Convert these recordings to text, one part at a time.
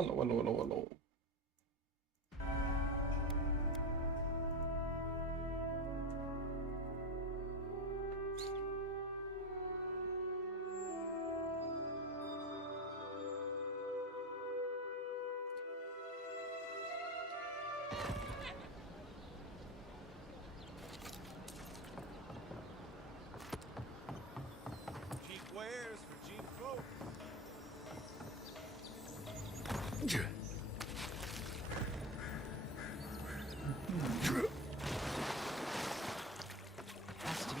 Hello, hello, hello, hello. Cheap wares for cheap folk. Has to be.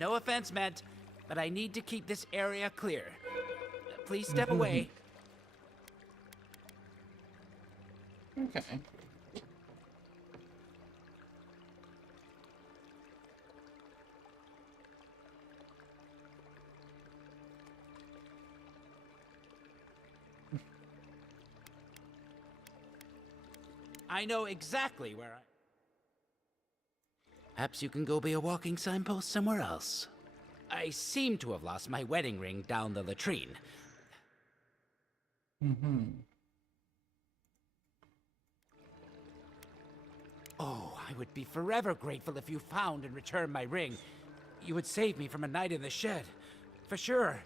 No offense meant, but I need to keep this area clear. Please step away. Okay. I know exactly where I... Perhaps you can go be a walking signpost somewhere else. I seem to have lost my wedding ring down the latrine. Oh, I would be forever grateful if you found and returned my ring. You would save me from a night in the shed. For sure.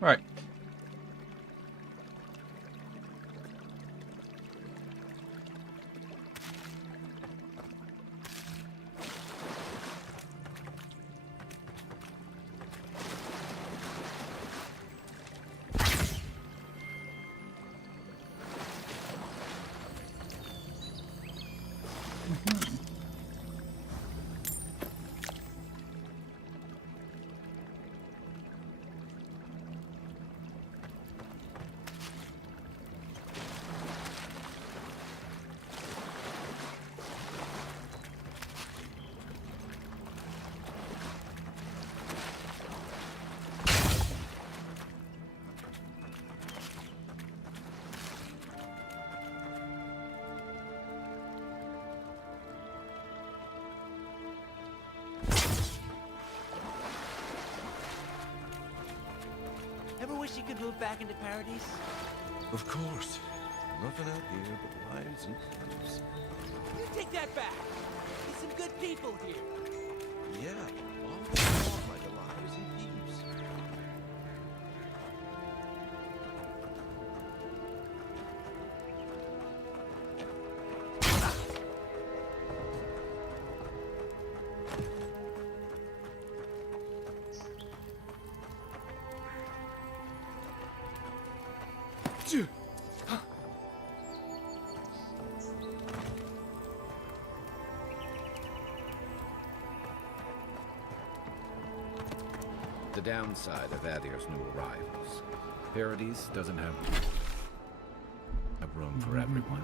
Right. Ever wish you could move back into Paradise? Of course. Nothing out here but lives and thieves. You take that back. There's some good people here. Yeah, all like the lives and thieves. The downside of Adir's new arrivals. Paradise doesn't have room for everyone.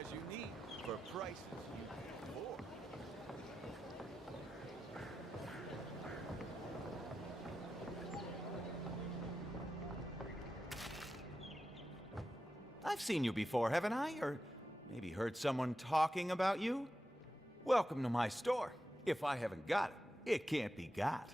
Supplies you need for prices you can afford. I've seen you before, haven't I? Or maybe heard someone talking about you? Welcome to my store. If I haven't got it, it can't be got.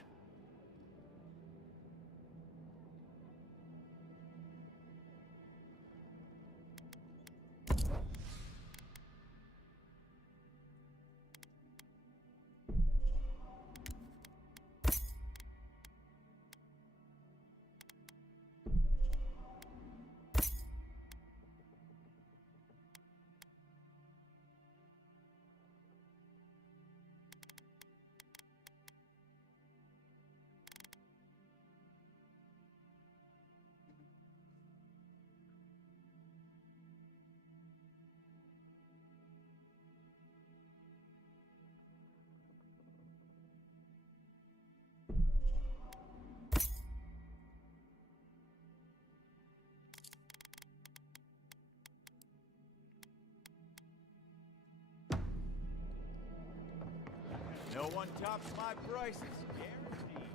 No one tops my prices, guaranteed.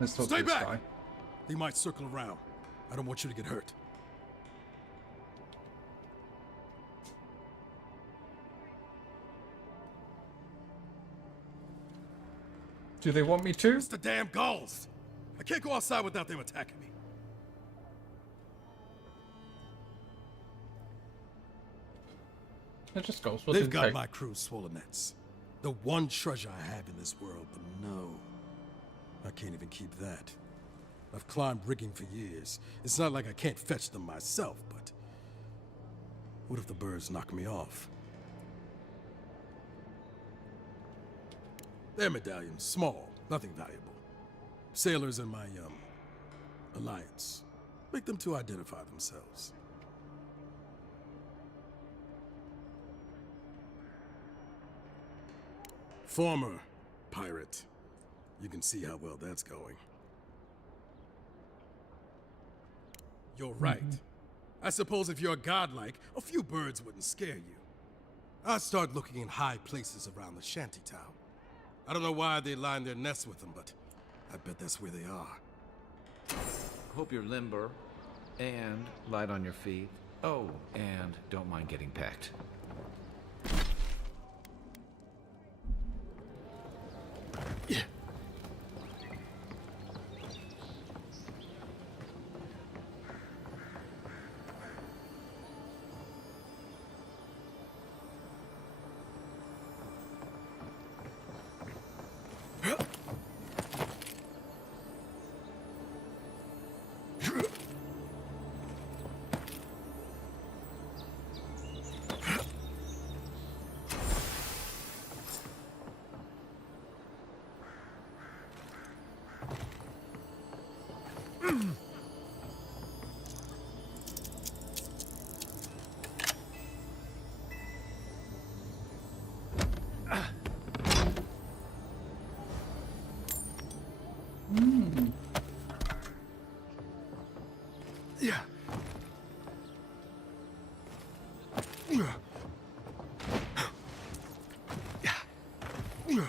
Let's talk Stay to this back! guy. They might circle around. I don't want you to get hurt. Do they want me to? It's the damn gulls! I can't go outside without them attacking me. They're just ghosts. What They've did got they my crew's swollen nets. The one treasure I have in this world, but no. I can't even keep that. I've climbed rigging for years. It's not like I can't fetch them myself, but... what if the birds knock me off? They're medallions, small, nothing valuable. Sailors in my, alliance. Make them to identify themselves. Former pirate. You can see how well that's going. You're right. I suppose if you're godlike, a few birds wouldn't scare you. I'd start looking in high places around the shantytown. I don't know why they line their nests with them, but I bet that's where they are. Hope you're limber and light on your feet. Oh, and don't mind getting pecked. Yeah. Yeah. Yeah. Yeah.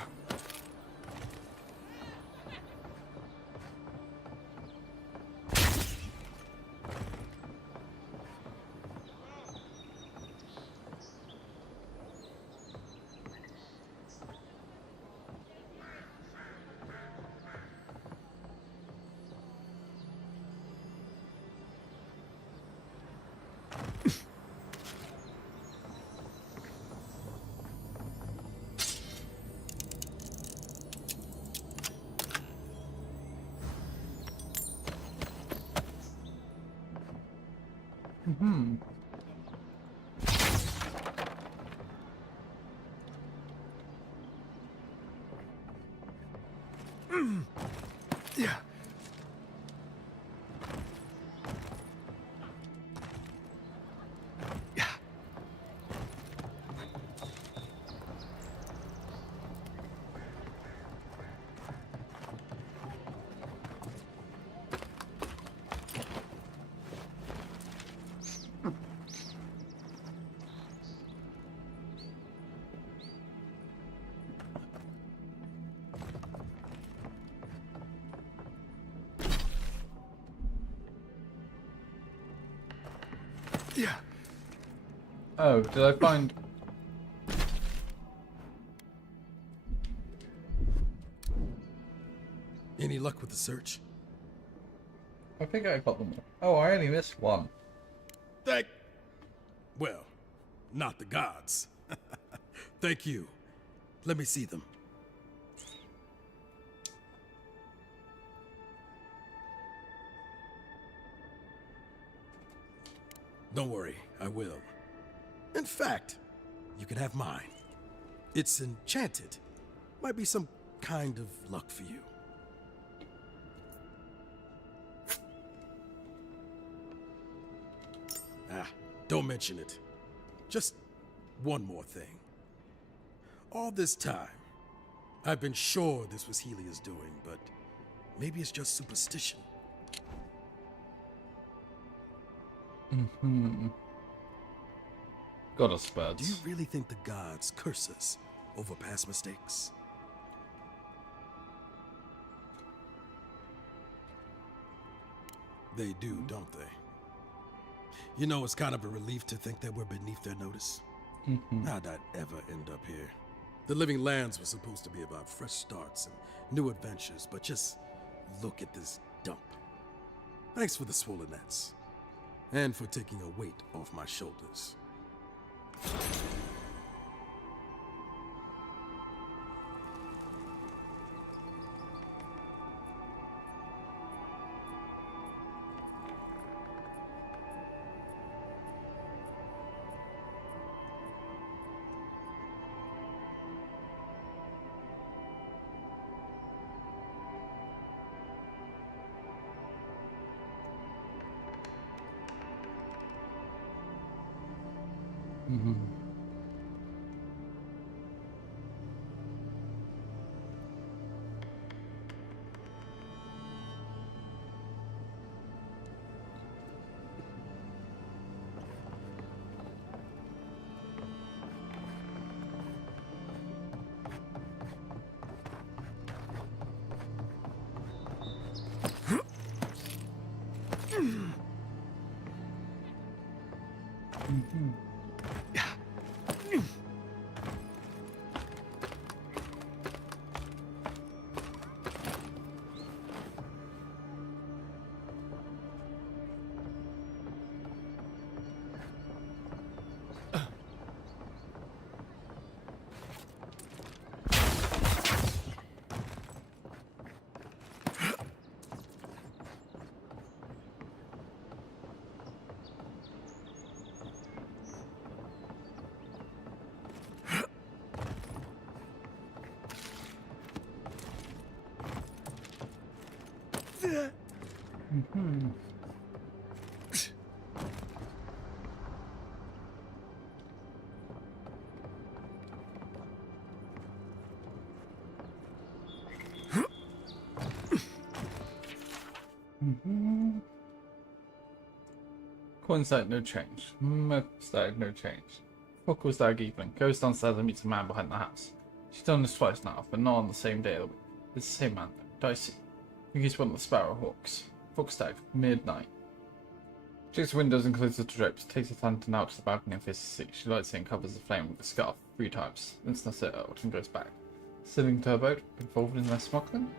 Yeah. Oh, did I find... Any luck with the search? I think I got them all. Oh, I only missed one. Well, not the gods. Thank you. Let me see them. Don't worry, I will. In fact, you can have mine. It's enchanted. Might be some kind of luck for you. Ah, don't mention it. Just one more thing. All this time, I've been sure this was Helia's doing, but maybe it's just superstition. Got us, birds. Do you really think the gods curse us over past mistakes? They do, don't they? You know, it's kind of a relief to think that we're beneath their notice. How'd I ever end up here? The Living Lands was supposed to be about fresh starts and new adventures, but just look at this dump. Thanks for the swollen nets, and for taking a weight off my shoulders. Coin site, no change. Map site, no change. Fuck was that evening. Goes downstairs and meets a man behind the house. She's done this twice now, but not on the same day of the week. It's the same man, though. Dicey. I think he's one of the Sparrowhawks. Foxstag, midnight. Checks the windows and closes the drapes. Takes her lantern out to the balcony and faces the sea. She lights it and covers the flame with a scarf 3 times. Then snuffs it out and goes back. Sailing to her boat, involved in their smuggling?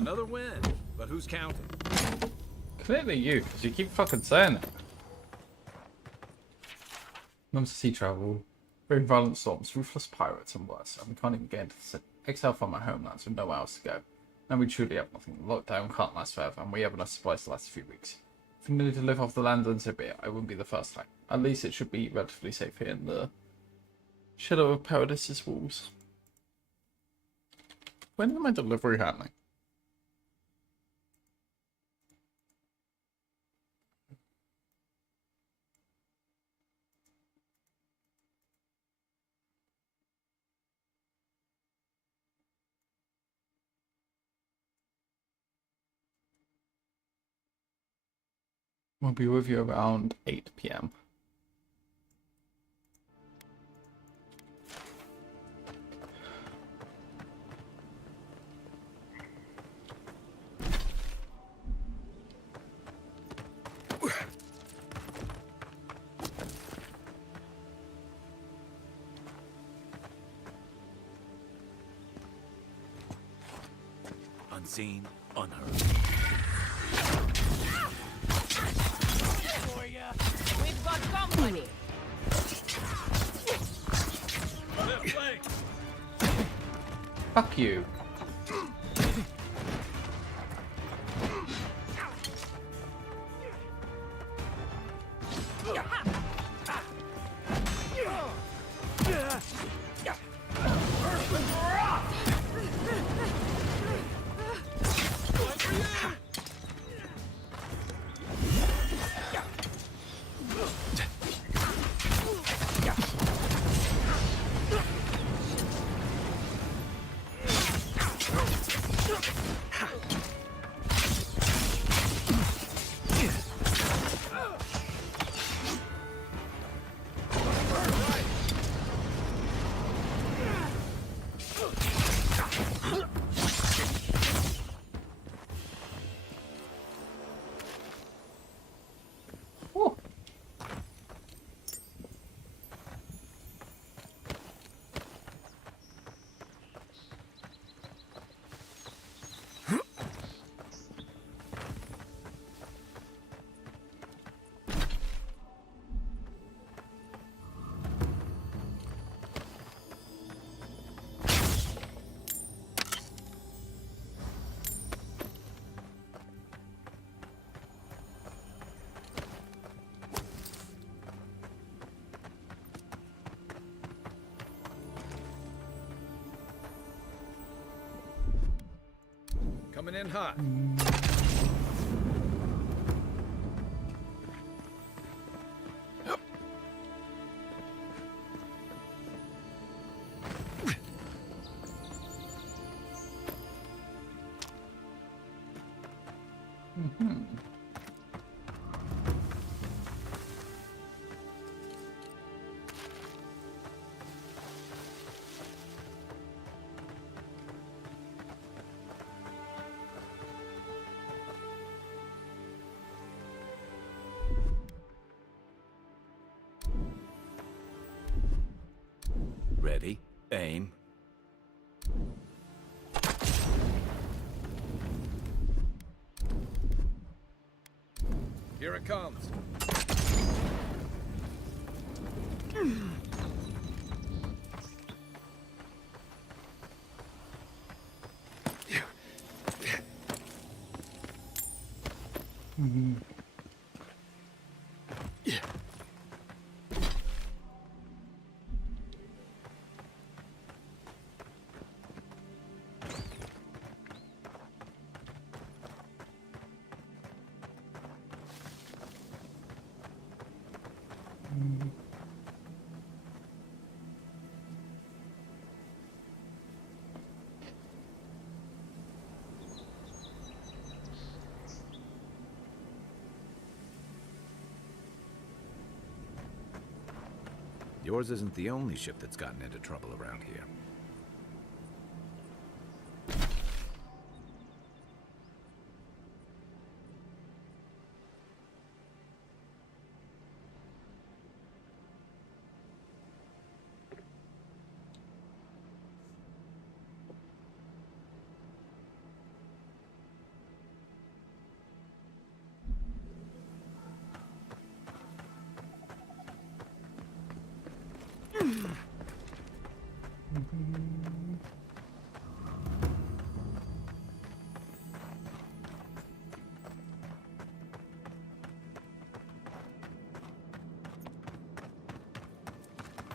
Another win, but who's counting? Clearly you, because you keep fucking saying it. Mums sea travel, very violent storms, ruthless pirates and worse. And we can't even get into the exile from our homelands with nowhere else to go. And we truly have nothing. The lockdown can't last forever, and we have enough supplies to last a few weeks. If we needed to live off the land, then so be it. I wouldn't be the first time. At least it should be relatively safe here in the shadow of Paradise's walls. When is my delivery happening? We'll be with you around 8 p.m. Unseen, unheard. We've got company. Fuck you. Oh. Coming in hot. Ready, aim. Here it comes. Yours isn't the only ship that's gotten into trouble around here.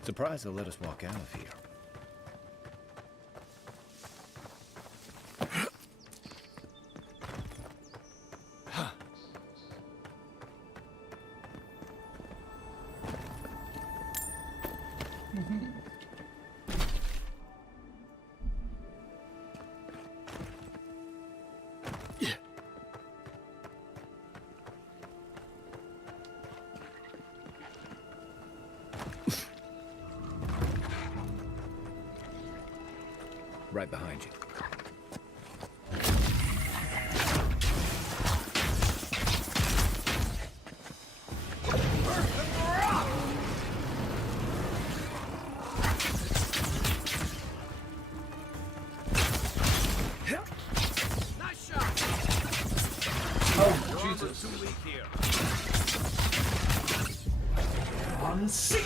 Surprised they'll let us walk out of here. Right behind you. Nice shot! Oh, Jesus. Too weak here. On sick.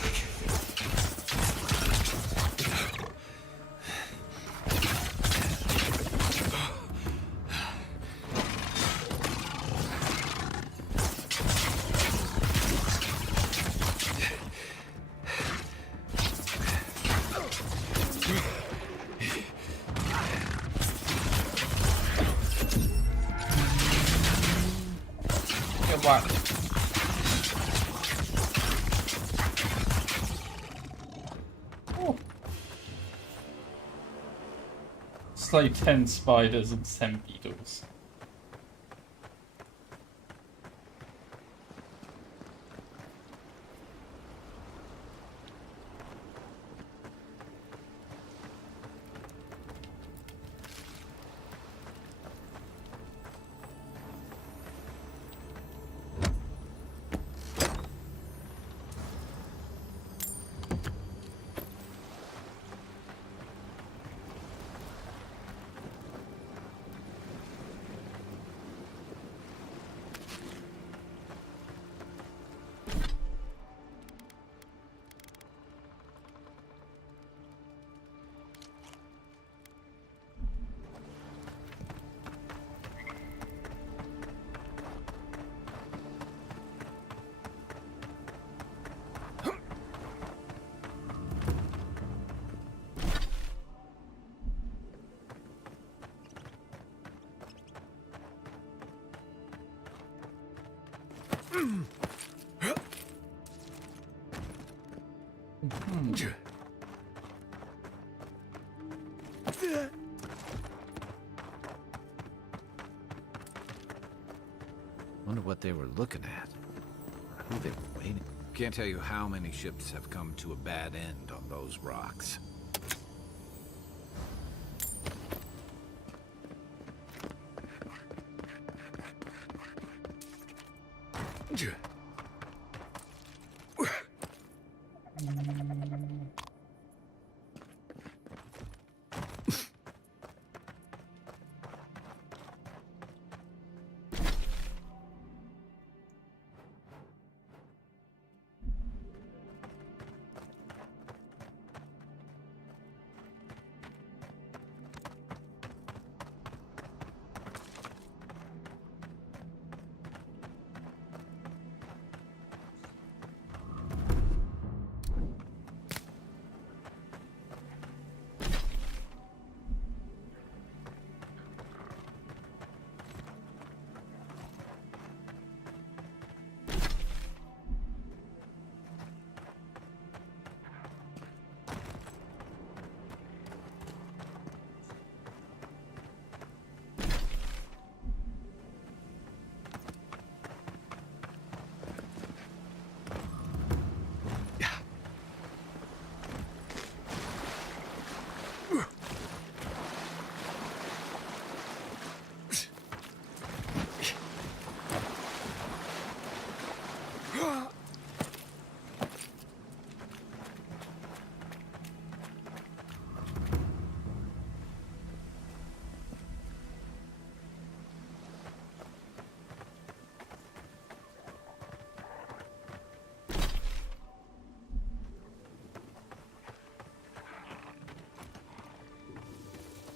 Get whacked. Oh. Slay 10 spiders and 10 beetles. Wonder what they were looking at. Who they were waiting. Can't tell you how many ships have come to a bad end on those rocks.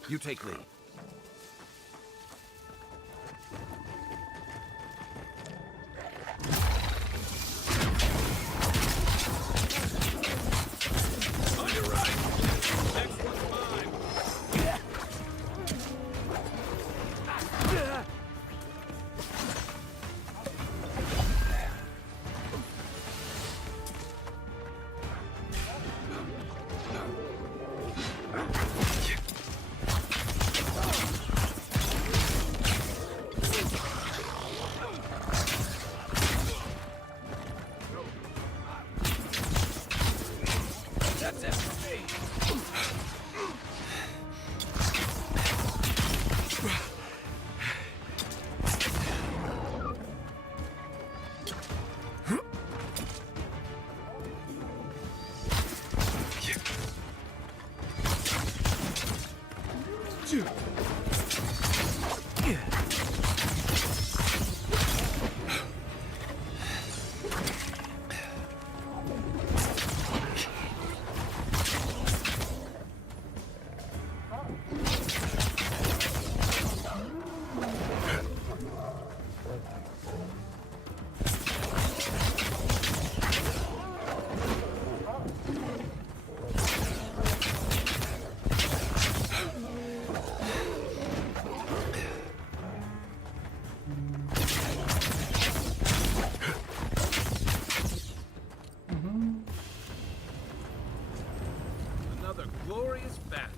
You take lead. Another glorious battle.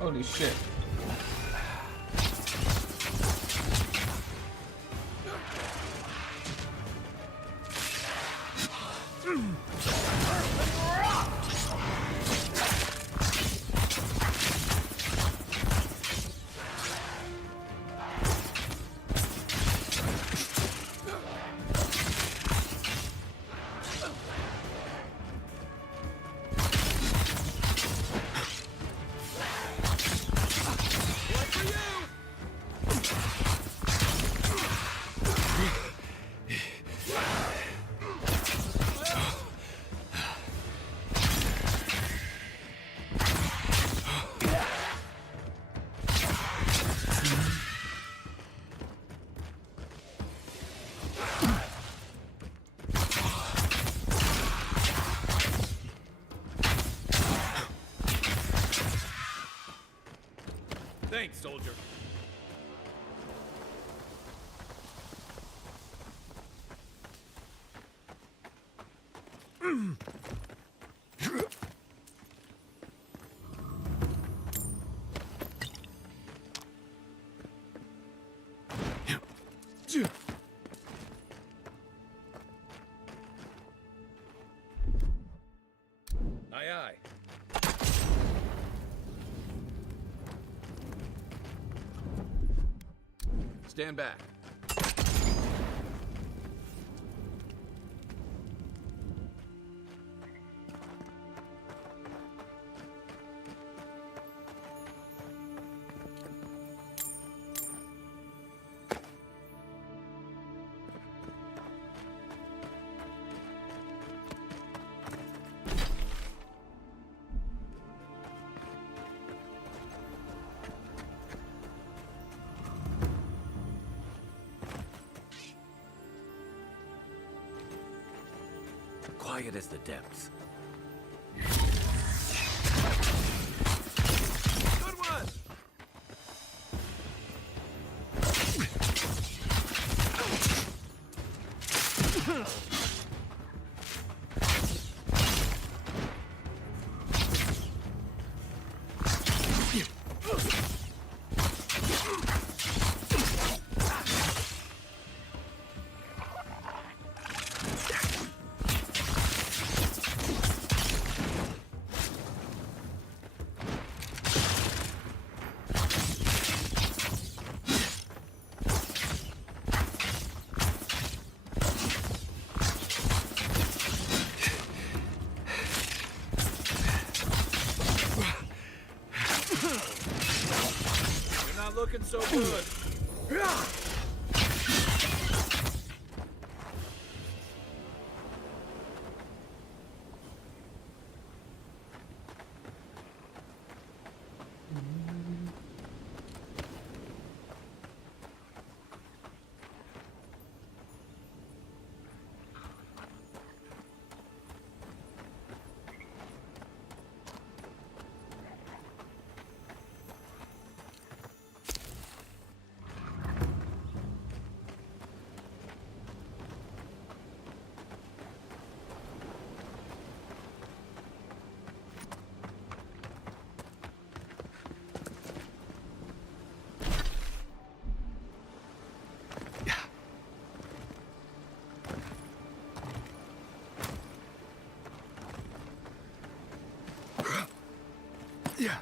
Holy shit. Thanks, soldier. Aye, aye. Stand back. Quiet as the depths. Good one! looking so good. Yeah. Yeah.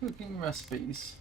Cooking recipes.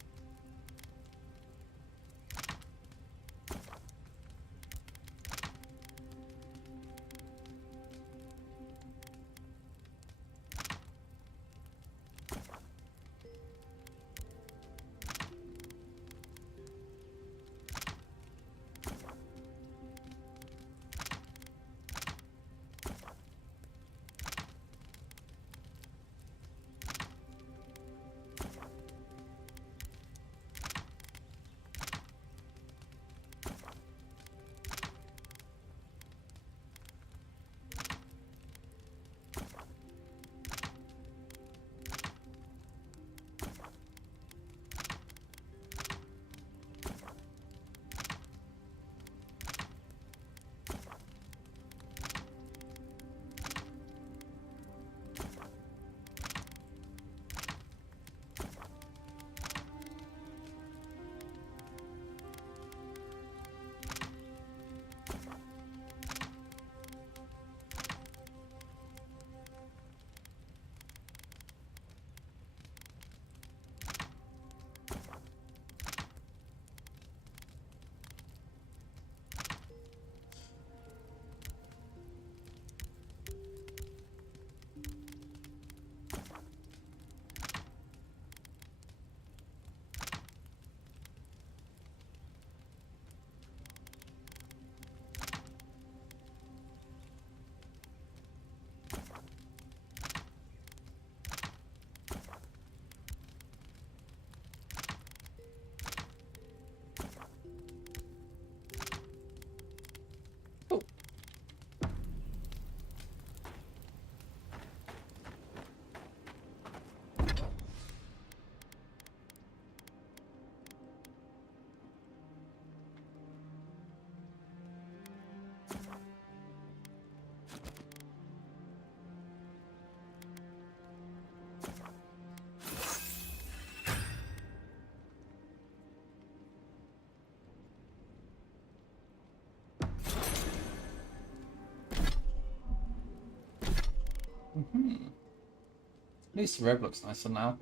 At least the red looks nicer now.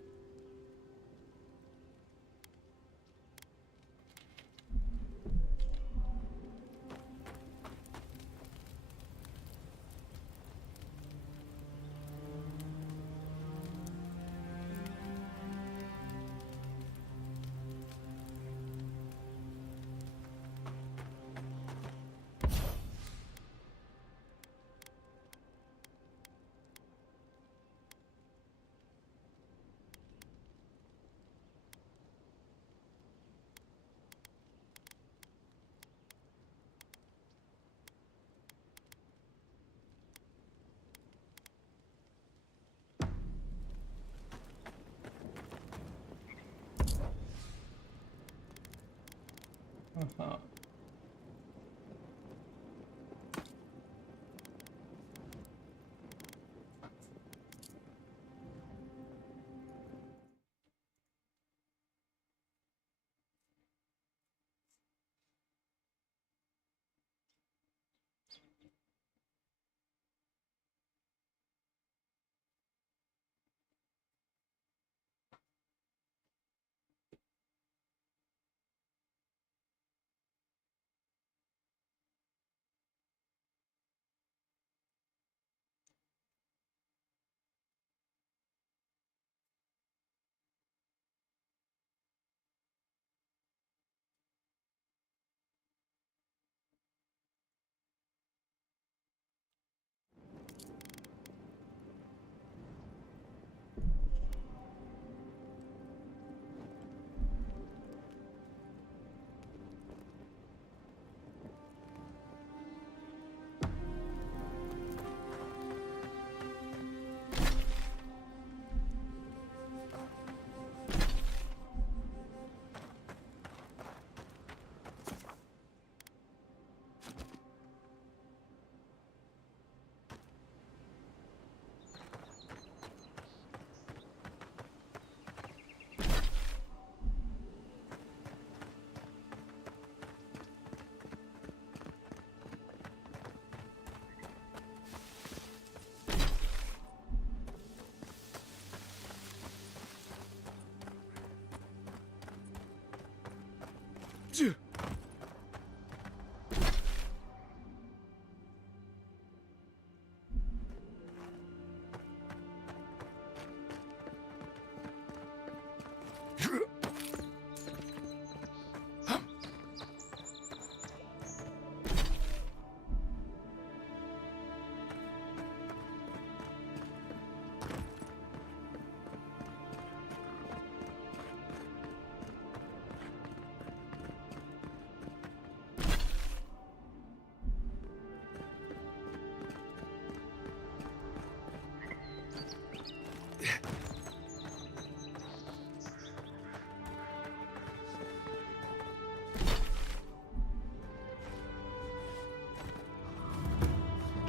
Uh-huh.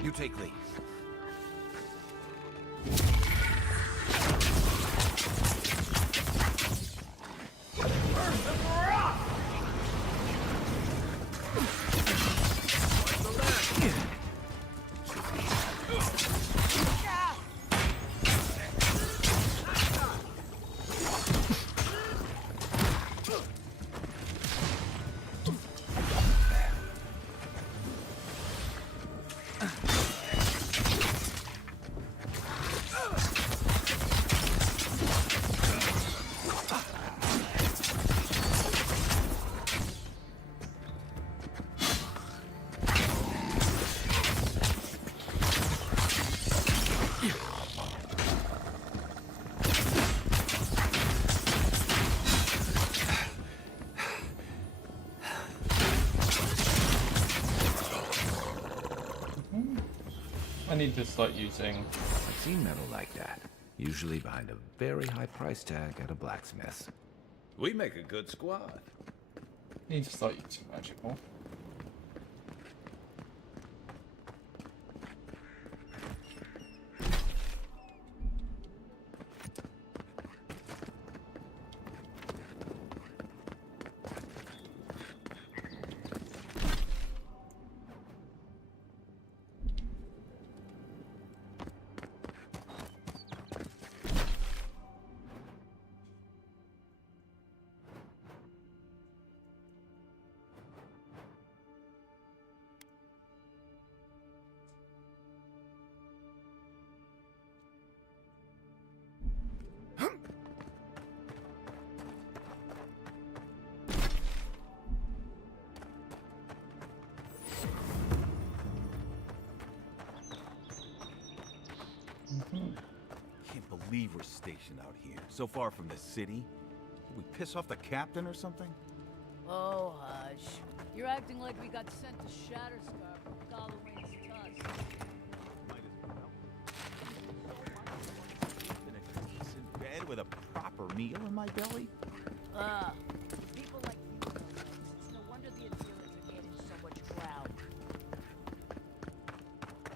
You take lead. I need to start using. I've seen metal like that, usually behind a very high price tag at a blacksmith. We make a good squad. Need to start using magic more. Can't believe we're stationed out here, so far from the city. Did we piss off the captain or something? Oh, hush. You're acting like we got sent to Shatterscar from Goblin Tusk. Might as well. In a decent bed with a proper meal in my belly? People like you don't know. It's no wonder the Adherents are gaining so much ground.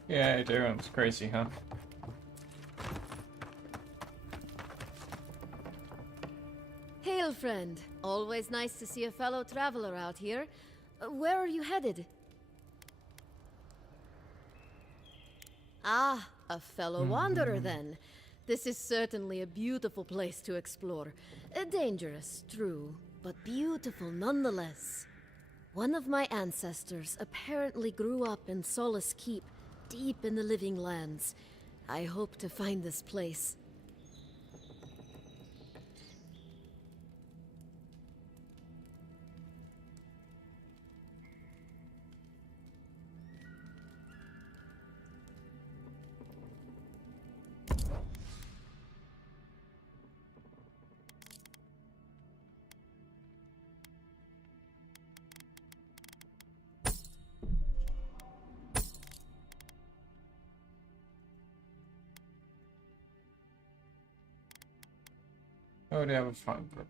Yeah, Adherent's crazy, huh? Hail, friend. Always nice to see a fellow traveler out here. Where are you headed? Ah, a fellow wanderer then. This is certainly a beautiful place to explore. Dangerous, true, but beautiful nonetheless. One of my ancestors apparently grew up in Solace Keep, deep in the Living Lands. I hope to find this place. I already have a phone for that.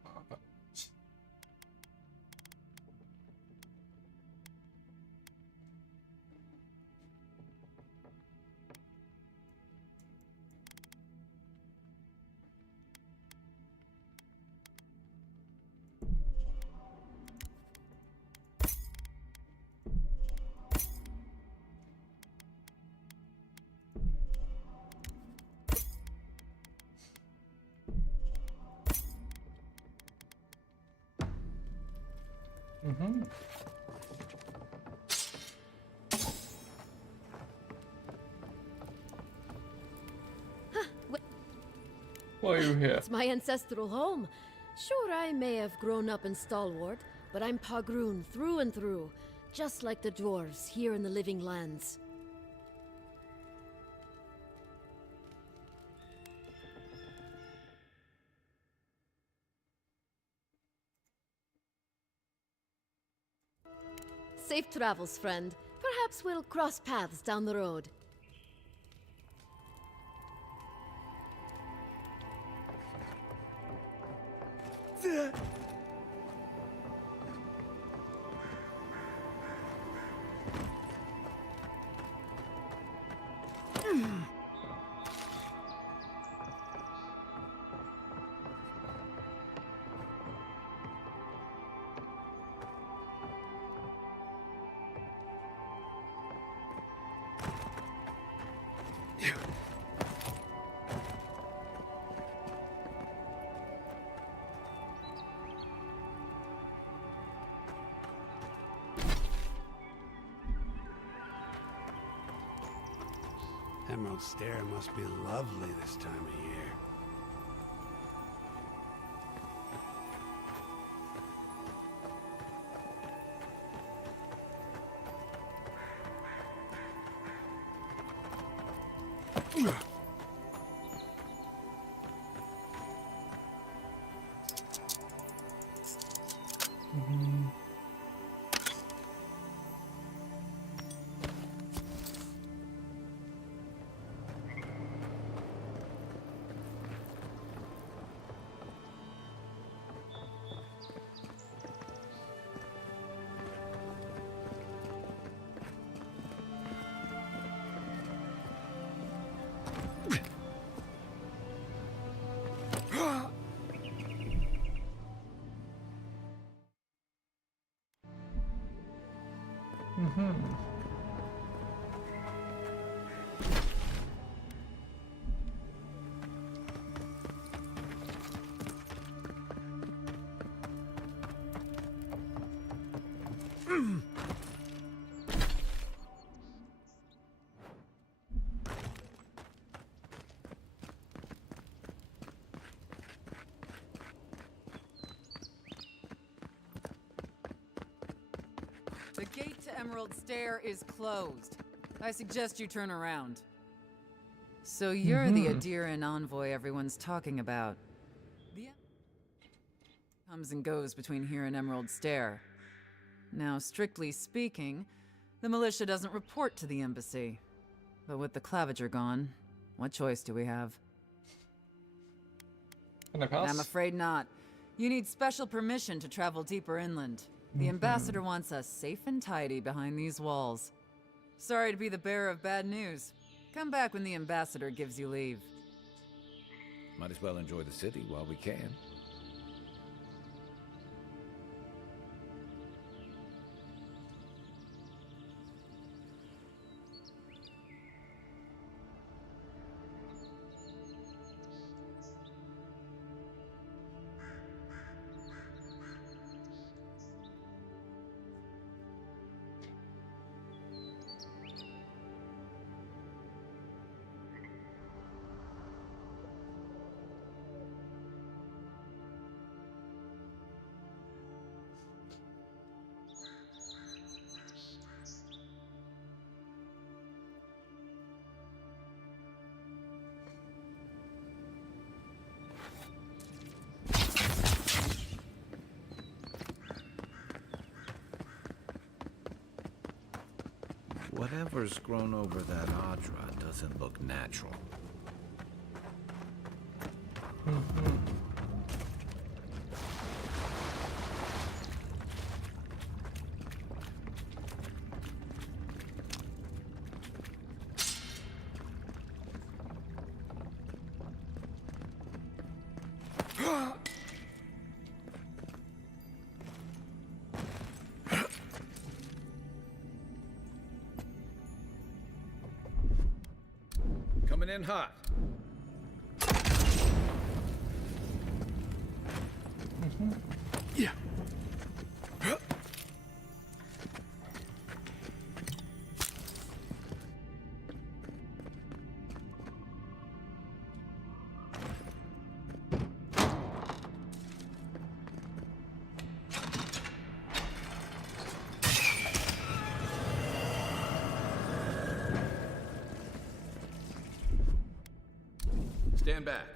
Why are you here? It's my ancestral home. Sure, I may have grown up in Stalwart, but I'm Pagroon through and through, just like the dwarves here in the Living Lands. Safe travels, friend. Perhaps we'll cross paths down the road. Emerald Stair must be lovely this time of year. The gate to Emerald Stair is closed. I suggest you turn around. So you're the Adiran envoy everyone's talking about. The comes and goes between here and Emerald Stair. Now, strictly speaking, the militia doesn't report to the embassy. But with the Clavager gone, what choice do we have? Can I pass? I'm afraid not. You need special permission to travel deeper inland. The ambassador wants us safe and tidy behind these walls. Sorry to be the bearer of bad news. Come back when the ambassador gives you leave. Might as well enjoy the city while we can. Whatever's grown over that Adra doesn't look natural. Coming in hot. Yeah. Stand back.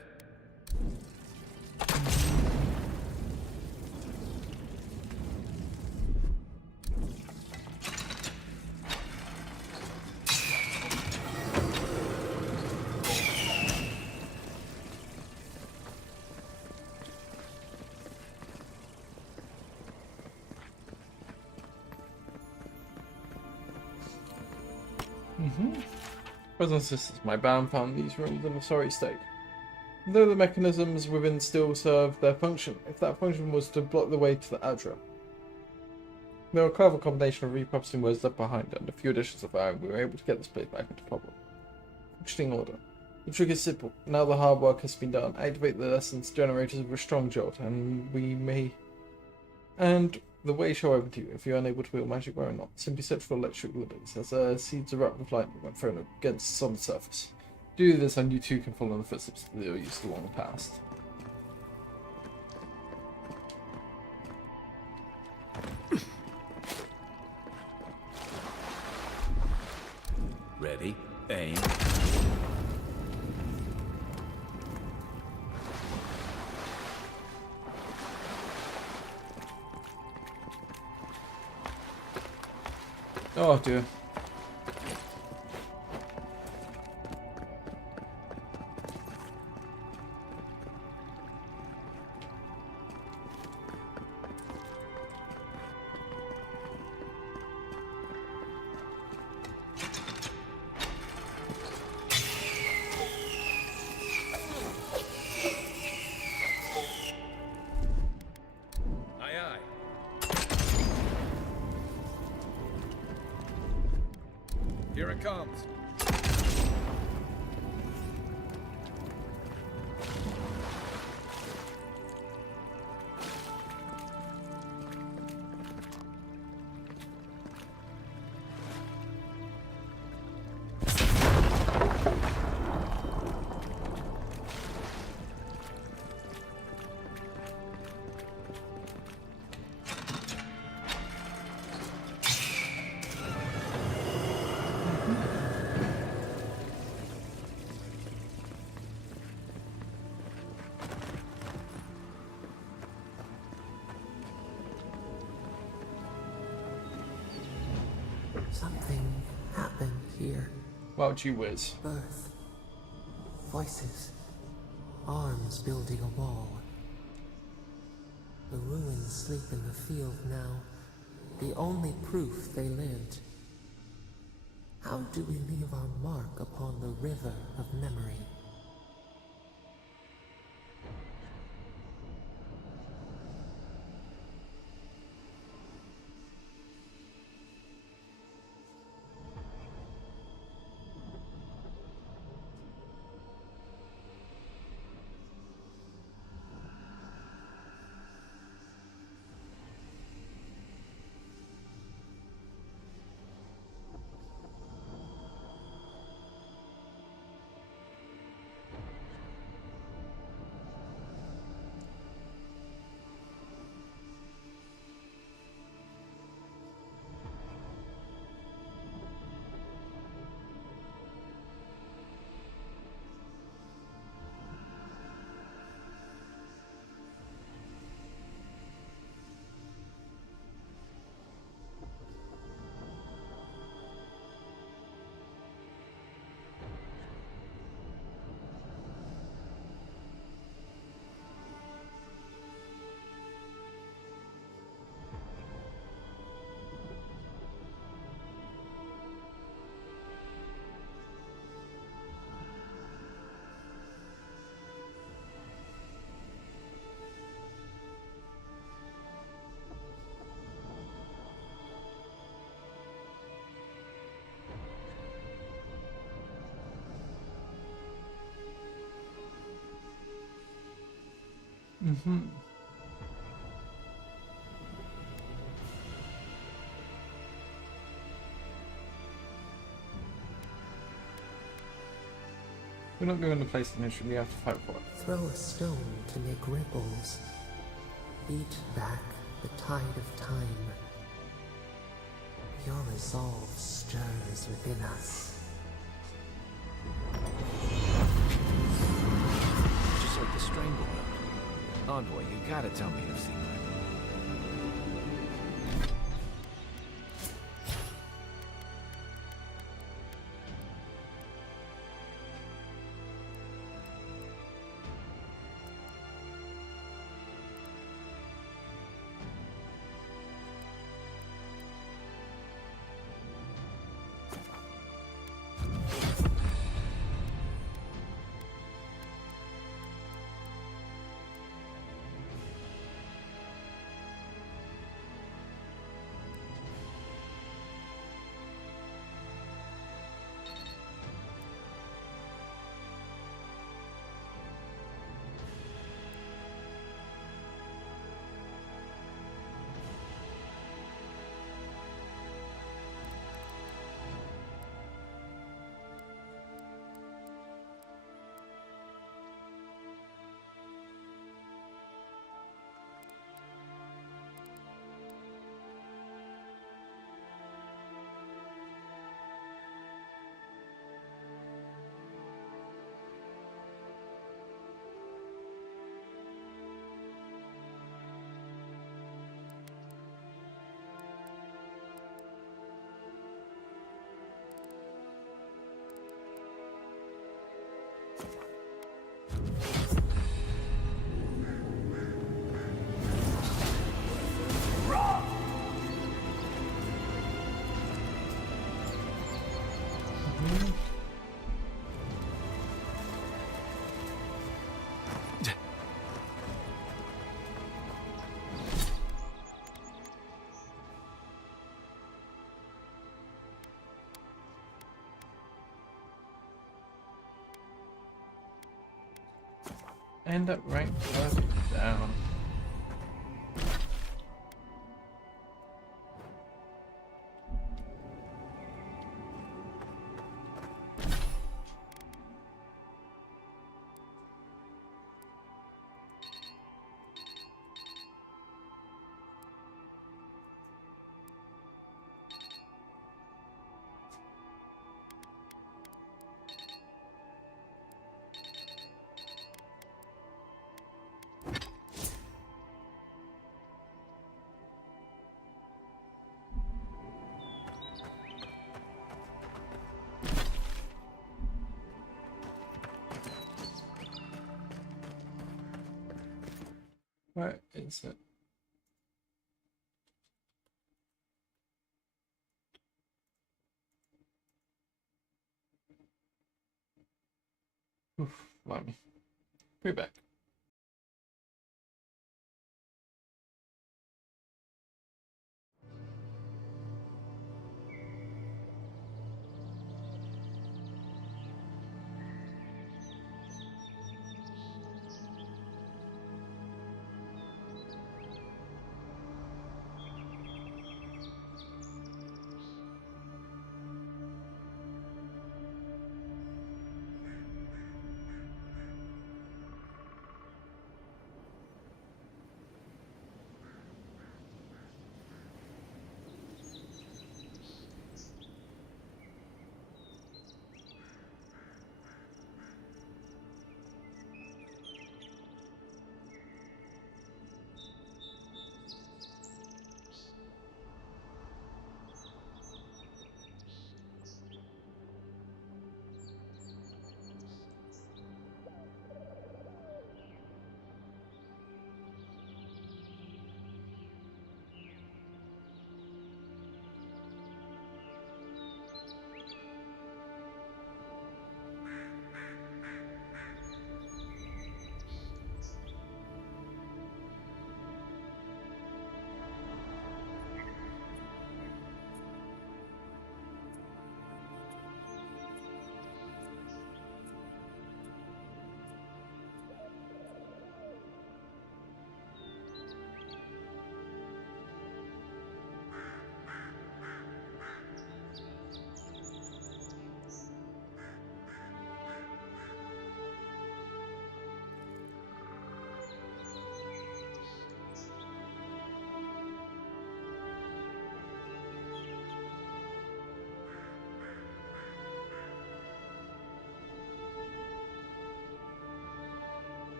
Brothers and sisters, my band found these rooms in a sorry state. Though the mechanisms within still serve their function, if that function was to block the way to the Adra. There were a clever combination of repurposing words left behind and a few additions of our own, we were able to get this place back into proper functioning order. The trick is simple. Now the hard work has been done, activate the essence generators with a strong jolt, and the way shall open to you if you are unable to wield magic where or not. Simply search for electric limits as seeds erupt with lightning when thrown against the solid surface. Do this and you too can follow in the footsteps that you used along the past. Ready, aim. Oh dear. here. Well, gee whiz. Birth. Voices. Arms building a wall. The ruins sleep in the field now. The only proof they lived. How do we leave our mark upon the river of memory? Mm-hmm. We're not going to place the mission, we have to fight for it. Throw a stone to make ripples. Beat back the tide of time. Your resolve stirs within us. Just like the Strangled. Envoy, you gotta tell me your secret. End up right further down. Where is it? Oof, blimey. Be back.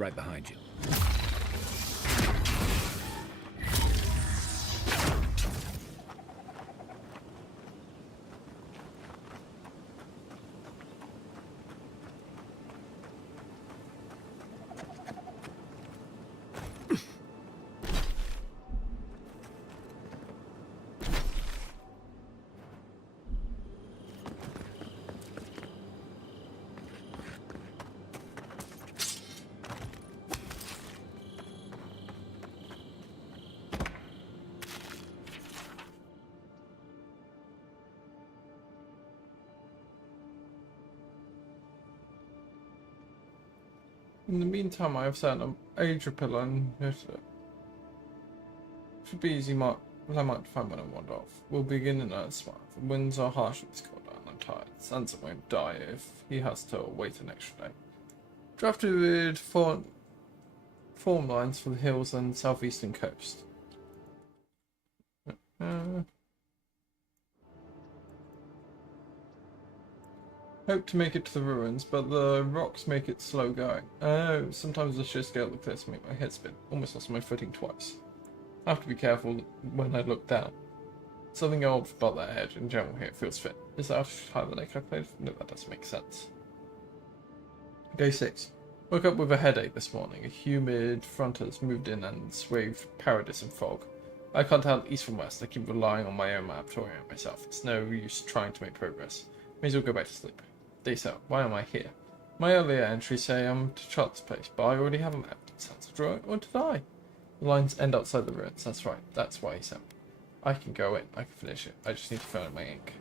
right behind you. In the meantime, I have set an Asia pillar and should be easy mark as I might find when I wander off. We'll begin in earnest tomorrow. The winds are harsh this cold and I'm tired. Sansa won't die if he has to wait an extra day. Drafted form lines for the hills and southeastern coast. Hope to make it to the ruins, but the rocks make it slow going. Oh, sometimes the sheer scale of the cliffs make my head spin. Almost lost my footing twice. I have to be careful when I look down. Something odd about that edge in general here feels fit. Is that how the lake I played? No, that doesn't make sense. Day 6. Woke up with a headache this morning. A humid front has moved in and swayed paradise and fog. I can't tell east from west. I keep relying on my own map to orient myself. It's no use trying to make progress. May as well go back to sleep. Day 7. Why am I here? My earlier entries say I'm to Charlotte's place, but I already have a map. Did Sansa draw it, or did I? The lines end outside the ruins. That's right. That's why he sent me. I can go in. I can finish it. I just need to fill in my ink.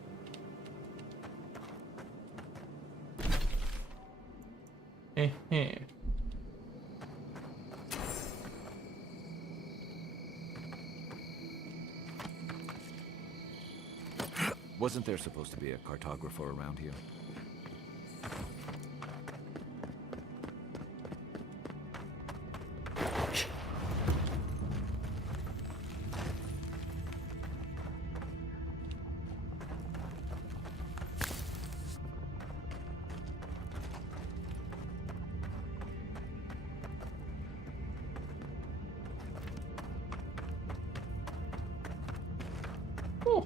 Wasn't there supposed to be a cartographer around here? Oh.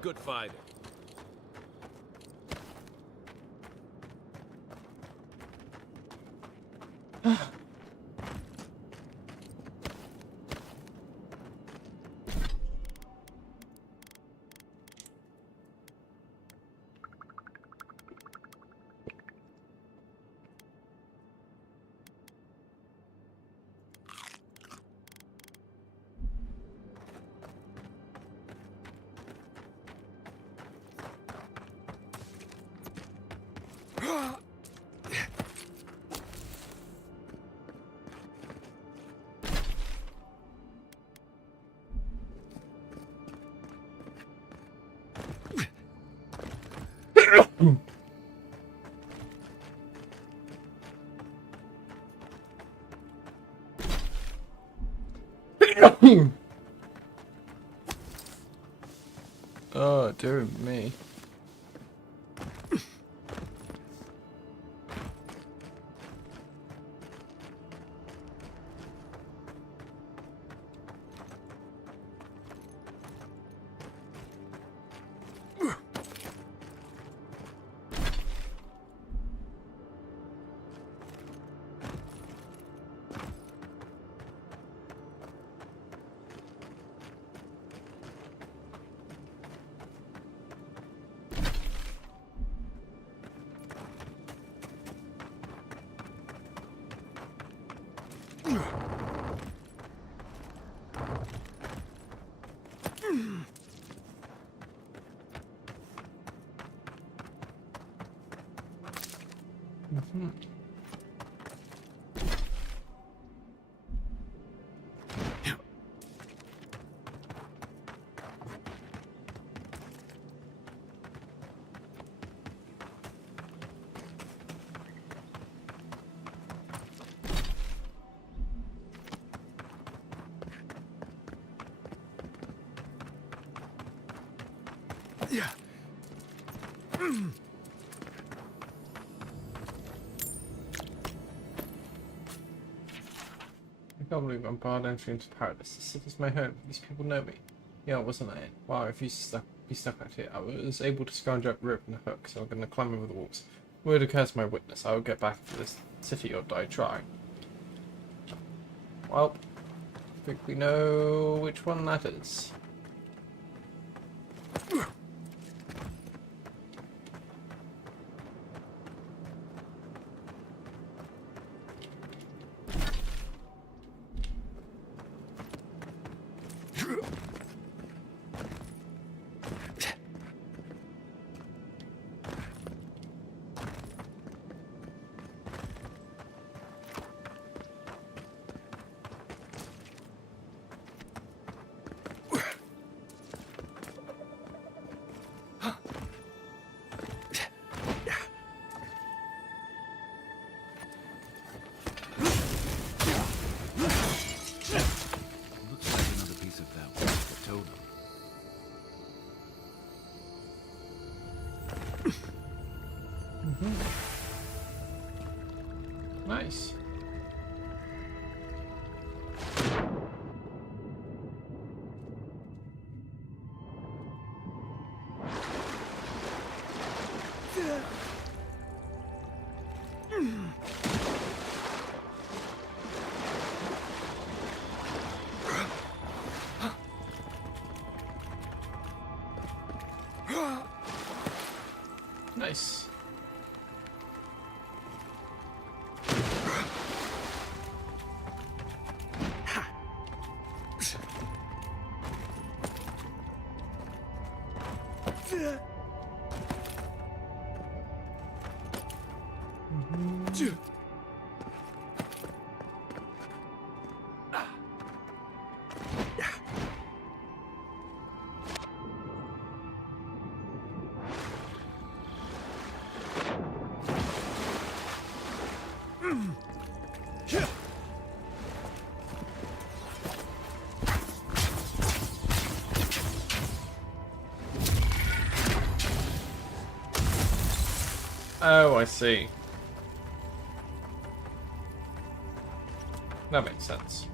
Good fighter. Oh, dear me. Yeah. I can't believe I'm barred entry into paradise. This city's my home. These people know me. Yeah, wasn't I? Wow, if you be stuck out here, I was able to scrounge up rope and a hook, so I'm going to climb over the walls. Word occurs my witness. I will get back to this city or die trying. Well, I think we know which one that is. Nice. Nice. Oh, I see. That makes sense.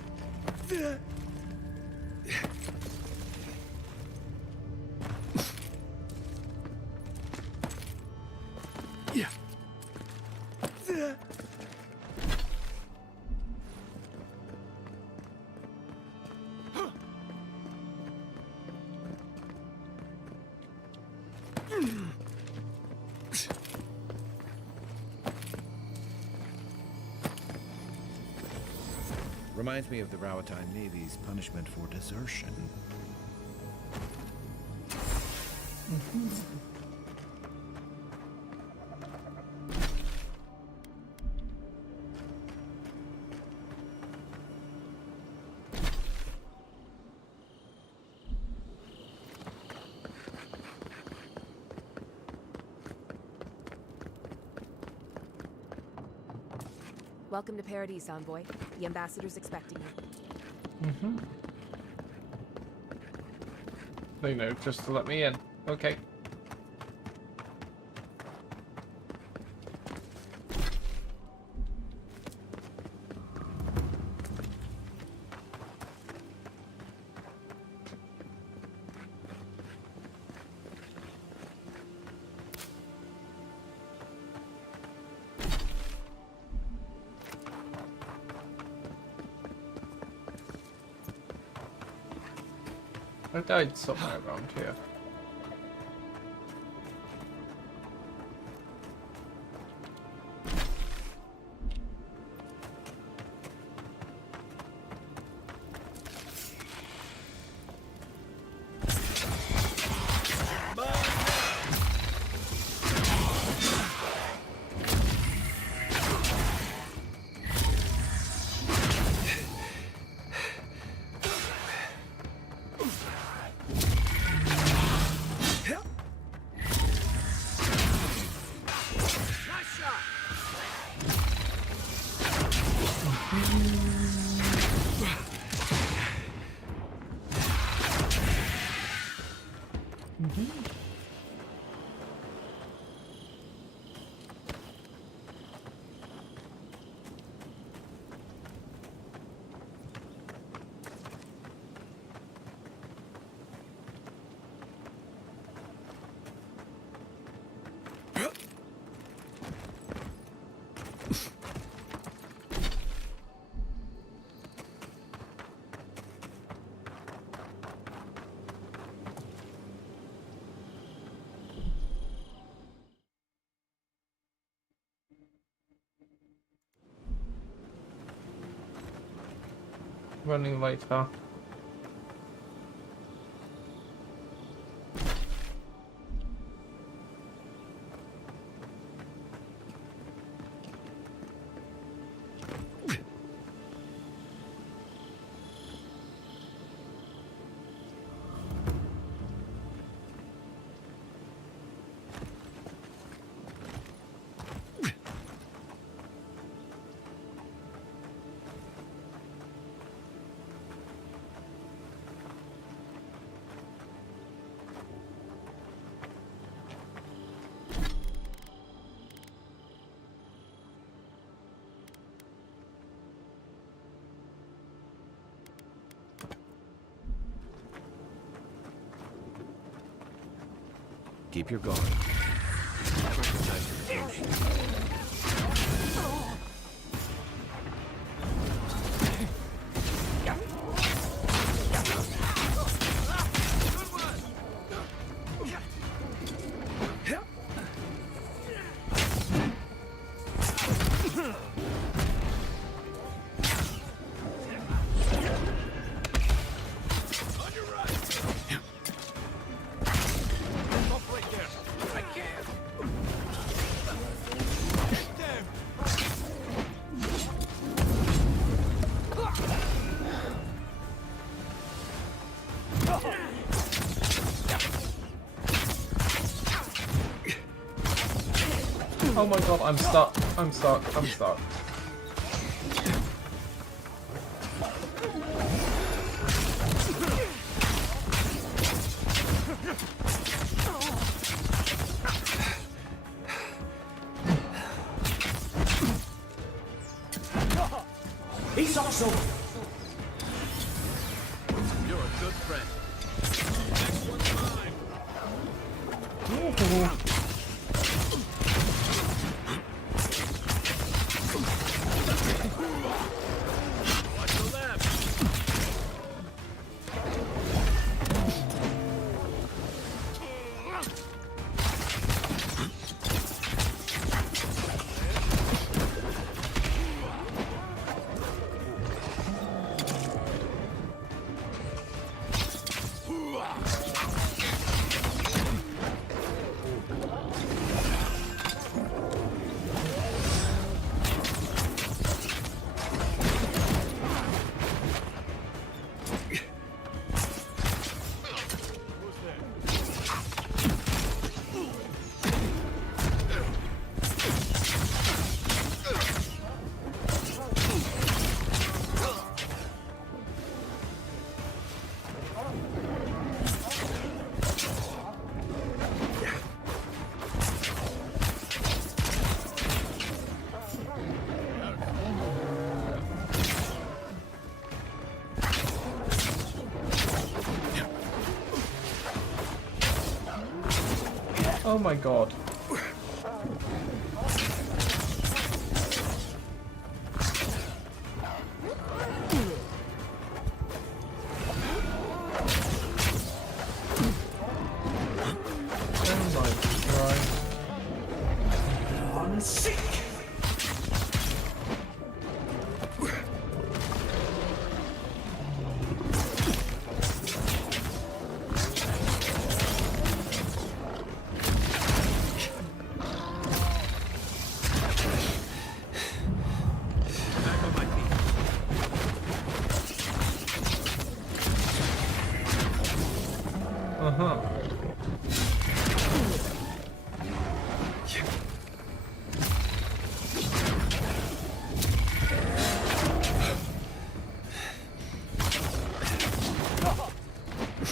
Reminds me of the Rawatine Navy's punishment for desertion. Welcome to Paradise, Envoy. The ambassador's expecting you. They know just to let me in. Okay. I died somewhere around here. Running late, huh? Keep your guard. Oh my god, I'm stuck. I'm stuck. I'm stuck. He's also. You're a good friend. Oh my god.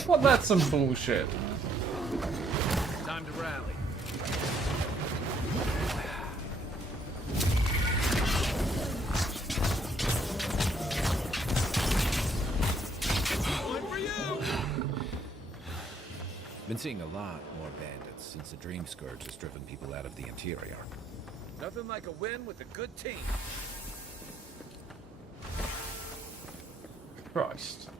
Well, that's some bullshit. Time to rally. Been seeing a lot more bandits since the Dream Scourge has driven people out of the interior. Nothing like a win with a good team. Christ.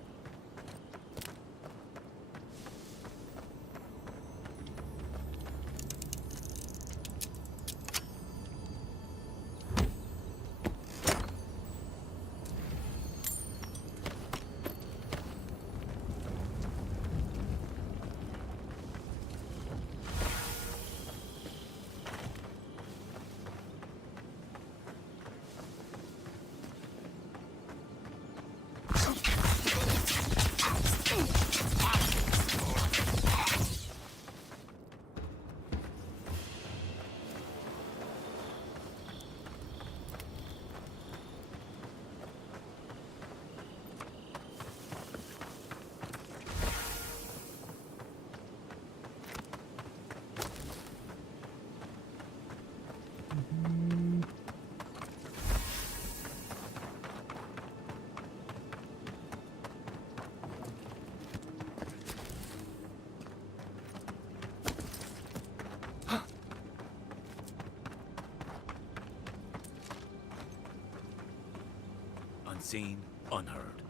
Unseen, unheard.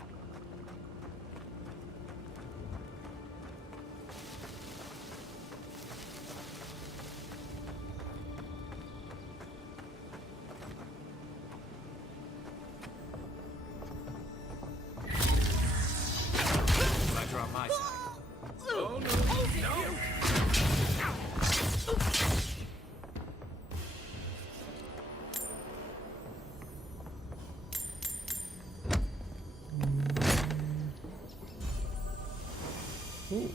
Glad you're on my side. Oh no, no! Ooh.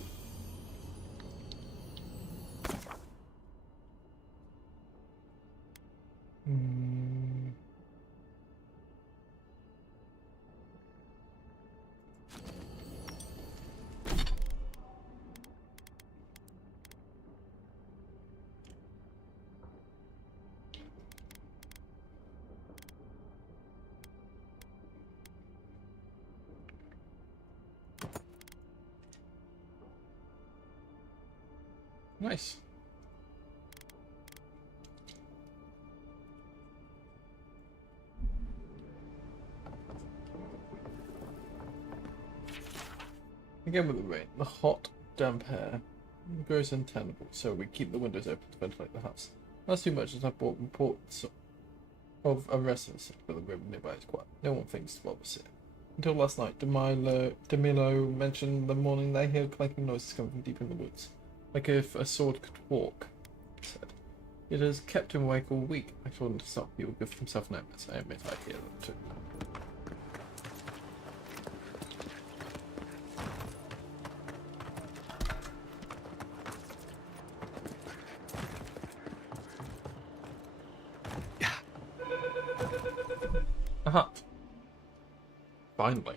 Nice. Again with the rain, the hot, damp air grows untenable, so we keep the windows open to ventilate the house. Not too much as I brought reports of arrests and stuff, but the room nearby is quiet. No one thinks to bother here. Until last night, Demilo mentioned the morning they heard clanking noises coming from deep in the woods, like if a sword could walk, he said. It has kept him awake all week. I told him to stop. He will give himself notice. I admit I hear them too. Aha! Finally.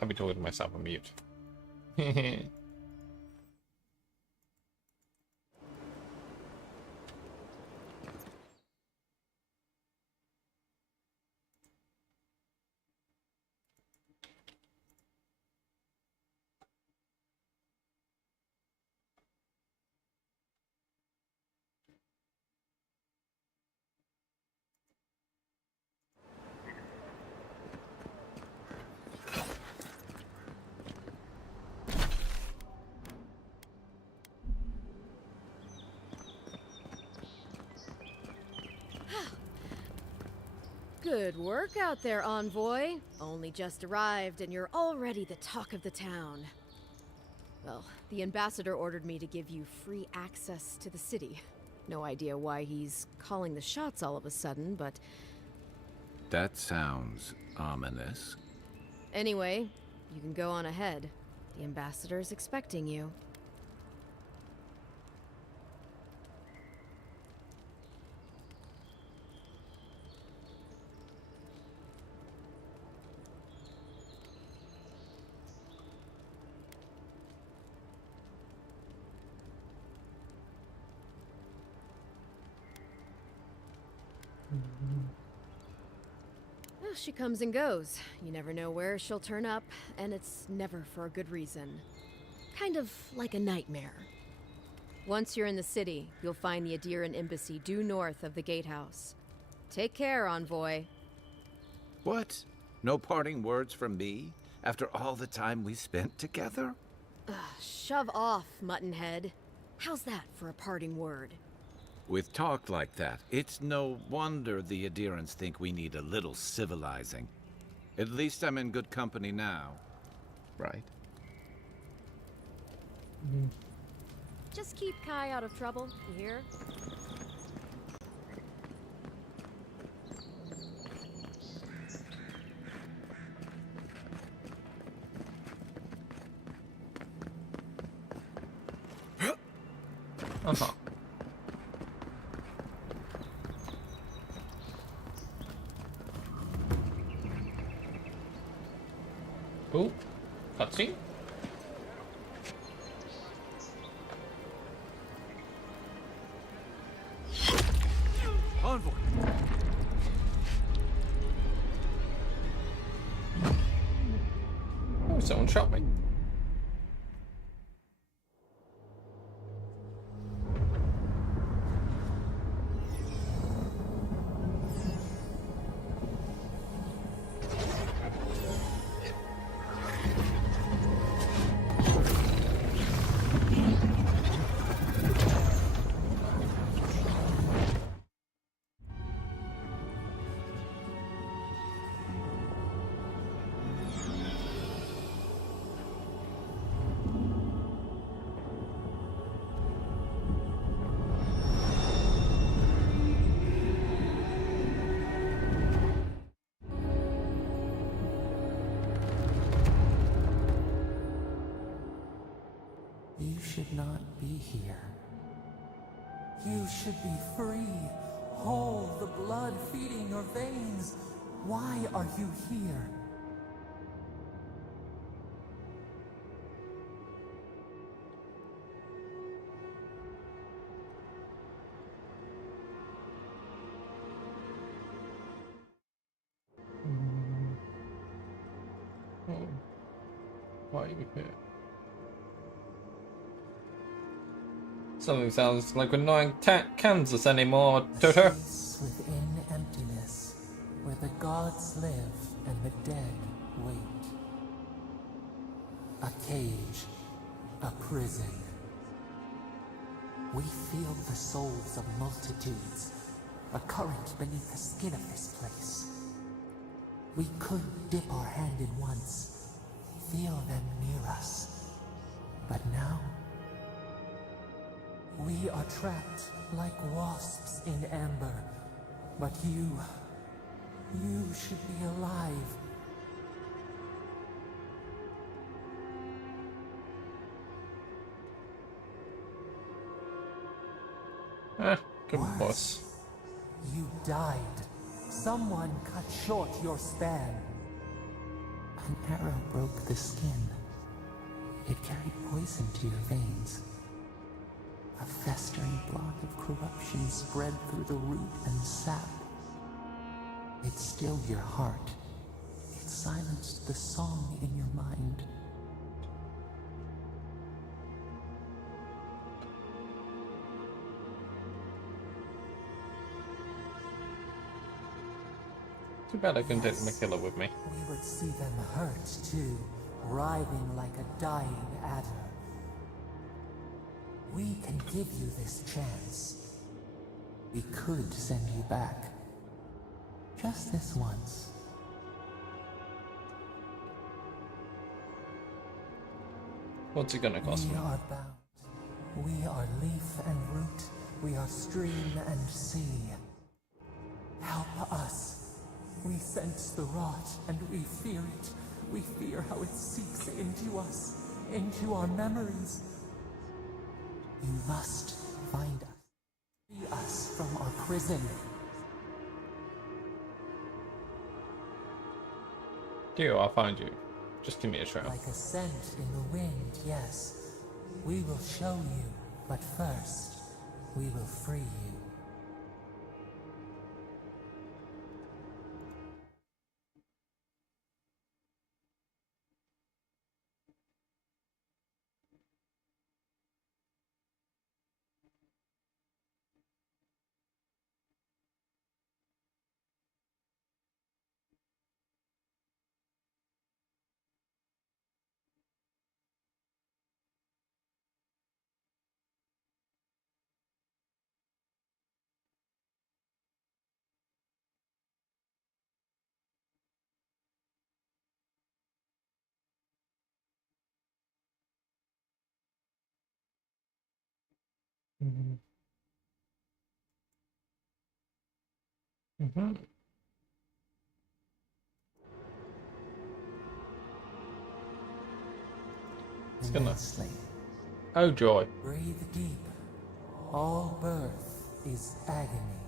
I'll be talking to myself on mute. Good work out there, Envoy. Only just arrived, and you're already the talk of the town. Well, the ambassador ordered me to give you free access to the city. No idea why he's calling the shots all of a sudden, but... That sounds ominous. Anyway, you can go on ahead. The ambassador's expecting you. Well, she comes and goes. You never know where she'll turn up, and it's never for a good reason. Kind of like a nightmare. Once you're in the city, you'll find the Adiran embassy due north of the gatehouse. Take care, Envoy. What? No parting words from me? After all the time we spent together? Shove off, Muttonhead. How's that for a parting word? With talk like that, it's no wonder the Adirans think we need a little civilizing. At least I'm in good company now, right? Just keep Kai out of trouble, you hear? Uh-huh. Oh, cutscene. Envoy! Oh, someone shot me. You should not be here. You should be free, whole, the blood feeding your veins. Why are you here? Oh. Why are you here? Something sounds like we're not in Kansas anymore, Toto. Space within emptiness, where the gods live and the dead wait. A cage, a prison. We feel the souls of multitudes, a current beneath the skin of this place. We could dip our hand in once, feel them near us. But now, we are trapped like wasps in amber. But you should be alive. Good boss. You died. Someone cut short your span. An arrow broke the skin. It carried poison to your veins. A festering block of corruption spread through the root and sap. It stilled your heart. It silenced the song in your mind. Too bad I couldn't take the killer with me. We would see them hurt too, writhing like a dying adder. We can give you this chance. We could send you back. Just this once. What's it gonna cost me? We are bound. We are leaf and root. We are stream and sea. Help us. We sense the rot, and we fear it. We fear how it seeps into us, into our memories. You must find us. Free us from our prison. Deal, I'll find you. Just give me a trail. Like a scent in the wind, yes. We will show you, but first, we will free you. Mm-hmm. Mm-hmm. It's gonna. Immensely. Oh joy. Breathe deep. All birth is agony.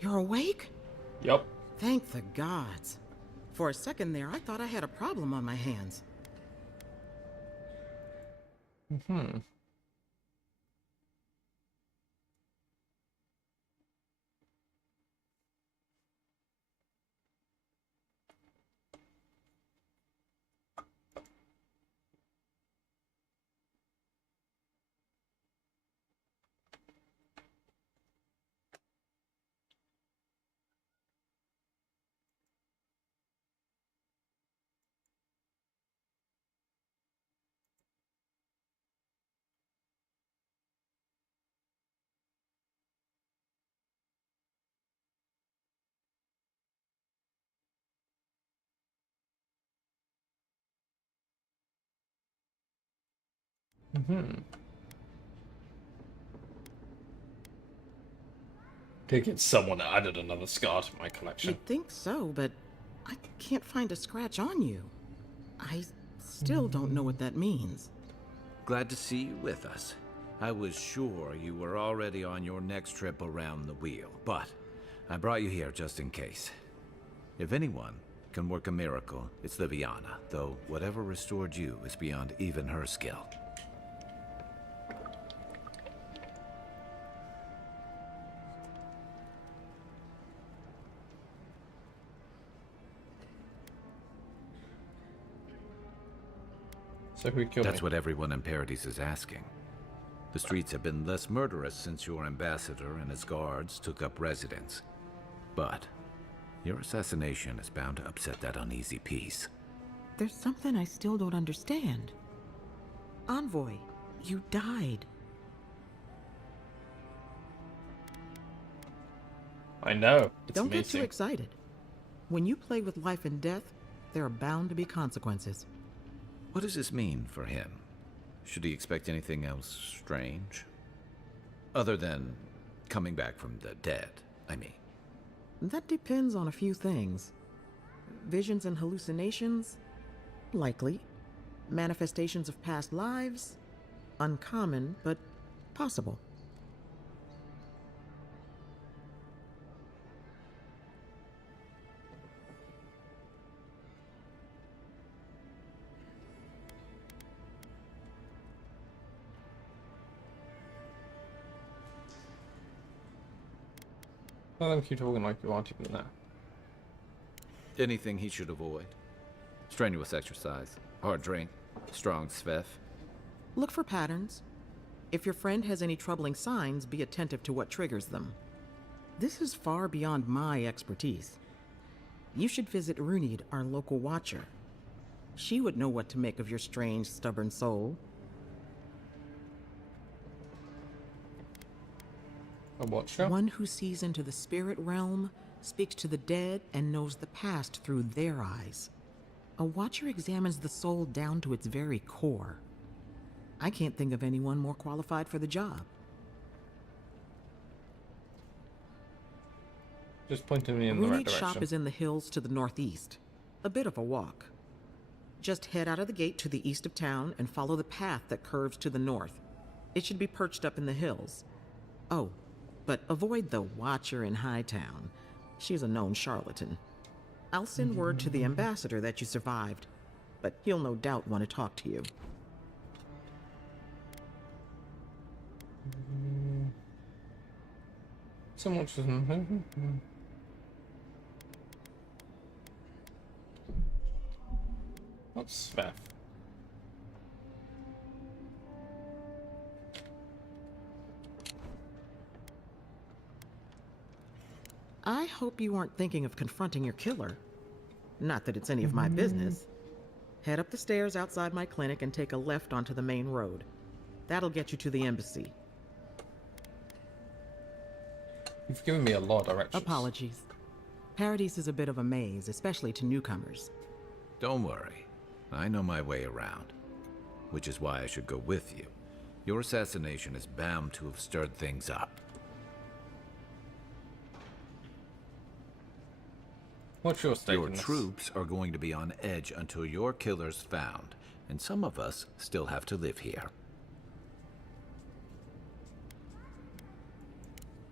You're awake? Yup. Thank the gods. For a second there, I thought I had a problem on my hands. Mm-hmm. Mm-hmm. Think it's someone that added another scar to my collection. You'd think so, but I can't find a scratch on you. I still don't know what that means. Glad to see you with us. I was sure you were already on your next trip around the wheel, but I brought you here just in case. If anyone can work a miracle, it's Liviana, though whatever restored you is beyond even her skill. So who killed me? That's what everyone in Paradise is asking. The streets have been less murderous since your ambassador and his guards took up residence. But your assassination is bound to upset that uneasy peace. There's something I still don't understand. Envoy, you died. I know. It's Don't amazing. get too excited. When you play with life and death, there are bound to be consequences. What does this mean for him? Should he expect anything else strange? Other than coming back from the dead, I mean. That depends on a few things. Visions and hallucinations? Likely. Manifestations of past lives? Uncommon, but possible. Let them keep talking like you want to, but no. Anything he should avoid? Strenuous exercise, hard drink, strong sveff. Look for patterns. If your friend has any troubling signs, be attentive to what triggers them. This is far beyond my expertise. You should visit Runid, our local watcher. She would know what to make of your strange, stubborn soul. A watcher? One who sees into the spirit realm, speaks to the dead, and knows the past through their eyes. A watcher examines the soul down to its very core. I can't think of anyone more qualified for the job. Just pointing me in the right Runid's direction. shop is in the hills to the northeast. A bit of a walk. Just head out of the gate to the east of town and follow the path that curves to the north. It should be perched up in the hills. Oh, but avoid the Watcher in Hightown. She's a known charlatan. I'll send word to the ambassador that you survived, but he'll no doubt want to talk to you. So much doesn't. What's Sveff? I hope you aren't thinking of confronting your killer. Not that it's any of my business. Head up the stairs outside my clinic and take a left onto the main road. That'll get you to the embassy. You've given me a lot of directions. Apologies. Paradise is a bit of a maze, especially to newcomers. Don't worry. I know my way around. Which is why I should go with you. Your assassination is bound to have stirred things up. What's your stake Your in this? troops are going to be on edge until your killer's found, and some of us still have to live here.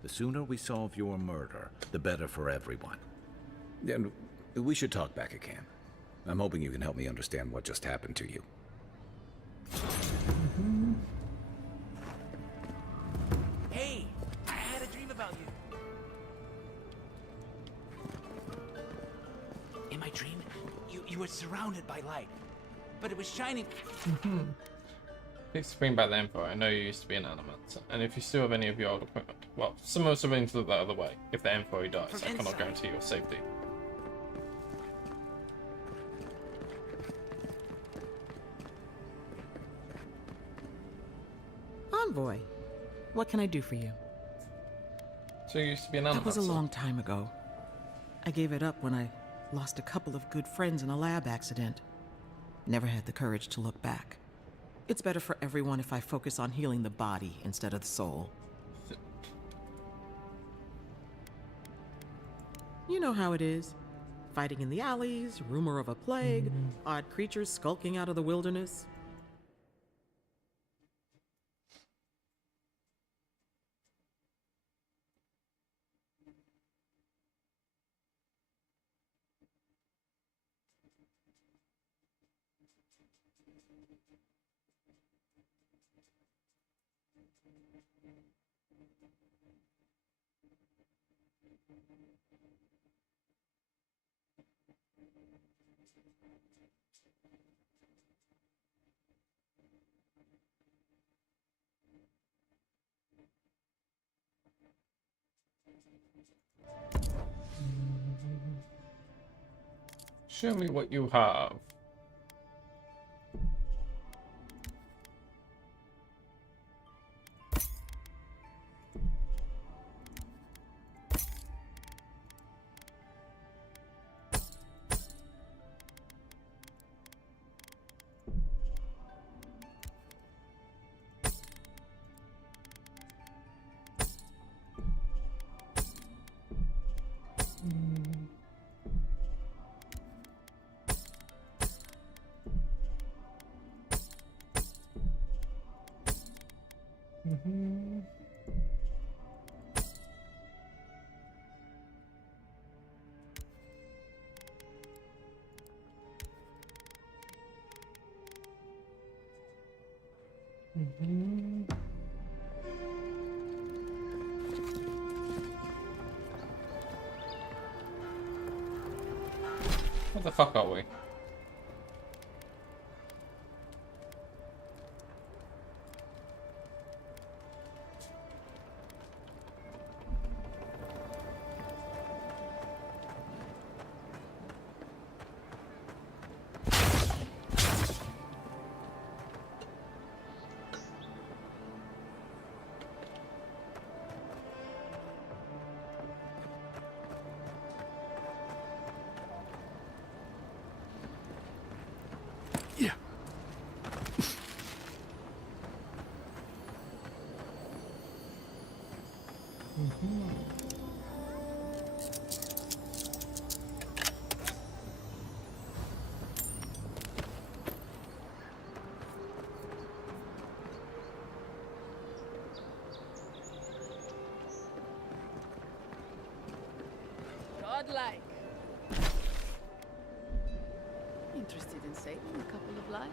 The sooner we solve your murder, the better for everyone. And we should talk back again. I'm hoping you can help me understand what just happened to you. Hey, I had a dream about you. In my dream, you were surrounded by light, but it was shining. Explain about the Emperor. I know you used to be an animate, and if you still have any of your old equipment, well, some of us are willing to look the other way. If the Emperor dies, I cannot guarantee your safety. Envoy, what can I do for you? So you used to be an animate. That was a long time ago. I gave it up when I lost a couple of good friends in a lab accident. Never had the courage to look back. It's better for everyone if I focus on healing the body instead of the soul. You know how it is. Fighting in the alleys, rumor of a plague, odd creatures skulking out of the wilderness. Show me what you have. What the fuck are we? Godlike. Interested in saving a couple of lives?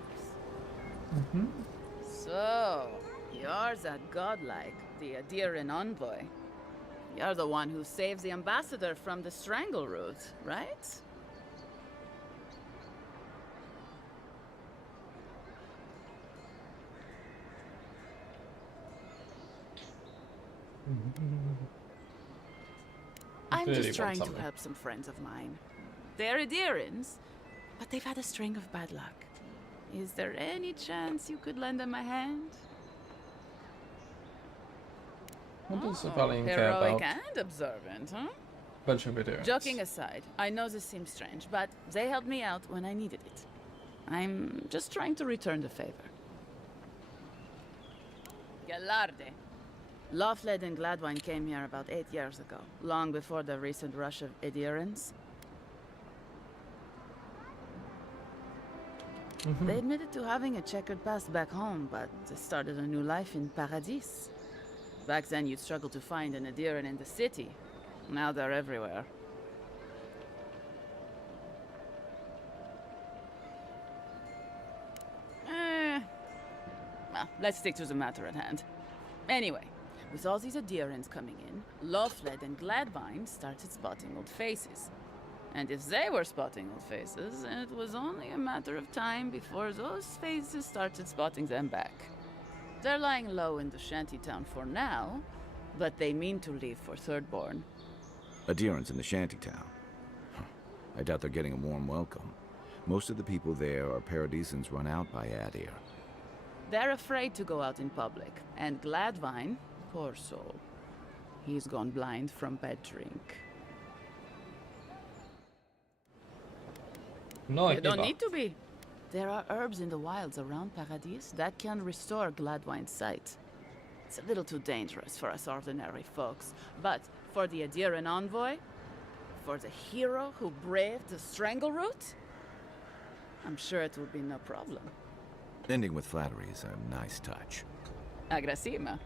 So, you're that godlike, the Adiran envoy. You're the one who saves the ambassador from the strangle root, right? I'm Clearly just want trying to something. help some friends of mine. They're Adirans, but they've had a string of bad luck. Is there any chance you could lend them a hand? What does the Valiant care heroic about? and observant, huh? Bunch of idiots. Joking aside, I know this seems strange, but they helped me out when I needed it. I'm just trying to return the favor. Galarde. Lawfled and Gladwine came here about 8 years ago, long before the recent rush of adherents. They admitted to having a checkered past back home, but they started a new life in Paradis. Back then, you'd struggle to find an adherent in the city. Now they're everywhere. Well, let's stick to the matter at hand. Anyway, with all these adherents coming in, Lawfled and Gladvine started spotting old faces. And if they were spotting old faces, it was only a matter of time before those faces started spotting them back. They're lying low in the shantytown for now, but they mean to leave for Thirdborn. Adherents in the shantytown. Huh. I doubt they're getting a warm welcome. Most of the people there are Paradisans run out by Adir. They're afraid to go out in public, and Gladvine, poor soul, he's gone blind from bad drink. No, You don't need to be. There are herbs in the wilds around Paradis that can restore Gladwine's sight. It's a little too dangerous for us ordinary folks, but for the Adiran envoy, for the hero who braved the strangle route, I'm sure it will be no problem. Ending with flattery is a nice touch. Agrasima.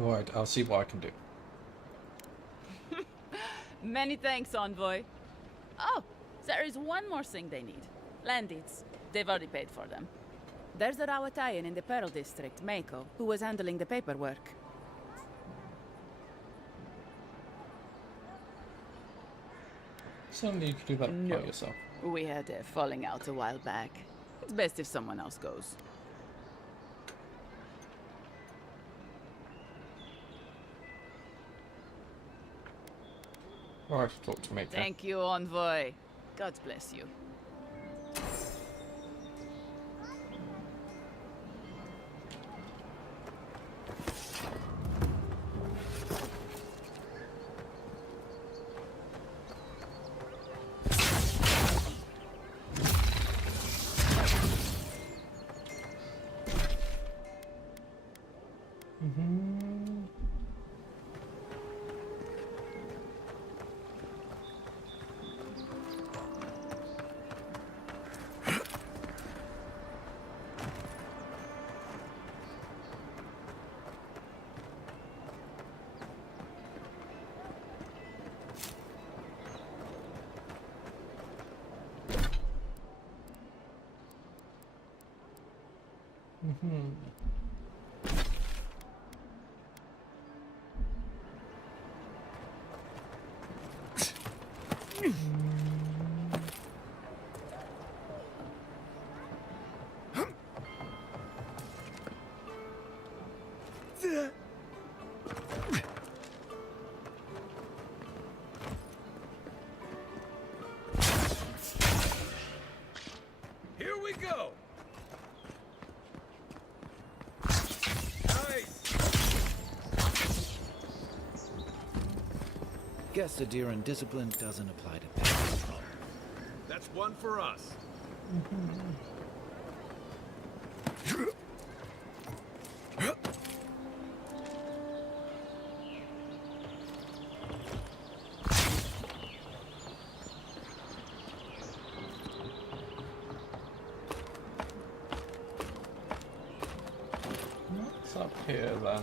Alright, I'll see what I can do. Many thanks, envoy. Oh, there is one more thing they need. Land deeds. They've already paid for them. There's a Rawatayan in the Pearl District, Mako, who was handling the paperwork. Certainly you could do that by yourself. We had a falling out a while back. It's best if someone else goes. Or I should talk to Mako. Thank you, Envoy. God bless you. Here we go! Nice! Guess the Diran discipline doesn't apply to people. That's one for us. What's up here then?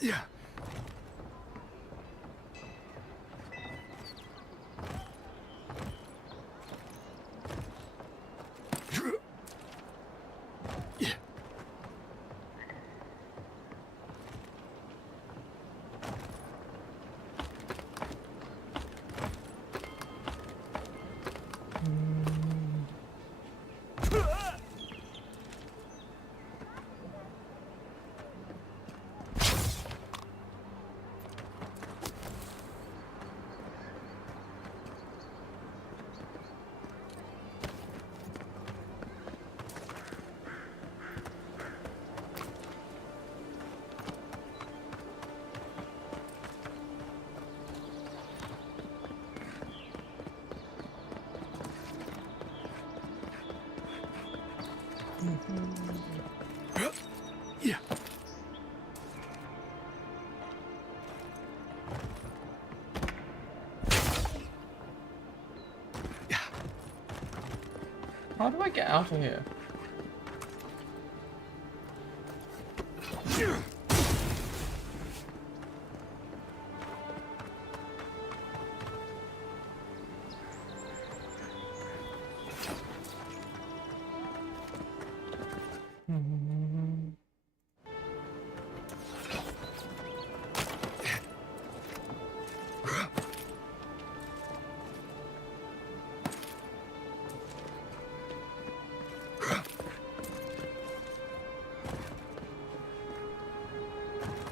Yeah. How do I get out of here?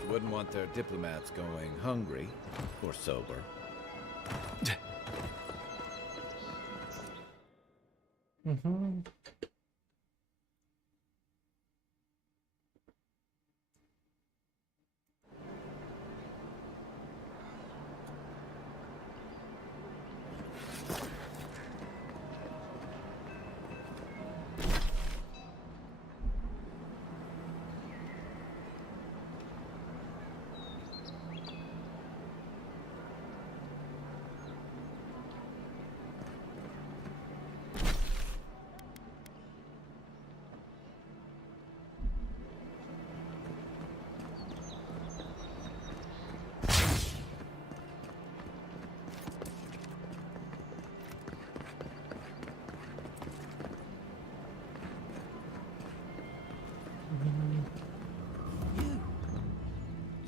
Wouldn't want their diplomats going hungry or sober.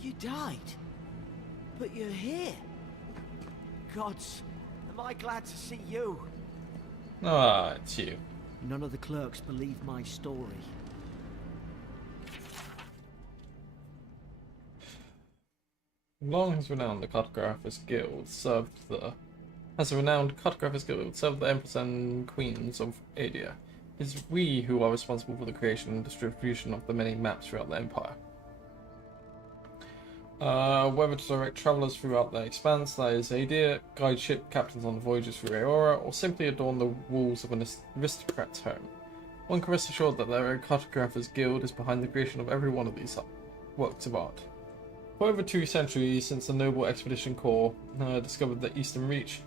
You died. But you're here. Gods, am I glad to see you. Ah, it's you. None of the clerks believe my story. Long has renowned the Cartographers Guild served the Empress and Queens of Adia. It is we who are responsible for the creation and distribution of the many maps throughout the Empire. Whether to direct travelers throughout the expanse, that is Adia, guide ship captains on voyages through Aora, or simply adorn the walls of an aristocrat's home. One can rest assured that the Cartographers Guild is behind the creation of every one of these works of art. For over 2 centuries since the Noble Expedition Corps discovered the Eastern Reach,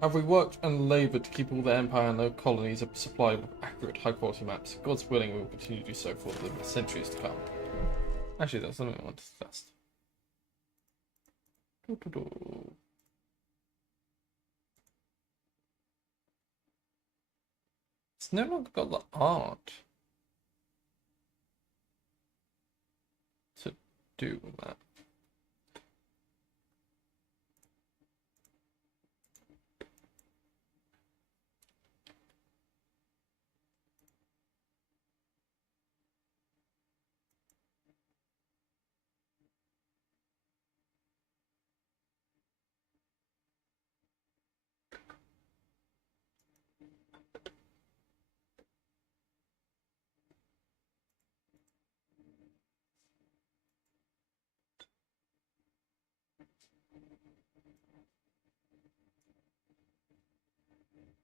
have we worked and laboured to keep all the Empire and the colonies supplied with accurate, high-quality maps. God's willing, we will continue to do so for the centuries to come. Actually, that's something I want to test. It's no longer got the art to do that.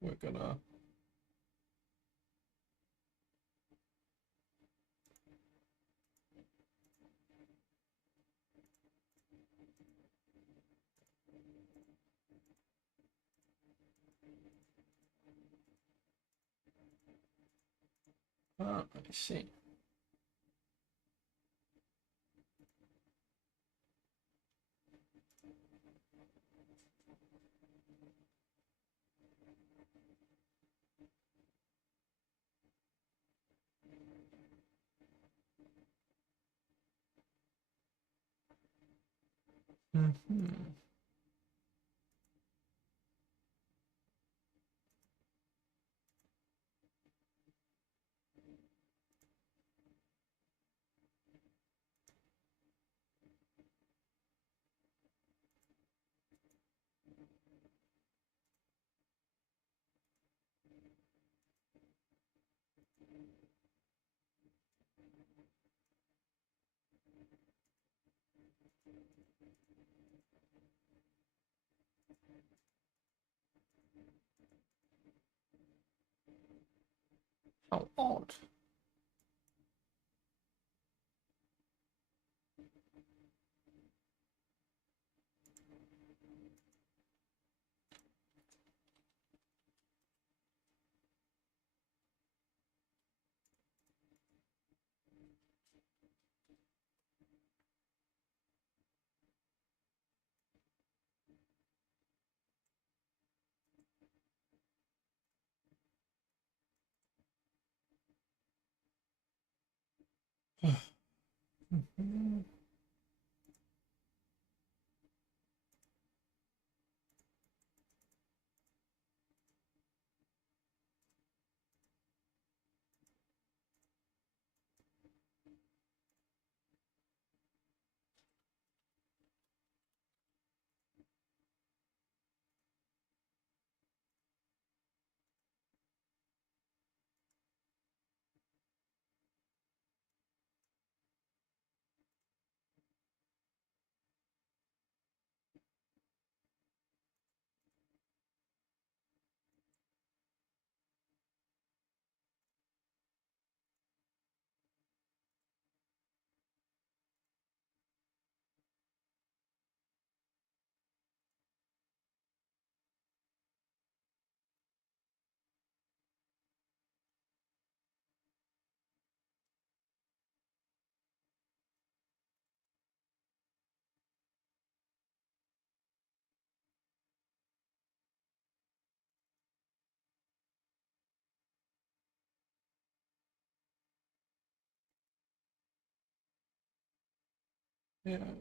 We're gonna I see. How odd. Yeah,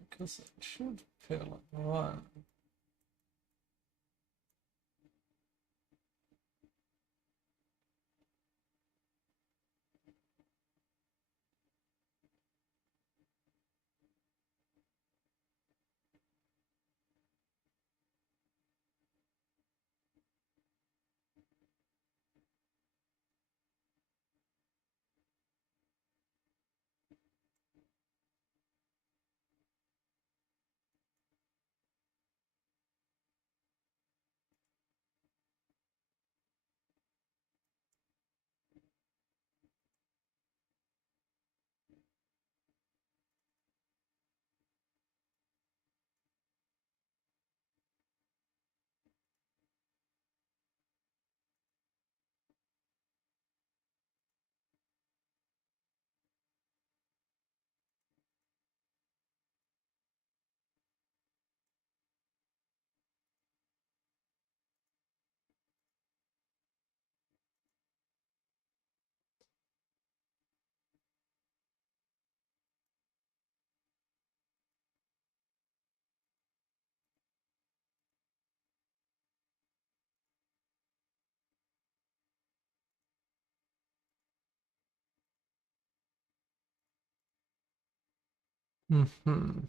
because it should feel like that. Mm-hmm.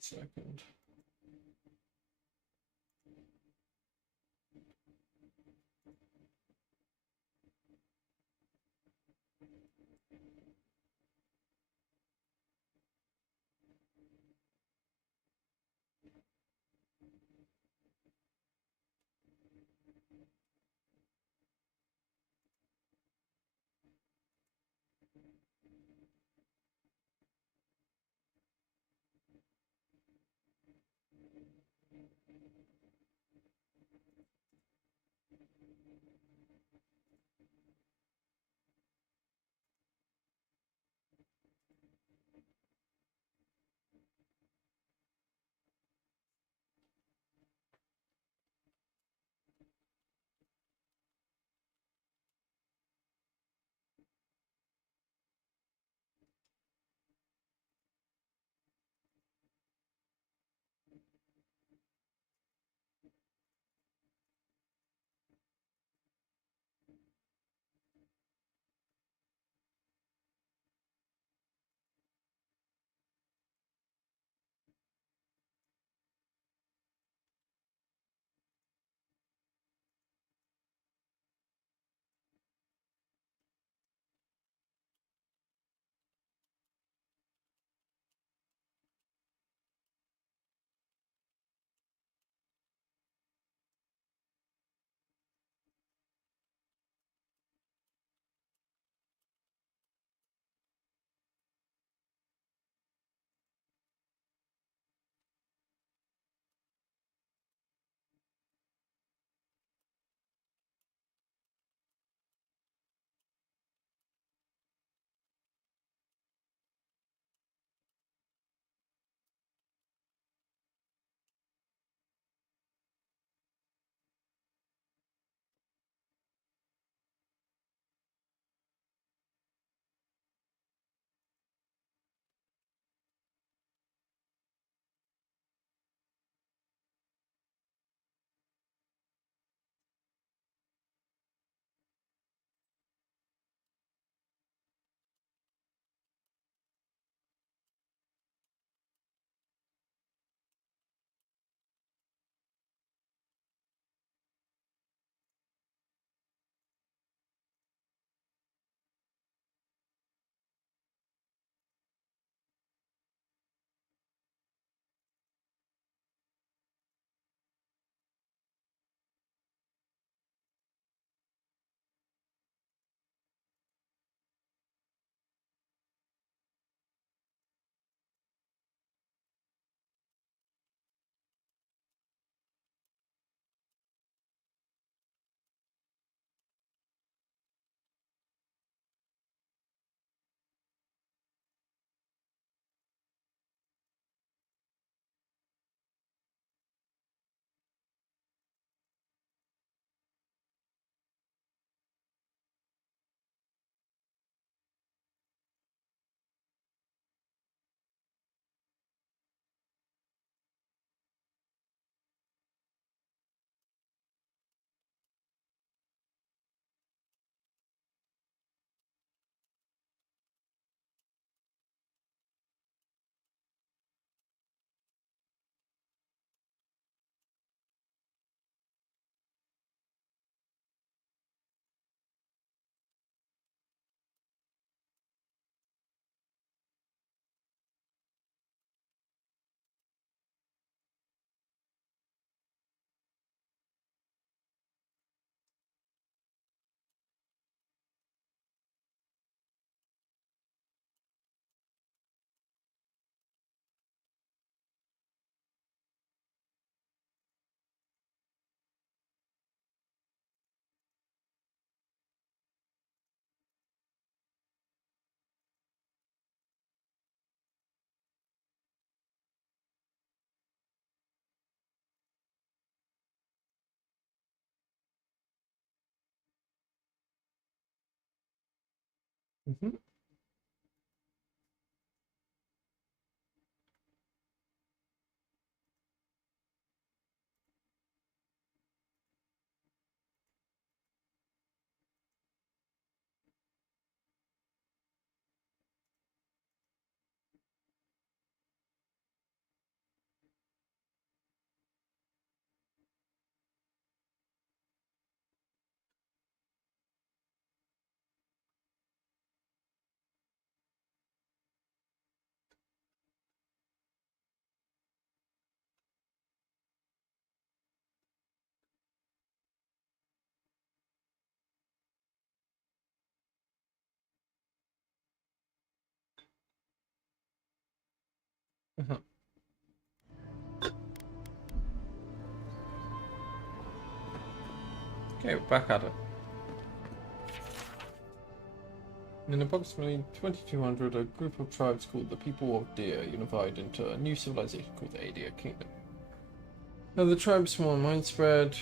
Second. Mm-hmm. Uh-huh. Okay, we're back at it. In approximately 2200, a group of tribes called the People of Deer unified into a new civilization called the Adir Kingdom. Now the tribes were more widespread.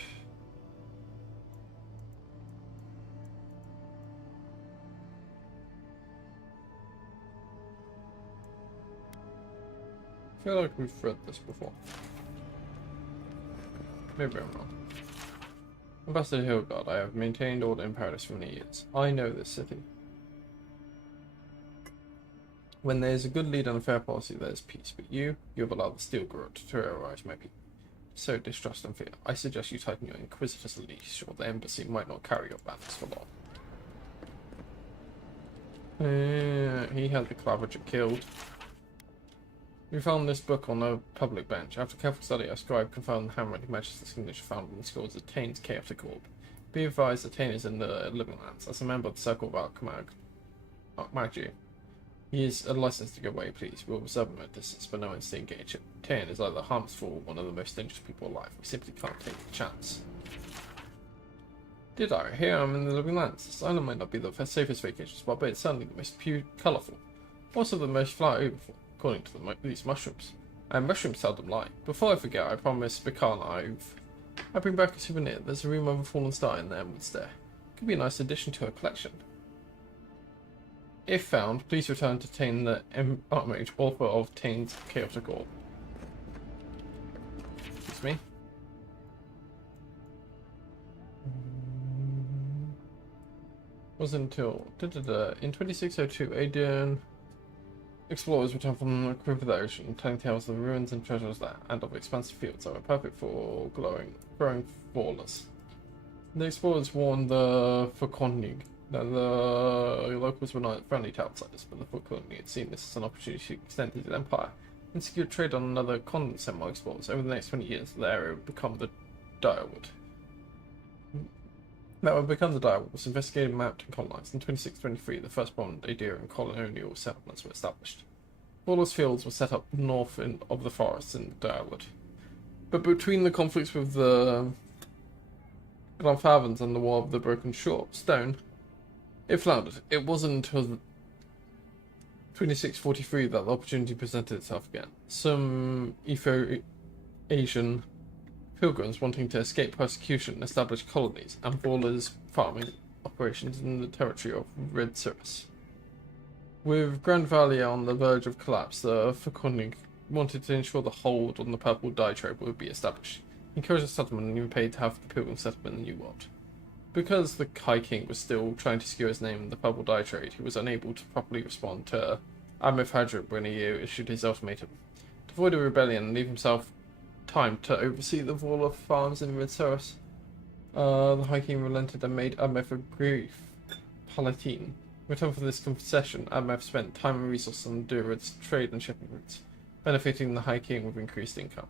I feel like we've read this before. Maybe I'm wrong. Ambassador Hildgard, I have maintained order in Paradise for many years. I know this city. When there is a good leader and a fair policy, there is peace. But you have allowed the Steel Grot to terrorize my people. So distrust and fear. I suggest you tighten your Inquisitor's leash, or the embassy might not carry your banners for long. He had the Clavager killed. We found this book on a public bench. After careful study, our scribe confirmed the handwriting matches the signature found in the scrolls of Tane's chaotic orb. Be advised that Tane is in the Living Lands. As a member of the Circle of Archmagi, he is licensed to go where he please. We will observe him at distance, but no one to engage him. Tane is either harmful or one of the most dangerous people alive. We simply can't take the chance. Did I? Here I'm in the Living Lands. This island might not be the safest vacation spot, but it's certainly the most colourful. Also the most flower-overful, according to these mushrooms. And mushrooms seldom lie. Before I forget, I promise Bikana I bring back a souvenir. There's a room of a fallen star in the Emerald Stair. Could be a nice addition to her collection. If found, please return to Tane the Archmage, author of Tane's Chaotic Orb. Excuse me. Wasn't until in 2602, Adrian explorers returned from the River of the Ocean, telling tales of the ruins and treasures there, and of expansive fields that were perfect for growing flawless. The explorers warned the Fauconnig that the locals were not friendly to outsiders, but the Fauconnig had seen this as an opportunity to extend his empire and secure trade on another continent sent by explorers. Over the next 20 years, the area would become the Direwood. That would become the Direwood was investigated, mapped, and colonized. In 2623, the first prominent Adirian colonial settlements were established. Lawless fields were set up north of the forests in the Direwood. But between the conflicts with the Glenfarthans and the War of the Broken Stone, it floundered. It wasn't until 2643 that the opportunity presented itself again. Some Afro-Asian pilgrims wanting to escape persecution established colonies and Vorla's farming operations in the territory of Red Cirrus. With Grand Valley on the verge of collapse, the Fauconnig wanted to ensure the hold on the purple dye trade would be established. He encouraged the settlement and even paid to have the pilgrims set up in the New World. Because the High King was still trying to secure his name in the purple dye trade, he was unable to properly respond to Amif Hadrib when he issued his ultimatum. To avoid a rebellion and leave himself time to oversee the Vorla farms in Red Cirrus, the High King relented and made Amif a grief palatine. In return for this concession, Amif spent time and resources on Durad's trade and shipping routes, benefiting the High King with increased income.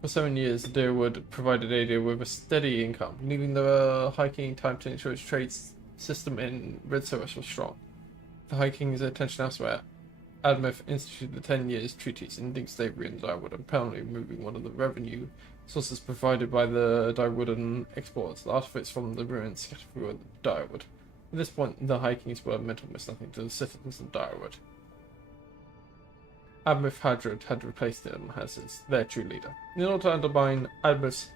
For 7 years, Durwood provided Adir with a steady income, leaving the High King time to ensure his trade system in Red Cirrus was strong. The High King's attention elsewhere, Admef instituted the 10 Years Treaties, ending slavery in Direwood and permanently removing one of the revenue sources provided by the Direwoodan exporters, the artifacts from the ruins scattered through Direwood. At this point, the High King's word meant almost nothing to the citizens of Direwood. Admif Hadrid had replaced him as their true leader. In order to undermine Admif's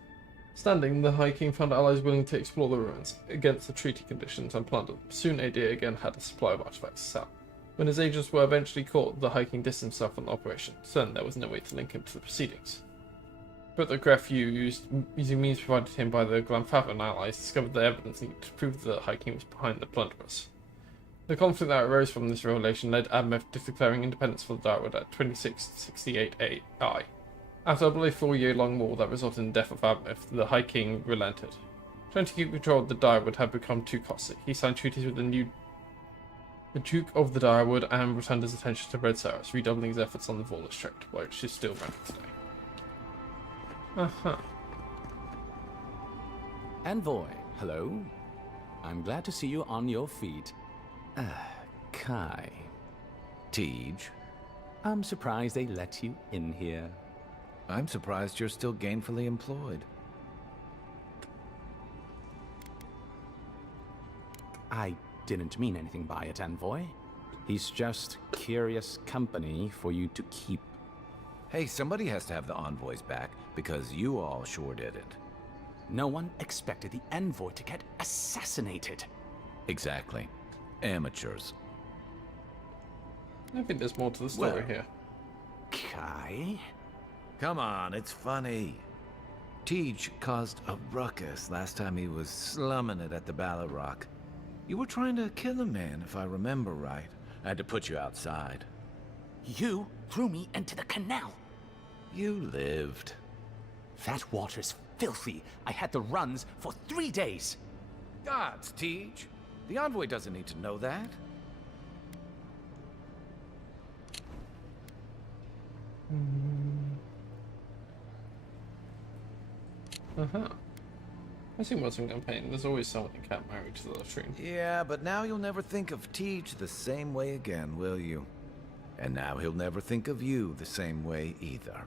Standing, the High King found allies willing to explore the ruins against the treaty conditions and plunder them. Soon Adir again had a supply of artifacts to sell. When his agents were eventually caught, the High King distanced himself from the operation, certain there was no way to link him to the proceedings. But the Graf using means provided him by the Glanfathan allies, discovered the evidence needed to prove that the High King was behind the plunderers. The conflict that arose from this revelation led Admeth to declaring independence for the Direward at 2668 AI. After a bloody 4-year-long war that resulted in the death of Admeth, the High King relented. Trying to keep control of the Direward had become too costly. He signed treaties with the Duke of the Direward and returned his attention to Red Saris, redoubling his efforts on the Vorlus trade, which is still running today. Envoy, hello. I'm glad to see you on your feet. Kai. Tej. I'm surprised they let you in here. I'm surprised you're still gainfully employed. I didn't mean anything by it, Envoy. He's just curious company for you to keep. Hey, somebody has to have the envoys back, because you all sure didn't. No one expected the Envoy to get assassinated. Exactly. Amateurs. I think there's more to the story here. Kai? Come on, it's funny. Tej caused a ruckus last time he was slumming it at the Ballad Rock. You were trying to kill a man, if I remember right. I had to put you outside. You threw me into the canal. You lived. That water's filthy. I had the runs for 3 days. Gods, Tej. The envoy doesn't need to know that. I see what's in campaign. There's always someone you can't marry to the latrine. Yeah, but now you'll never think of Tej the same way again, will you? And now he'll never think of you the same way either.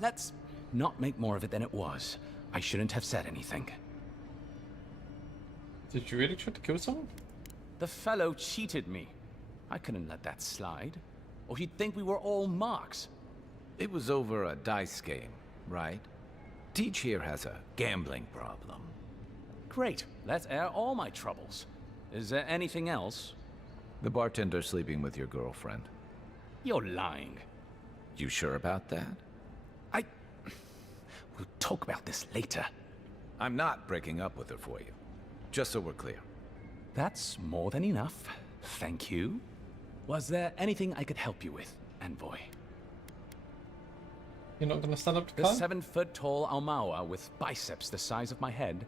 Let's not make more of it than it was. I shouldn't have said anything. Did you really try to kill someone? The fellow cheated me. I couldn't let that slide. Or he'd think we were all marks. It was over a dice game, right? Tej here has a gambling problem. Great. Let's air all my troubles. Is there anything else? The bartender sleeping with your girlfriend. You're lying. You sure about that? We'll talk about this later. I'm not breaking up with her for you. Just so we're clear. That's more than enough. Thank you. Was there anything I could help you with, Envoy? You're not going to stand up to The Kai? 7-foot-tall Almawa with biceps the size of my head?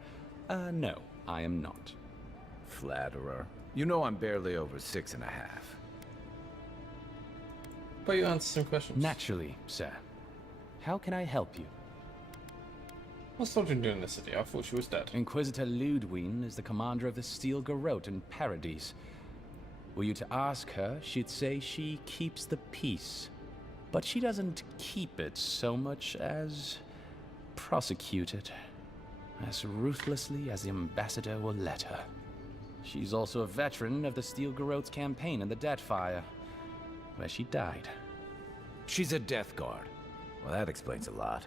No, I am not. Flatterer. You know I'm barely over 6.5. But you answer some questions. Naturally, sir. How can I help you? What's Sojourn doing in the city? I thought she was dead. Inquisitor Ludwine is the commander of the Steel Garrote in Paradise. Were you to ask her, she'd say she keeps the peace. But she doesn't keep it so much as prosecute it. As ruthlessly as the ambassador will let her. She's also a veteran of the Steel Garrote's campaign in the Deathfire, where she died. She's a Death Guard. Well, that explains a lot.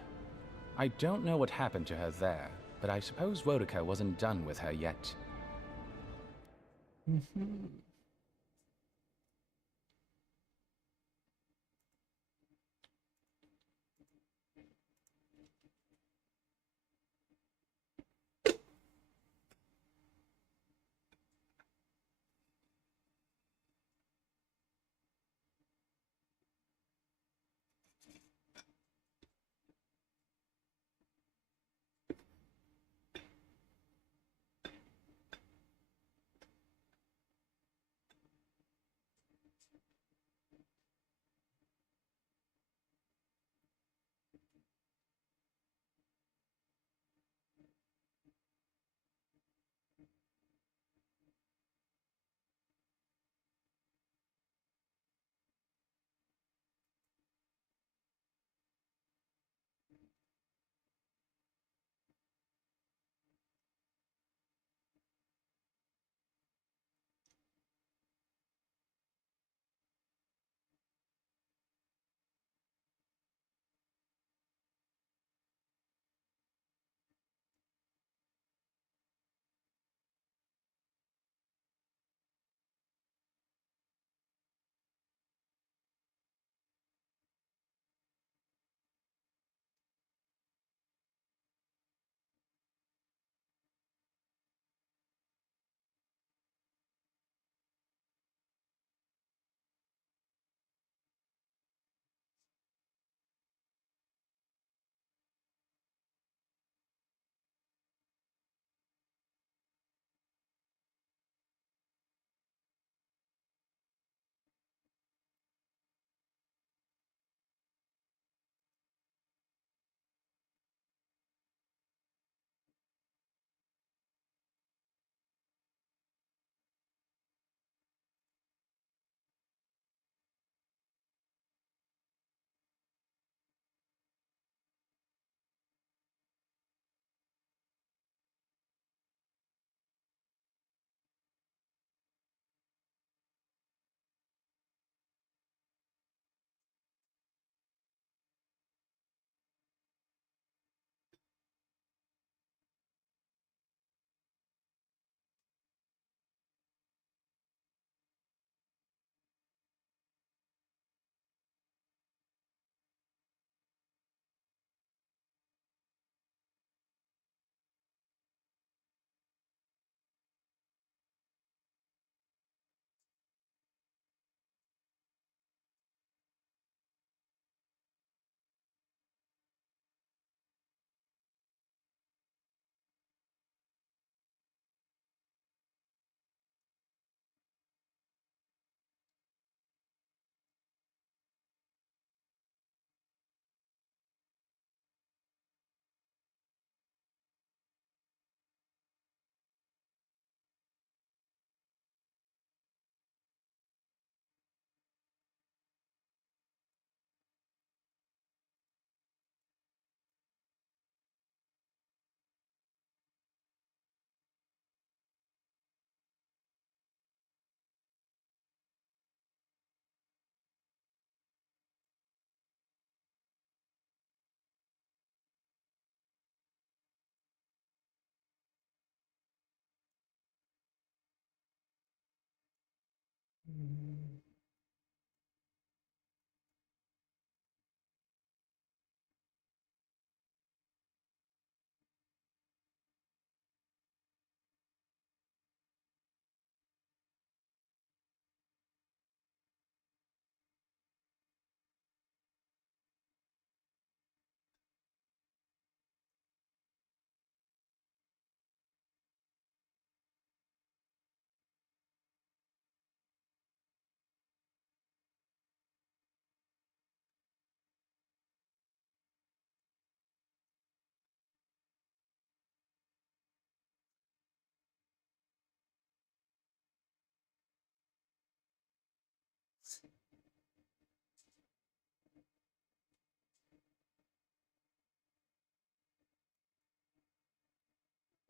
I don't know what happened to her there, but I suppose Wodika wasn't done with her yet.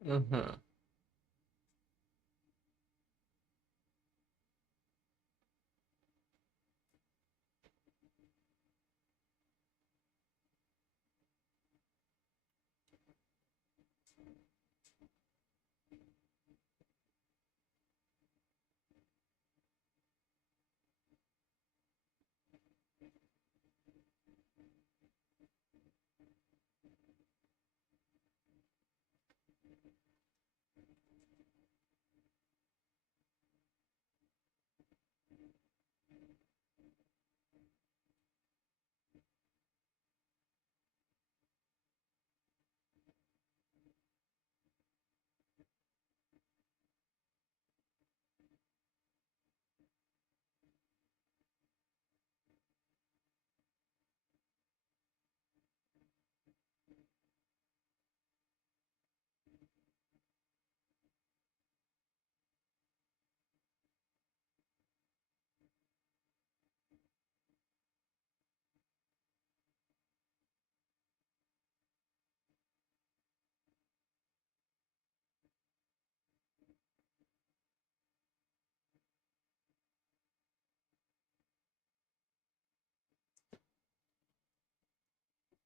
Mm-hmm.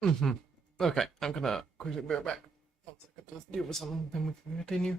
Mm-hmm. Okay, I'm gonna quickly be right back. 1 second, just deal with something, then we can continue.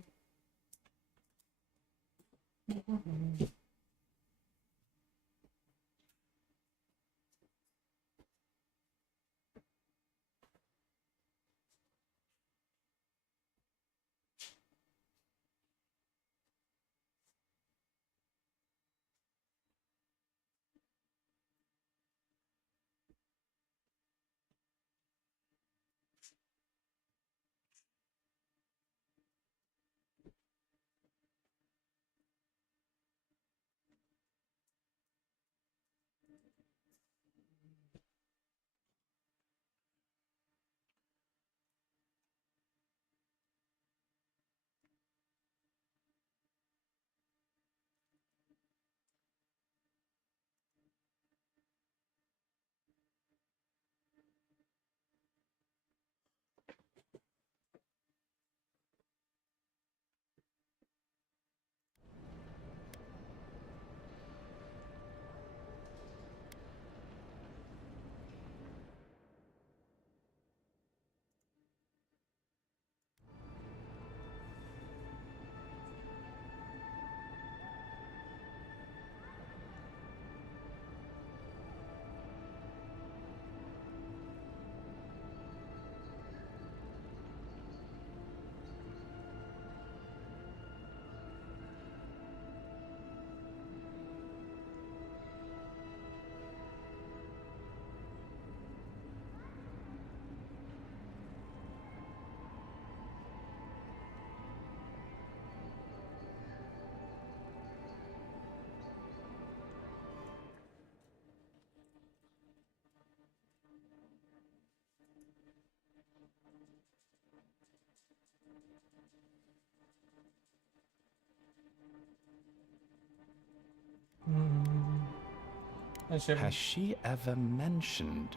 Has she ever mentioned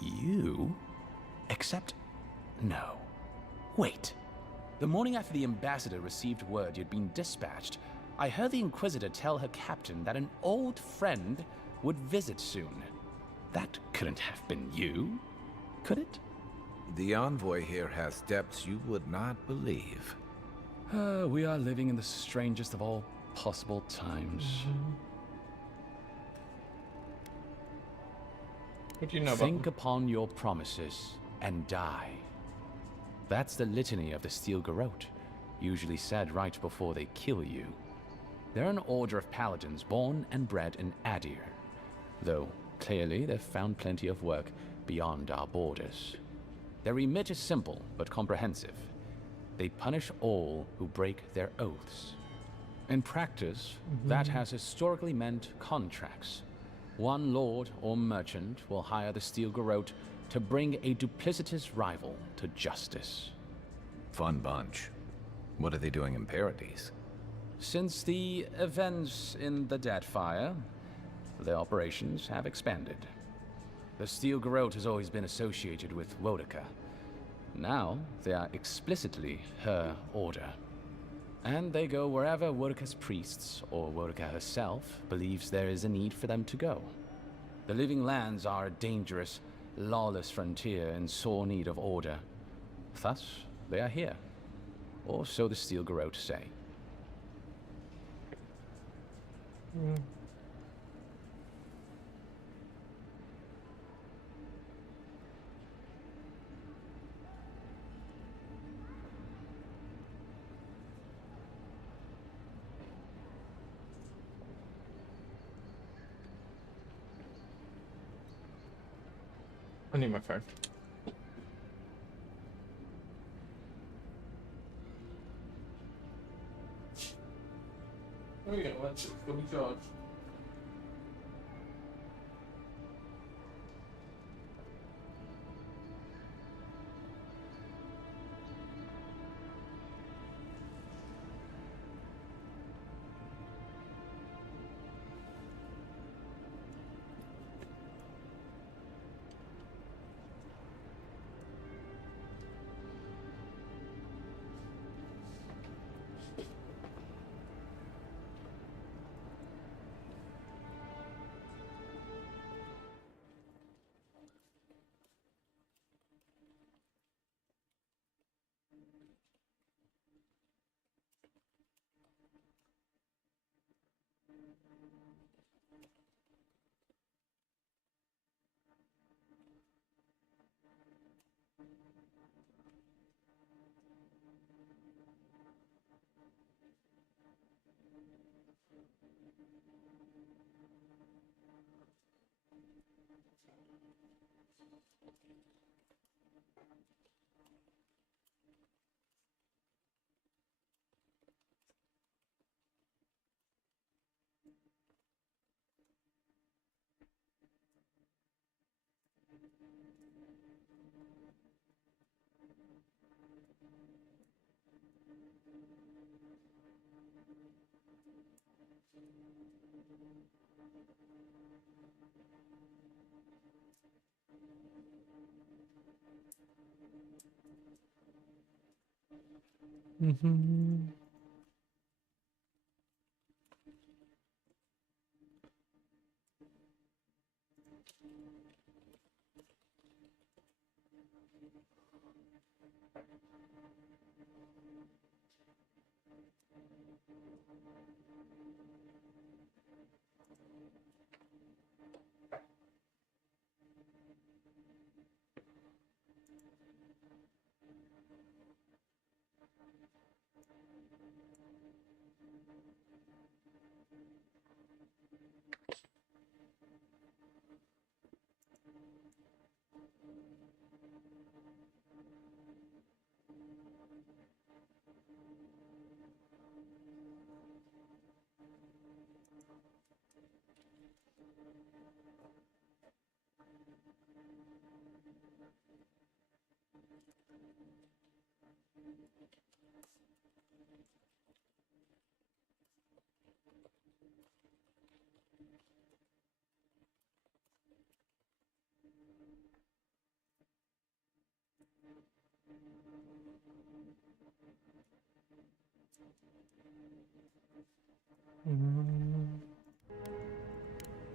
you? Except, no. Wait. The morning after the ambassador received word you'd been dispatched, I heard the Inquisitor tell her captain that an old friend would visit soon. That couldn't have been you, could it? The envoy here has depths you would not believe. We are living in the strangest of all possible times. What do you know Think about upon your promises and die. That's the litany of the Steel Garrote, usually said right before they kill you. They're an order of paladins born and bred in Adir, though clearly they've found plenty of work beyond our borders. Their remit is simple but comprehensive. They punish all who break their oaths. In practice, that has historically meant contracts. One lord or merchant will hire the Steel Garrote to bring a duplicitous rival to justice. Fun bunch. What are they doing in Paradise? Since the events in the Deadfire, their operations have expanded. The Steel Garrote has always been associated with Wodica. Now, they are explicitly her order. And they go wherever Wodica's priests, or Wodica herself, believes there is a need for them to go. The Living Lands are a dangerous, lawless frontier in sore need of order. Thus, they are here. Or so the Steel Garrote say. I need my phone. Oh yeah, let's fully charged.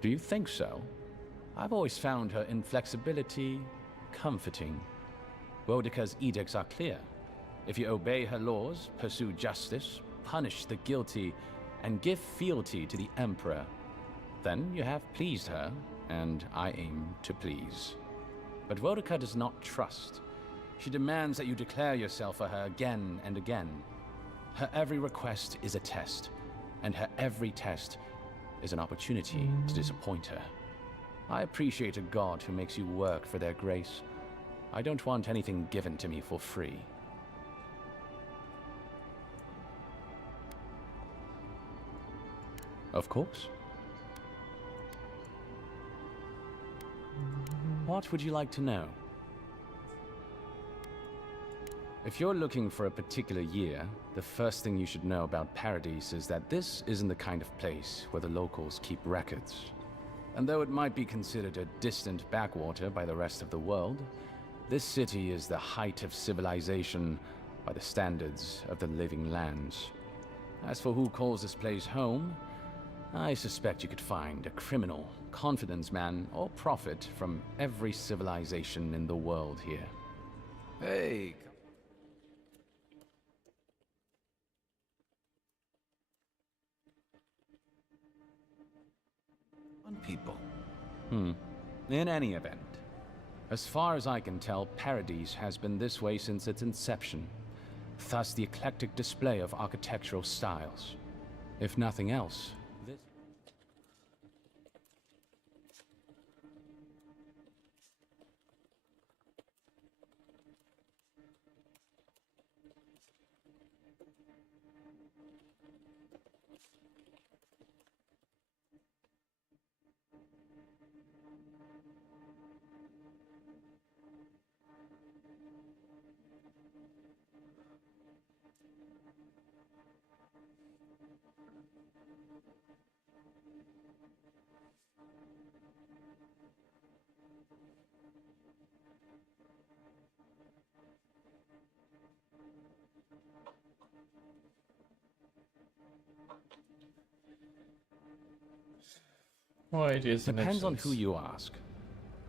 Do you think so? I've always found her inflexibility comforting. Wodica's edicts are clear. If you obey her laws, pursue justice, punish the guilty, and give fealty to the Emperor, then you have pleased her and I aim to please. But Rodica does not trust. She demands that you declare yourself for her again and again. Her every request is a test, and her every test is an opportunity to disappoint her. I appreciate a god who makes you work for their grace. I don't want anything given to me for free. Of course. What would you like to know? If you're looking for a particular year, the first thing you should know about Paradise is that this isn't the kind of place where the locals keep records. And though it might be considered a distant backwater by the rest of the world, this city is the height of civilization by the standards of the living lands. As for who calls this place home, I suspect you could find a criminal, confidence man, or prophet from every civilization in the world here. Hey, people. In any event, as far as I can tell, Paradise has been this way since its inception. Thus the eclectic display of architectural styles. If nothing else, this... Depends on who you ask.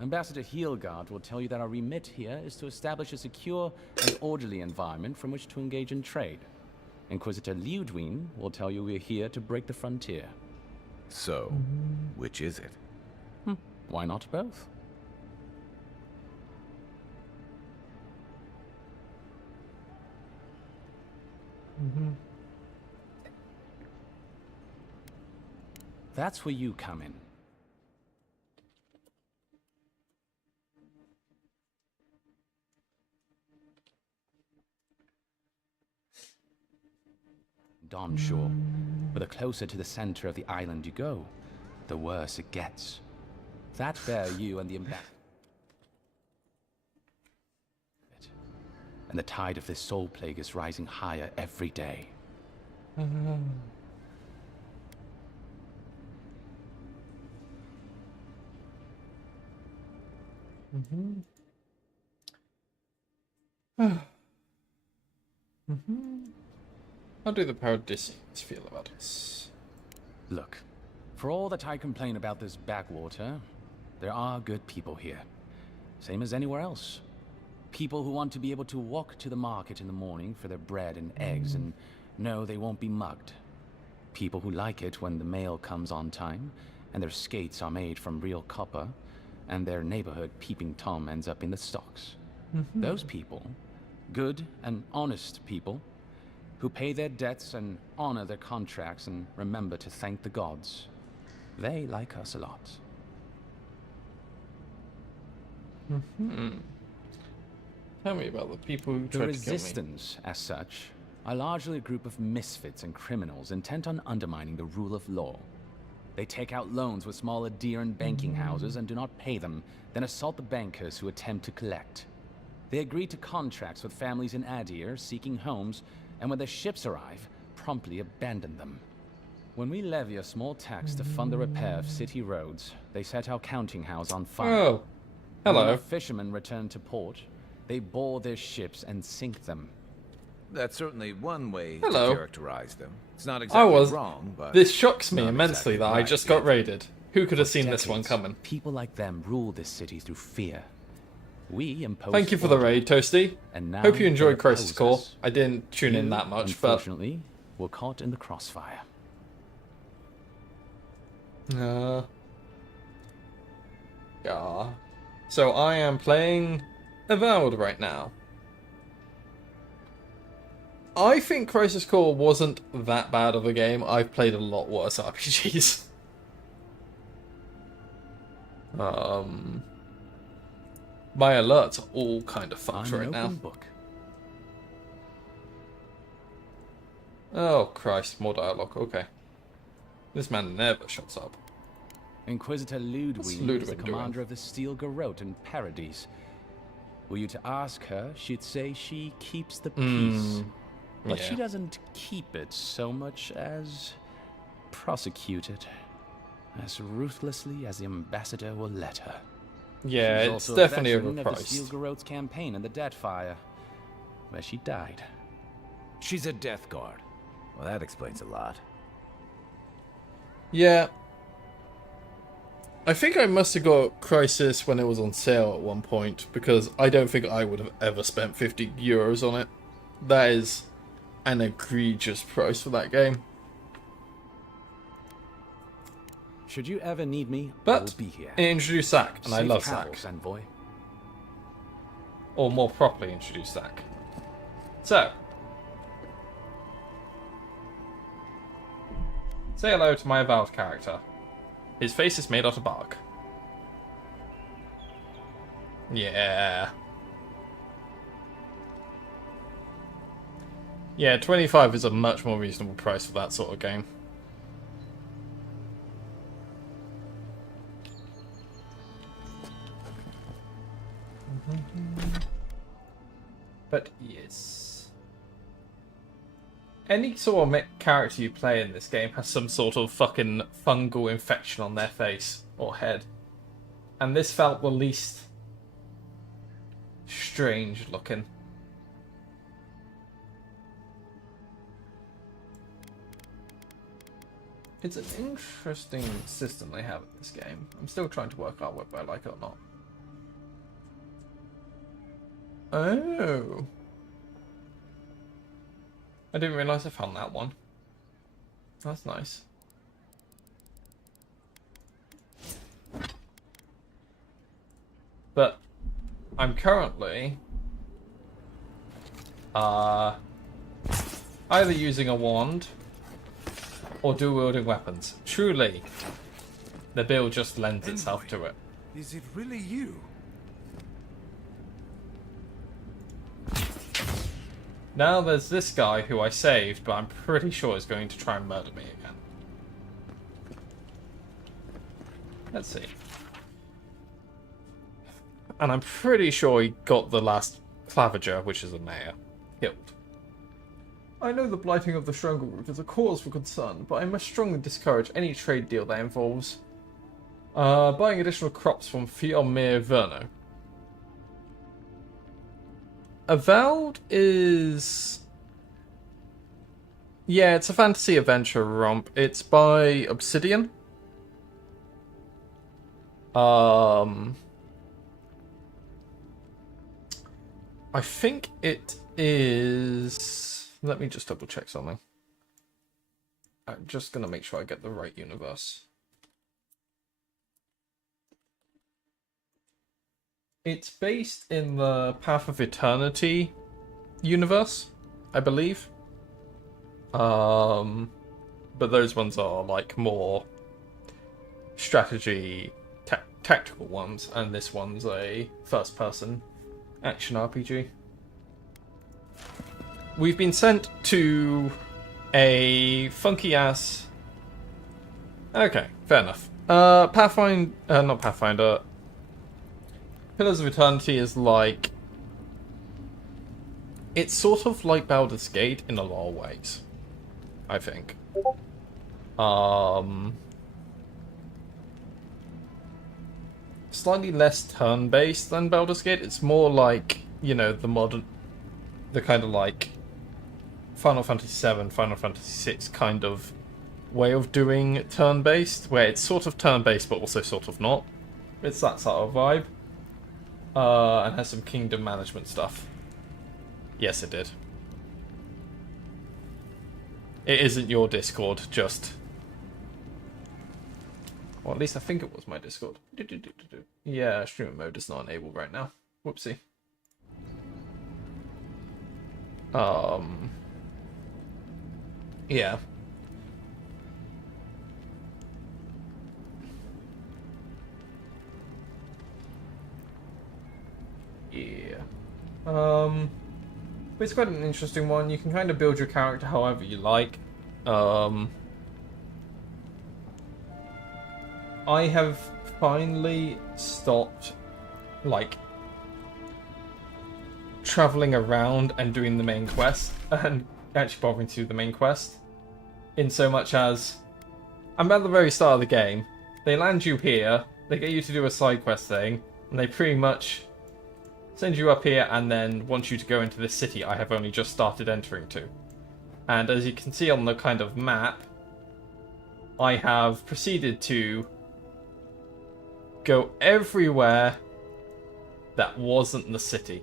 Ambassador Heelgard will tell you that our remit here is to establish a secure and orderly environment from which to engage in trade. Inquisitor Liudwin will tell you we're here to break the frontier. So, which is it? Why not both? That's where you come in. Dawn Shore. But the closer to the center of the island you go, the worse it gets. That bear you and the ambassador. And the tide of this soul plague is rising higher every day. How do the Paradisians feel about us? Look, for all that I complain about this backwater, there are good people here. Same as anywhere else. People who want to be able to walk to the market in the morning for their bread and eggs and know they won't be mugged. People who like it when the mail comes on time, and their skates are made from real copper, and their neighborhood peeping Tom ends up in the stocks. Those people, good and honest people, who pay their debts and honor their contracts and remember to thank the gods. They like us a lot. Tell me about the people who tried to kill me. The resistance, as such, are largely a group of misfits and criminals intent on undermining the rule of law. They take out loans with small Adiran banking houses and do not pay them, then assault the bankers who attempt to collect. They agree to contracts with families in Adir seeking homes, and when their ships arrive, promptly abandon them. When we levy a small tax to fund the repair of city roads, they set our counting house on fire. Oh, hello. When our fishermen return to port, they board their ships and sink them. That's certainly one way Hello. to characterize them. It's not exactly wrong, but This shocks me not immensely exactly that I right just got either. raided. Who could have For seen this one decades, coming? People like them rule this city through fear. We impose Thank you for the order, raid, Toasty. and now Hope you enjoyed they Crisis oppose Core. us. I didn't tune in You, that much, but unfortunately, were caught in the crossfire. Yeah. So I am playing Avowed right now. I think Crisis Core wasn't that bad of a game. I've played a lot worse RPGs. My alerts are all kind of fucked right now. Book. Oh Christ, more dialogue. Okay. This man never shuts up. Inquisitor What's Ludwig is the Ludwig commander doing? of the Steel Garrote in Paradise. Were you to ask her, she'd say she keeps the peace. But she yeah. doesn't keep it so much as prosecute it. As ruthlessly as the ambassador will let her. Yeah, She's it's also definitely a veteran of the Steel overpriced. Garrote's campaign in the Deathfire, where she died. She's a Death Guard. Well, that explains a lot. Yeah. I think I must have got Crisis when it was on sale at one point, because I don't think I would have ever spent 50 euros on it. That is an egregious price for that game. Should you ever need me, I But will be here. it introduced Zack, and I Safe love travels, Zack. Envoy. Or more properly introduced Zack. So, say hello to my Avowed character. His face is made out of bark. Yeah. Yeah, 25 is a much more reasonable price for that sort of game. But yes. Any sort of character you play in this game has some sort of fucking fungal infection on their face or head. And this felt the least strange looking. It's an interesting system they have in this game. I'm still trying to work out whether I like it or not. Oh. I didn't realise I found that one. That's nice. But I'm currently either using a wand or dual wielding weapons. Truly, the build just lends itself to it. Is it really you? Now there's this guy who I saved, but I'm pretty sure is going to try and murder me again. Let's see. And I'm pretty sure he got the last Claviger, which is a mayor, killed. I know the blighting of the Strangleroot is a cause for concern, but I must strongly discourage any trade deal that involves buying additional crops from Fiormir Verno. Avowed is... yeah, it's a fantasy adventure romp. It's by Obsidian. I think it is... let me just double check something. I'm just going to make sure I get the right universe. It's based in the Path of Eternity universe, I believe. But those ones are like more strategy, tactical ones, and this one's a first-person action RPG. We've been sent to a funky-ass... okay, fair enough. Not Pathfinder... Pillars of Eternity is like... it's sort of like Baldur's Gate in a lot of ways, I think. Slightly less turn-based than Baldur's Gate. It's more like, you know, the kind of like Final Fantasy VII, Final Fantasy VI kind of way of doing turn-based, where it's sort of turn-based but also sort of not. It's that sort of vibe. And has some kingdom management stuff. Yes, it did. It isn't your Discord, just... Or at least I think it was my Discord. Yeah, streamer mode is not enabled right now. Whoopsie. Yeah. Yeah. But it's quite an interesting one. You can kind of build your character however you like. I have finally stopped, like, traveling around and doing the main quest, and actually bothering to do the main quest, in so much as I'm at the very start of the game, they land you here, they get you to do a side quest thing, and they pretty much send you up here and then want you to go into this city I have only just started entering to. And as you can see on the kind of map, I have proceeded to go everywhere that wasn't the city.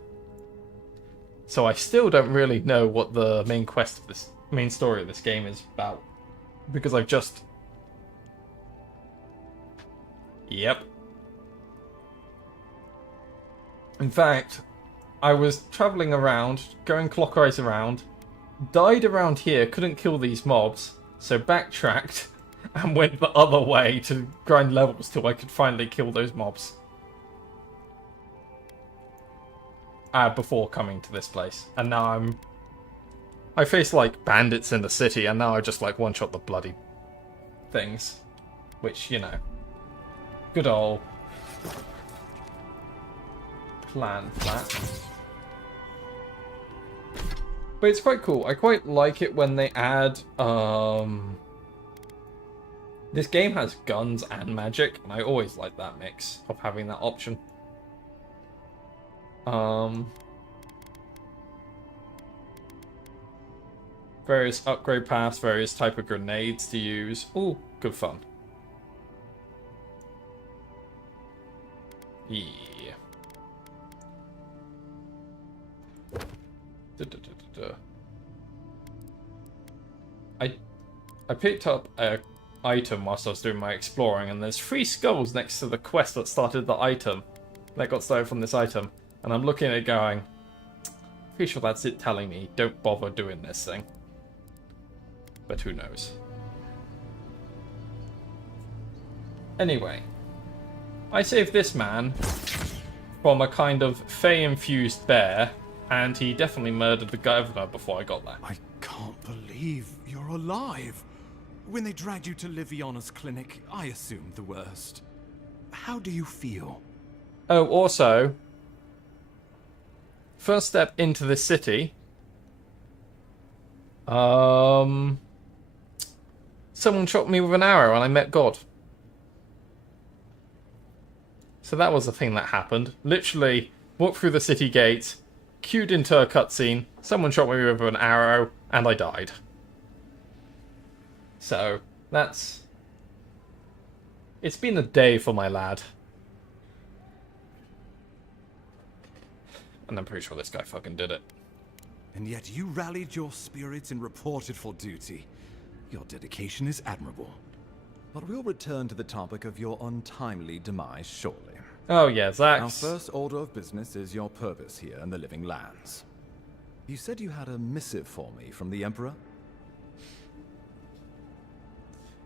So I still don't really know what the main quest of this main story of this game is about, because I've just... Yep. In fact, I was travelling around, going clockwise around, died around here, couldn't kill these mobs, so backtracked and went the other way to grind levels till I could finally kill those mobs. Before coming to this place. And now I face, like, bandits in the city, and now I just, like, one-shot the bloody things. Which, you know. Good old plan flat. But it's quite cool. I quite like it when they add, this game has guns and magic, and I always like that mix of having that option. Various upgrade paths, various type of grenades to use. Ooh, good fun. Yeah. I picked up a item whilst I was doing my exploring, and there's 3 skulls next to the quest that started the item. That got started from this item. And I'm looking at it going, pretty sure that's it telling me, don't bother doing this thing. But who knows. Anyway, I saved this man from a kind of Fey-infused bear, and he definitely murdered the governor before I got there. I can't believe you're alive. When they dragged you to Liviona's clinic, I assumed the worst. How do you feel? Oh, also, first step into this city, someone shot me with an arrow and I met God. So that was the thing that happened. Literally, walked through the city gate, queued into a cutscene, someone shot me with an arrow, and I died. So, that's... It's been a day for my lad. And I'm pretty sure this guy fucking did it. And yet you rallied your spirits and reported for duty. Your dedication is admirable. But we'll return to the topic of your untimely demise shortly. Oh yeah, Zach. Our first order of business is your purpose here in the Living Lands. You said you had a missive for me from the Emperor?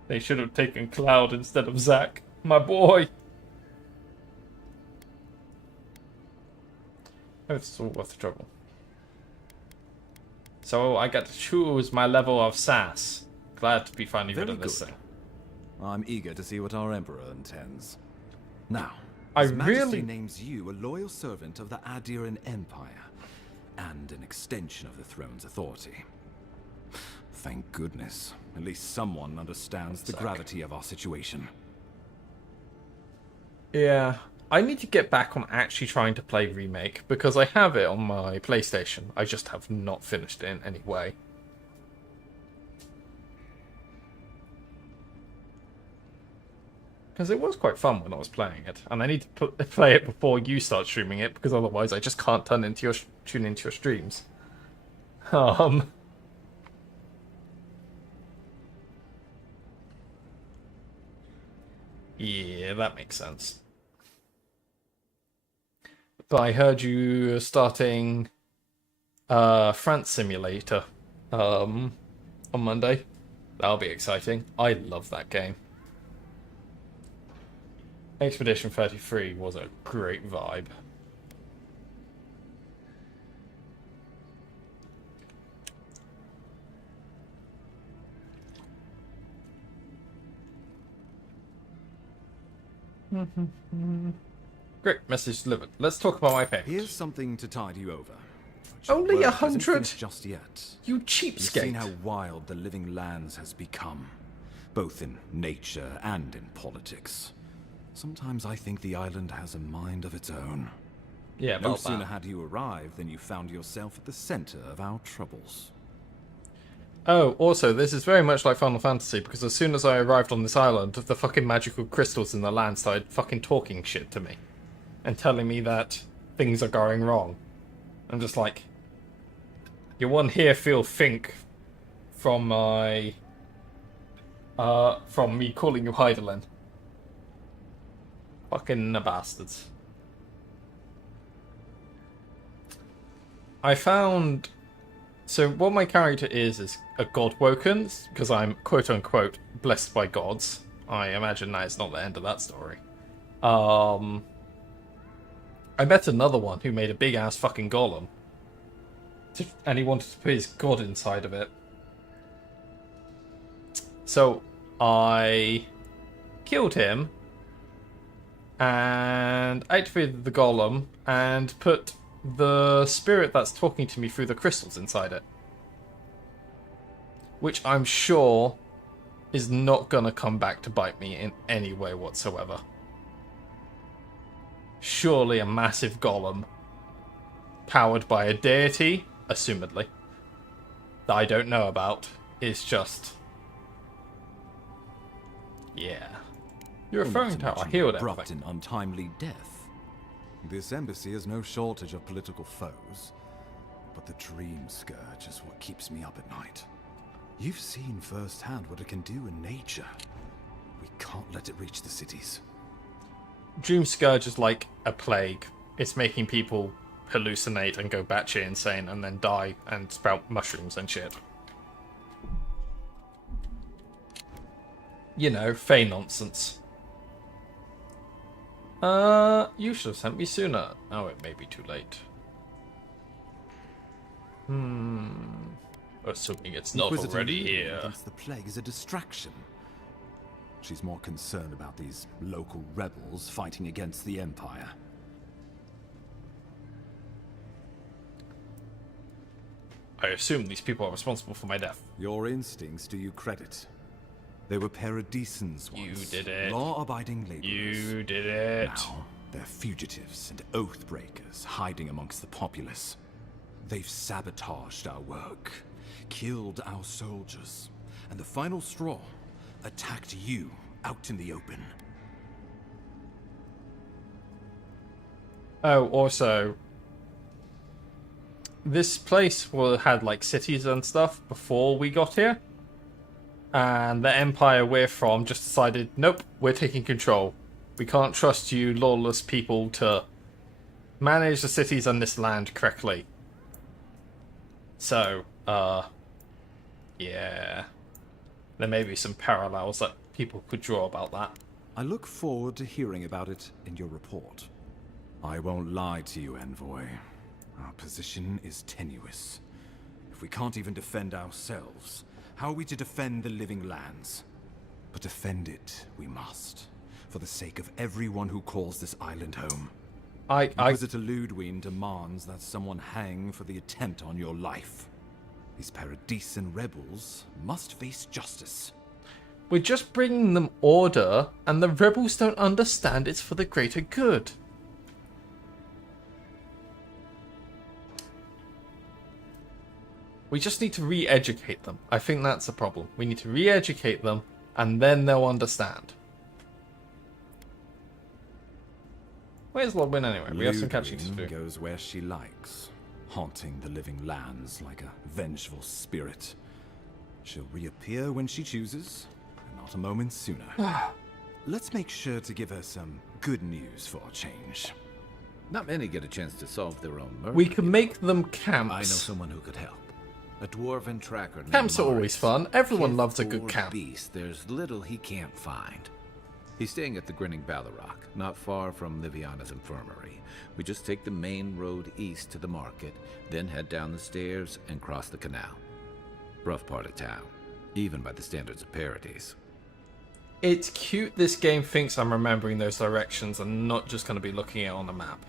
They should have taken Cloud instead of Zach. My boy! Oh, it's all worth the trouble. So I get to choose my level of sass. Glad to be finally rid of this thing. I'm eager to see what our Emperor intends. Now, I His Majesty really names you a loyal servant of the Adiran Empire, and an extension of the throne's authority. Thank goodness. At least someone understands the gravity of our situation. Yeah, I need to get back on actually trying to play Remake, because I have it on my PlayStation. I just have not finished it in any way. Because it was quite fun when I was playing it, and I need to play it before you start streaming it, because otherwise I just can't tune into your streams. Yeah, that makes sense. But I heard you starting France Simulator on Monday. That'll be exciting. I love that game. Expedition 33 was a great vibe. Great, message delivered. Let's talk about my payment. Here's something to tide you over. Only Work isn't 100? finished just yet. You You've seen cheapskate. how wild the living lands has become, both in nature and in politics. Sometimes I think the island has a mind of its own. Yeah, No about sooner that. had you arrived than you found yourself at the center of our troubles. Oh, also, this is very much like Final Fantasy, because as soon as I arrived on this island, the fucking magical crystals in the land started fucking talking shit to me. And telling me that things are going wrong. I'm just like... You won't hear, feel, think from my... from me calling you Heidelin. Fucking bastards. I found... So what my character is a god woken, because I'm quote-unquote blessed by gods. I imagine that is not the end of that story. I met another one who made a big-ass fucking golem. And he wanted to put his god inside of it. So I killed him and activated the golem and put the spirit that's talking to me through the crystals inside it. Which I'm sure is not gonna come back to bite me in any way whatsoever. Surely a massive golem powered by a deity, assumedly, that I don't know about, is just... Yeah. You're referring to how I healed abrupt everything. and untimely death. This embassy has no shortage of political foes, but the dream scourge is what keeps me up at night. You've seen firsthand what it can do in nature. We can't let it reach the cities. Dream Scourge is like a plague. It's making people hallucinate and go batshit insane and then die and sprout mushrooms and shit. You know, Fey nonsense. You should have sent me sooner. Oh, it may be too late. Assuming it's not Inquisitor already Lulu here. thinks the plague is a distraction. She's more concerned about these local rebels fighting against the Empire. I assume these people are responsible for my death. Your instincts do you credit. They were paradisans once. You did it. Law-abiding laborers. You did it. Now, they're fugitives and oath-breakers hiding amongst the populace. They've sabotaged our work, killed our soldiers, and the final straw, attacked you out in the open. Oh, also, this place had like cities and stuff before we got here. And the empire we're from just decided, nope, we're taking control. We can't trust you lawless people to manage the cities and this land correctly. So, yeah. There may be some parallels that people could draw about that. I look forward to hearing about it in your report. I won't lie to you, Envoy. Our position is tenuous. If we can't even defend ourselves, how are we to defend the living lands? But defend it we must, for the sake of everyone who calls this island home. Inquisitor Ludwig demands that someone hang for the attempt on your life. These Paradisan rebels must face justice. We're just bringing them order, and the rebels don't understand it's for the greater good. We just need to re-educate them. I think that's the problem. We need to re-educate them, and then they'll understand. Where's Lodwin anyway? We have some catching to do. Ludwig goes where she likes, haunting the living lands like a vengeful spirit. She'll reappear when she chooses, and not a moment sooner. let's make sure to give her some good news for a change. Not many get a chance to solve their own murder. We can make them camps. I know someone who could help. A dwarven tracker named Camps are always Marius. fun. Everyone Kith loves a good or camp. Beast, there's little he can't find. He's staying at the Grinning Balrog, not far from Liviana's infirmary. We just take the main road east to the market, then head down the stairs and cross the canal. Rough part of town, even by the standards of Paradise. It's cute this game thinks I'm remembering those directions and not just going to be looking at it on the map.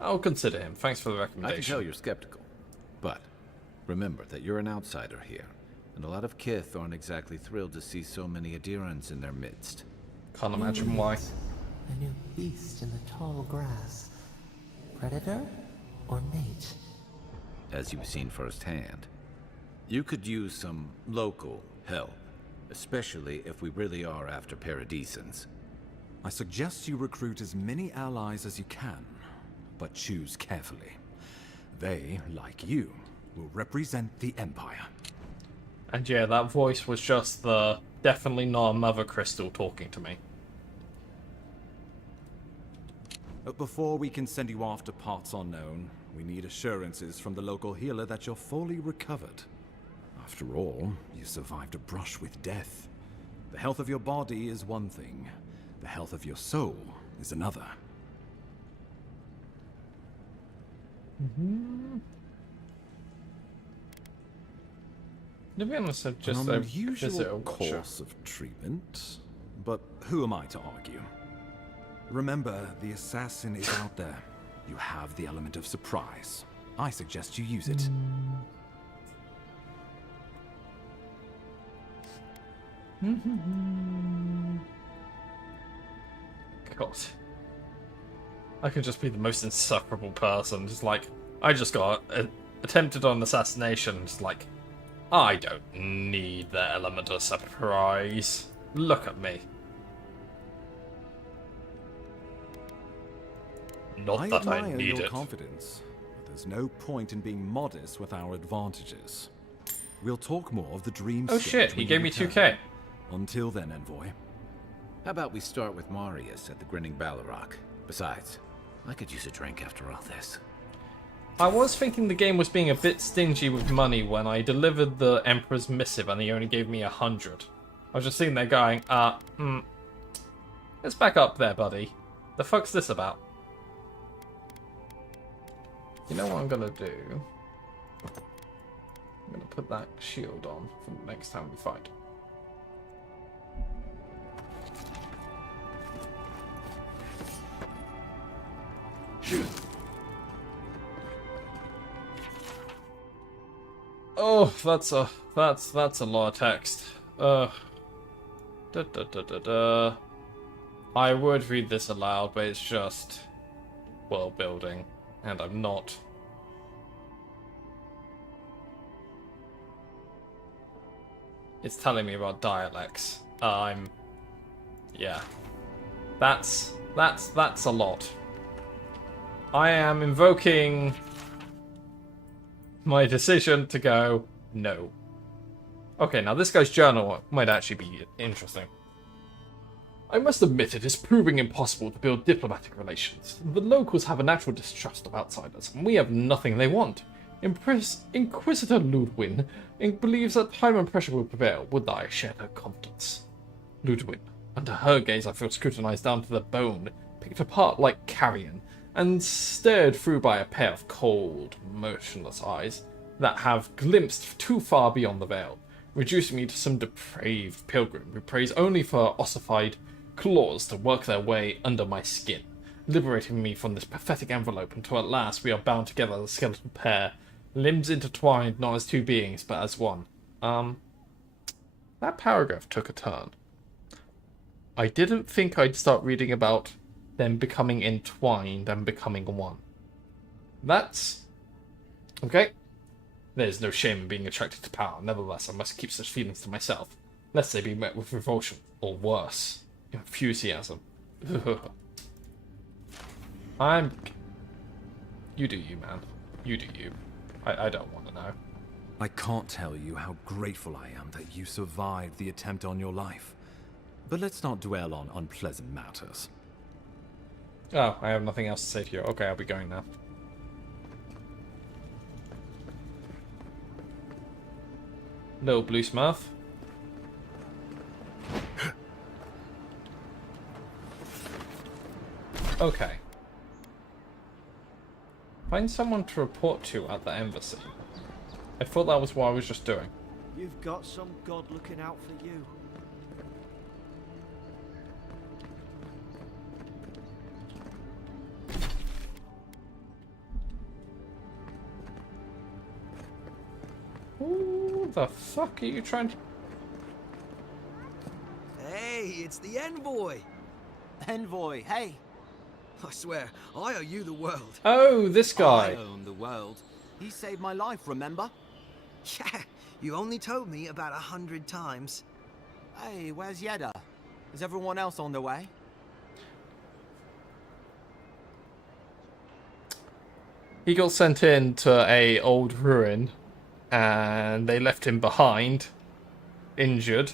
I'll consider him. Thanks for the I can recommendation. tell you're skeptical, but remember that you're an outsider here, and a lot of Kith aren't exactly thrilled to see so many Adirans in their midst. Can't imagine why. A new beast in the tall grass. Predator or mate? As you've seen firsthand. You could use some local help, especially if we really are after Paradisans. I suggest you recruit as many allies as you can, but choose carefully. They, like you, will represent the Empire. And yeah, that voice was just the definitely not a Mother Crystal talking to me. But before we can send you off to parts unknown, we need assurances from the local healer that you're fully recovered. After all, you survived a brush with death. The health of your body is one thing. The health of your soul is another. To be honest, I've just An a visit unusual a watcher. course of treatment, but who am I to argue? Remember, the assassin is out there. You have the element of surprise. I suggest you use it. God. I could just be the most insufferable person. Just like, I just got attempted on assassination. Just like, I don't need the element of surprise. Look at me. Not I that I admire need your it. confidence, but there's no point in being modest with our advantages. We'll talk more of the dream. Oh shit, he gave me 2k. Until then, Envoy. How about we start with Marius at the Grinning Balrog? Besides, I could use a drink after all this. I was thinking the game was being a bit stingy with money when I delivered the Emperor's missive and he only gave me 100. I was just sitting there going, let's back up there, buddy. The fuck's this about? You know what I'm gonna do? I'm gonna put that shield on for the next time we fight. Oh, that's a lot of text. I would read this aloud, but it's just world building, and I'm not. It's telling me about dialects. Yeah. That's a lot. I am invoking my decision to go no. Okay, now this guy's journal might actually be interesting. I must admit it is proving impossible to build diplomatic relations. The locals have a natural distrust of outsiders, and we have nothing they want. Inquisitor Ludwin believes that time and pressure will prevail. Would that I shared her confidence? Ludwin, under her gaze I feel scrutinized down to the bone, picked apart like carrion, and stared through by a pair of cold, motionless eyes that have glimpsed too far beyond the veil, reducing me to some depraved pilgrim who prays only for ossified claws to work their way under my skin, liberating me from this pathetic envelope until at last we are bound together as a skeleton pair, limbs intertwined not as two beings but as one. That paragraph took a turn. I didn't think I'd start reading about them becoming entwined and becoming one. That's... okay. There's no shame in being attracted to power. Nevertheless, I must keep such feelings to myself, lest they be met with revulsion, or worse, enthusiasm. You do you, man. You do you. I don't want to know. I can't tell you how grateful I am that you survived the attempt on your life. But let's not dwell on unpleasant matters. Oh, I have nothing else to say to you. Okay, I'll be going now. Little blue smurf. Okay. Find someone to report to at the embassy. I thought that was what I was just doing. You've got some god looking out for you. Who the fuck are you trying to... Hey, it's the envoy. Envoy, hey. I swear, I owe you the world. Oh, this guy. I owe him the world. He saved my life, remember? Yeah, you only told me about 100 times. Hey, where's Yeda? Is everyone else on their way? He got sent in to a old ruin, and they left him behind, injured.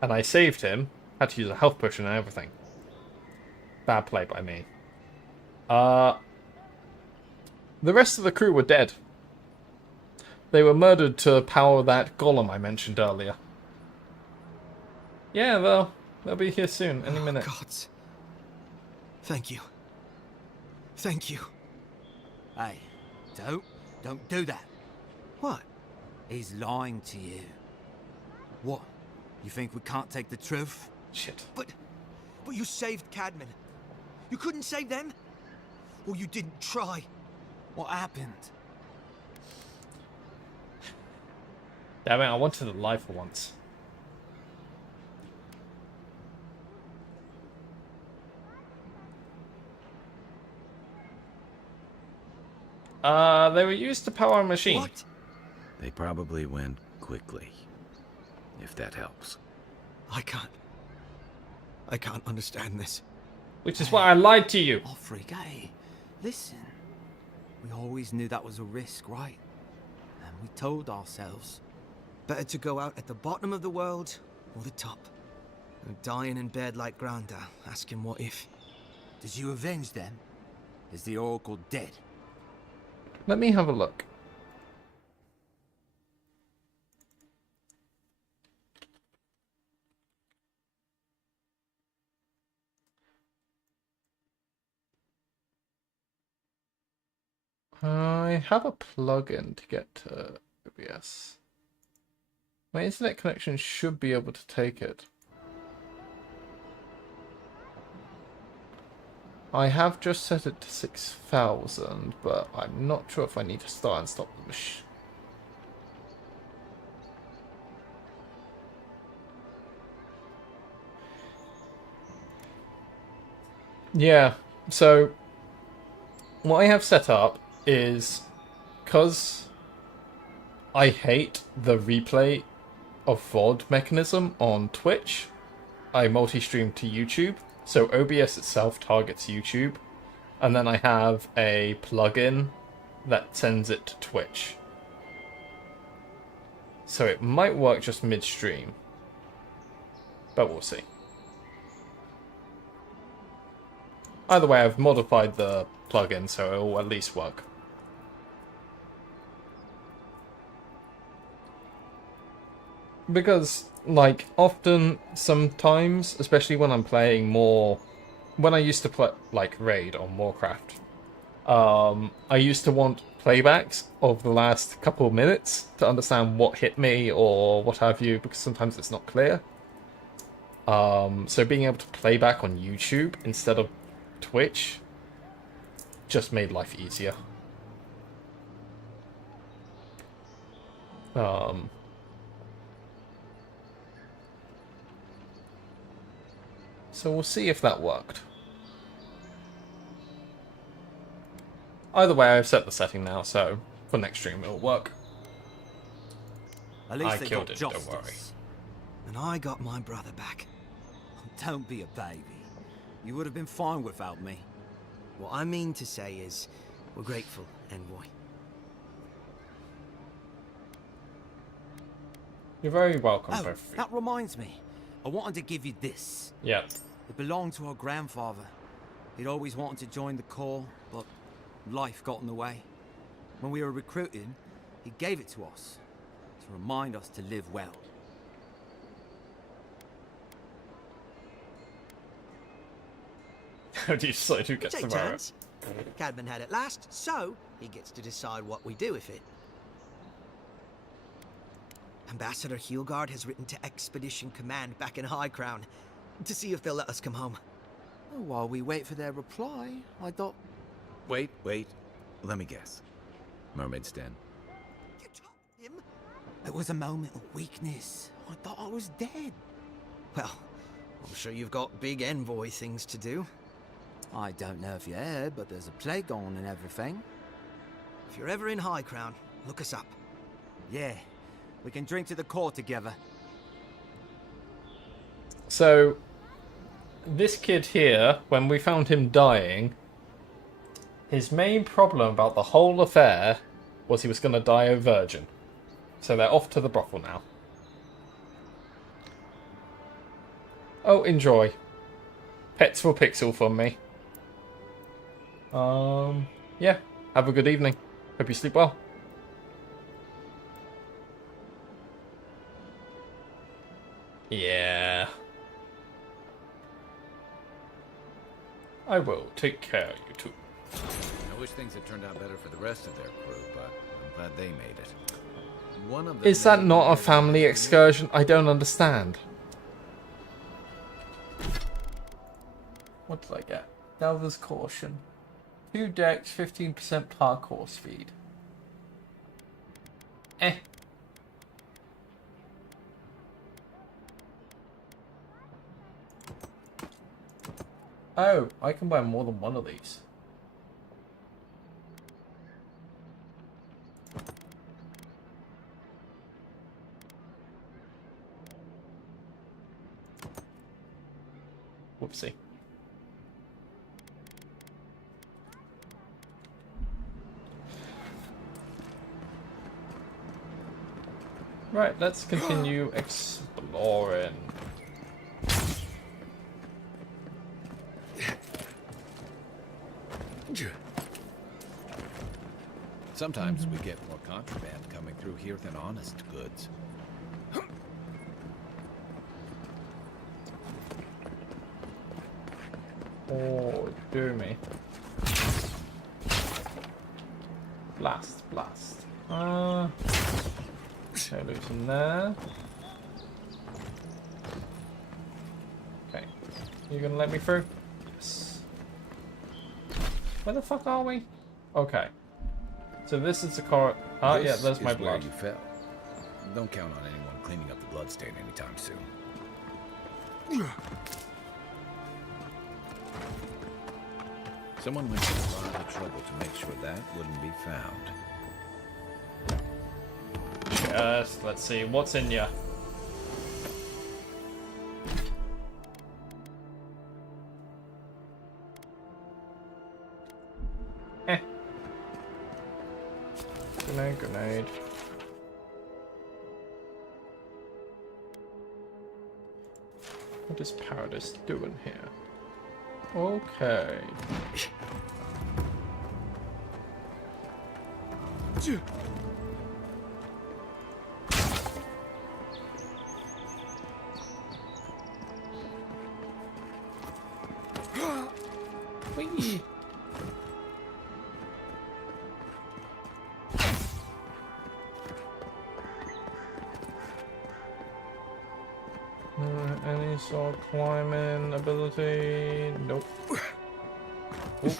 And I saved him. Had to use a health potion and everything. Bad play by me. The rest of the crew were dead. They were murdered to power that golem I mentioned earlier. Yeah, they'll be here soon, any minute. Gods. Thank you. Thank you. Hey, don't do that. What? He's lying to you. What? You think we can't take the truth? Shit. But you saved Cadman. You couldn't save them? Or you didn't try? What happened? Damn it, I wanted a life for once. They were used to power a machine. What? They probably went quickly, if that helps. I can't understand this. Which is why I lied to you. Offrig, hey, listen. We always knew that was a risk, right? And we told ourselves. Better to go out at the bottom of the world or the top. And dying in bed like Granda, asking what if. Did you avenge them? Is the Oracle dead? Let me have a look. I have a plugin to get to OBS. My internet connection should be able to take it. I have just set it to 6,000, but I'm not sure if I need to start and stop the machine. Yeah, so what I have set up is, because I hate the replay of VOD mechanism on Twitch, I multi-stream to YouTube. So OBS itself targets YouTube, and then I have a plugin that sends it to Twitch. So it might work just midstream, but we'll see. Either way, I've modified the plugin so it will at least work. Because, like, often, sometimes, especially when I'm playing more... When I used to play, like, Raid on Warcraft, I used to want playbacks of the last couple of minutes to understand what hit me or what have you, because sometimes it's not clear. So being able to play back on YouTube instead of Twitch just made life easier. So we'll see if that worked. Either way, I've set the setting now, so for next stream it'll work. At least I they killed got it, justice. don't worry. And I got my brother back. Don't be a baby. You would have been fine without me. What I mean to say is, we're grateful, Envoy. You're very welcome, Oh, both of you. that reminds me. I wanted to give you this. Yeah. It belonged to our grandfather. He'd always wanted to join the corps, but life got in the way. When we were recruiting, he gave it to us to remind us to live well. How do you decide who gets to Take wear it? turns. Cadman had it last, so he gets to decide what we do with it. Ambassador Heelguard has written to Expedition Command back in High Crown to see if they'll let us come home. Oh, while we wait for their reply, I thought... Wait. Let me guess. Mermaid's Den. You told him? It was a moment of weakness. I thought I was dead. Well, I'm sure you've got big envoy things to do. I don't know if you heard, but there's a plague on and everything. If you're ever in High Crown, look us up. Yeah, we can drink to the core together. So, this kid here, when we found him dying, his main problem about the whole affair was he was going to die a virgin. So they're off to the brothel now. Oh, enjoy. Pets for Pixel from me. Yeah. Have a good evening. Hope you sleep well. Yeah. I will take care of you too. I wish things had turned out better for the rest of their crew, but I'm glad they made it. One of Is that not a family excursion? I don't understand. What did I get? Delver's Caution. 2 decks, 15% parkour speed. Eh. Oh, I can buy more than one of these. Whoopsie. Right, let's continue exploring. Sometimes we get more contraband coming through here than honest goods. Oh, do me. Blast. Okay, loosen there. Okay. You gonna let me through? Yes. Where the fuck are we? Okay. So this is the car. Ah, yeah, there's my blood. You fell. Don't count on anyone cleaning up the bloodstain anytime soon. Someone went to a lot of trouble to make sure that wouldn't be found. Just, let's see, what's in ya? Grenade. What is Paradise doing here? Okay. Whee! Any sort of climbing ability? Nope. Oop.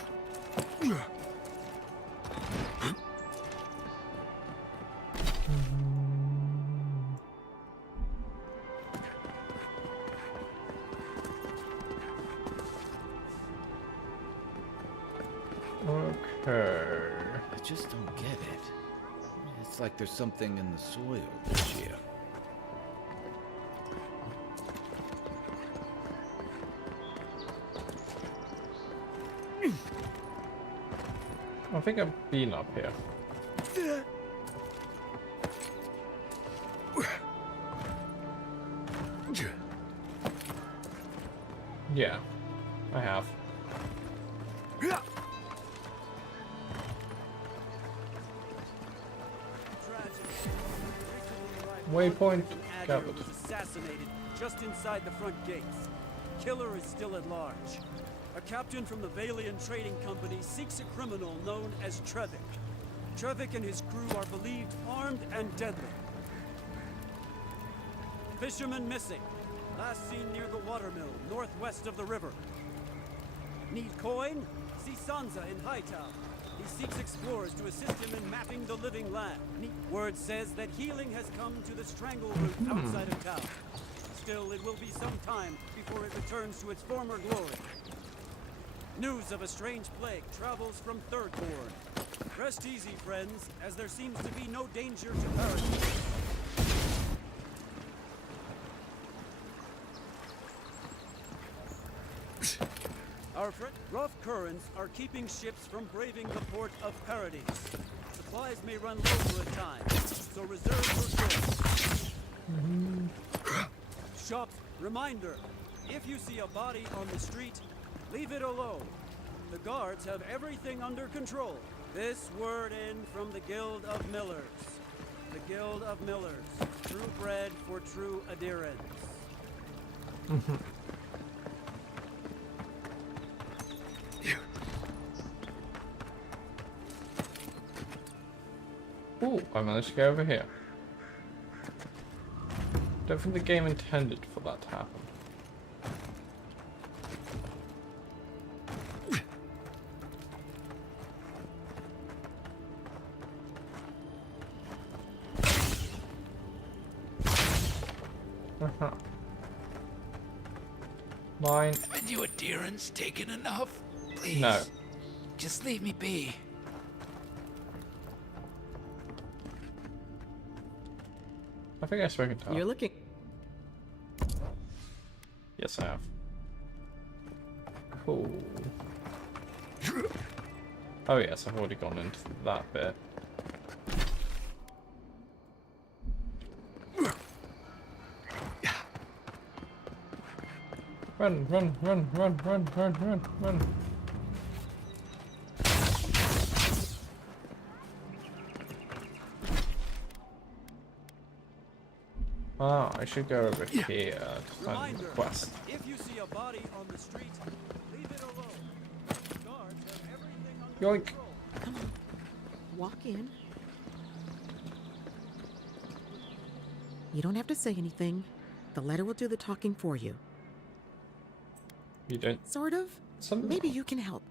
Okay. I just don't get it. It's like there's something in the soil this year. I think I've been up here. Yeah, I have. Waypoint covered. Was assassinated just inside the front gates. Killer is still at large. A captain from the Valian Trading Company seeks a criminal known as Trevik. Trevik and his crew are believed armed and deadly. Fisherman missing. Last seen near the watermill, northwest of the river. Need coin? See Sansa in Hightown. He seeks explorers to assist him in mapping the living land. Word says that healing has come to the Strangle Root outside of town. Still, it will be some time before it returns to its former glory. News of a strange plague travels from Thirdborn. Rest easy, friends, as there seems to be no danger to Paradise. Our rough currents are keeping ships from braving the port of Paradise. Supplies may run low for a time, so reserve your goods. Shops, reminder, if you see a body on the street, leave it alone. The guards have everything under control. This word in from the Guild of Millers. The Guild of Millers, true bread for true adherents. Ooh, I managed to get over here. Don't think the game intended for that to happen. Mine. Haven't you adherents taken enough? Please. No. Just leave me be. I think I've spoken to her. You're looking. Yes, I have. Cool. Oh yes, I've already gone into that bit. Run, run, run, run, run, run, run, run. Ah, I should go over here to find the quest. If you see a body on the street, leave it alone. Guards have everything under Yoink. control. Come on. Walk in. You don't have to say anything. The letter will do the talking for you. You don't? Sort of. Maybe you can help.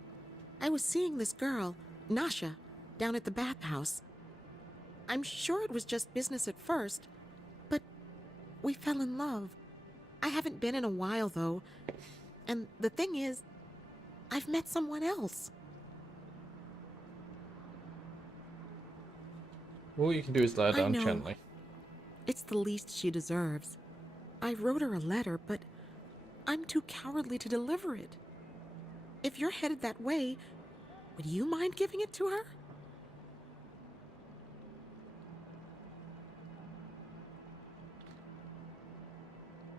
I was seeing this girl, Nasha, down at the bathhouse. I'm sure it was just business at first, but we fell in love. I haven't been in a while, though. And the thing is, I've met someone else. All you can do is let her down I know. gently. It's the least she deserves. I wrote her a letter, but I'm too cowardly to deliver it. If you're headed that way, would you mind giving it to her?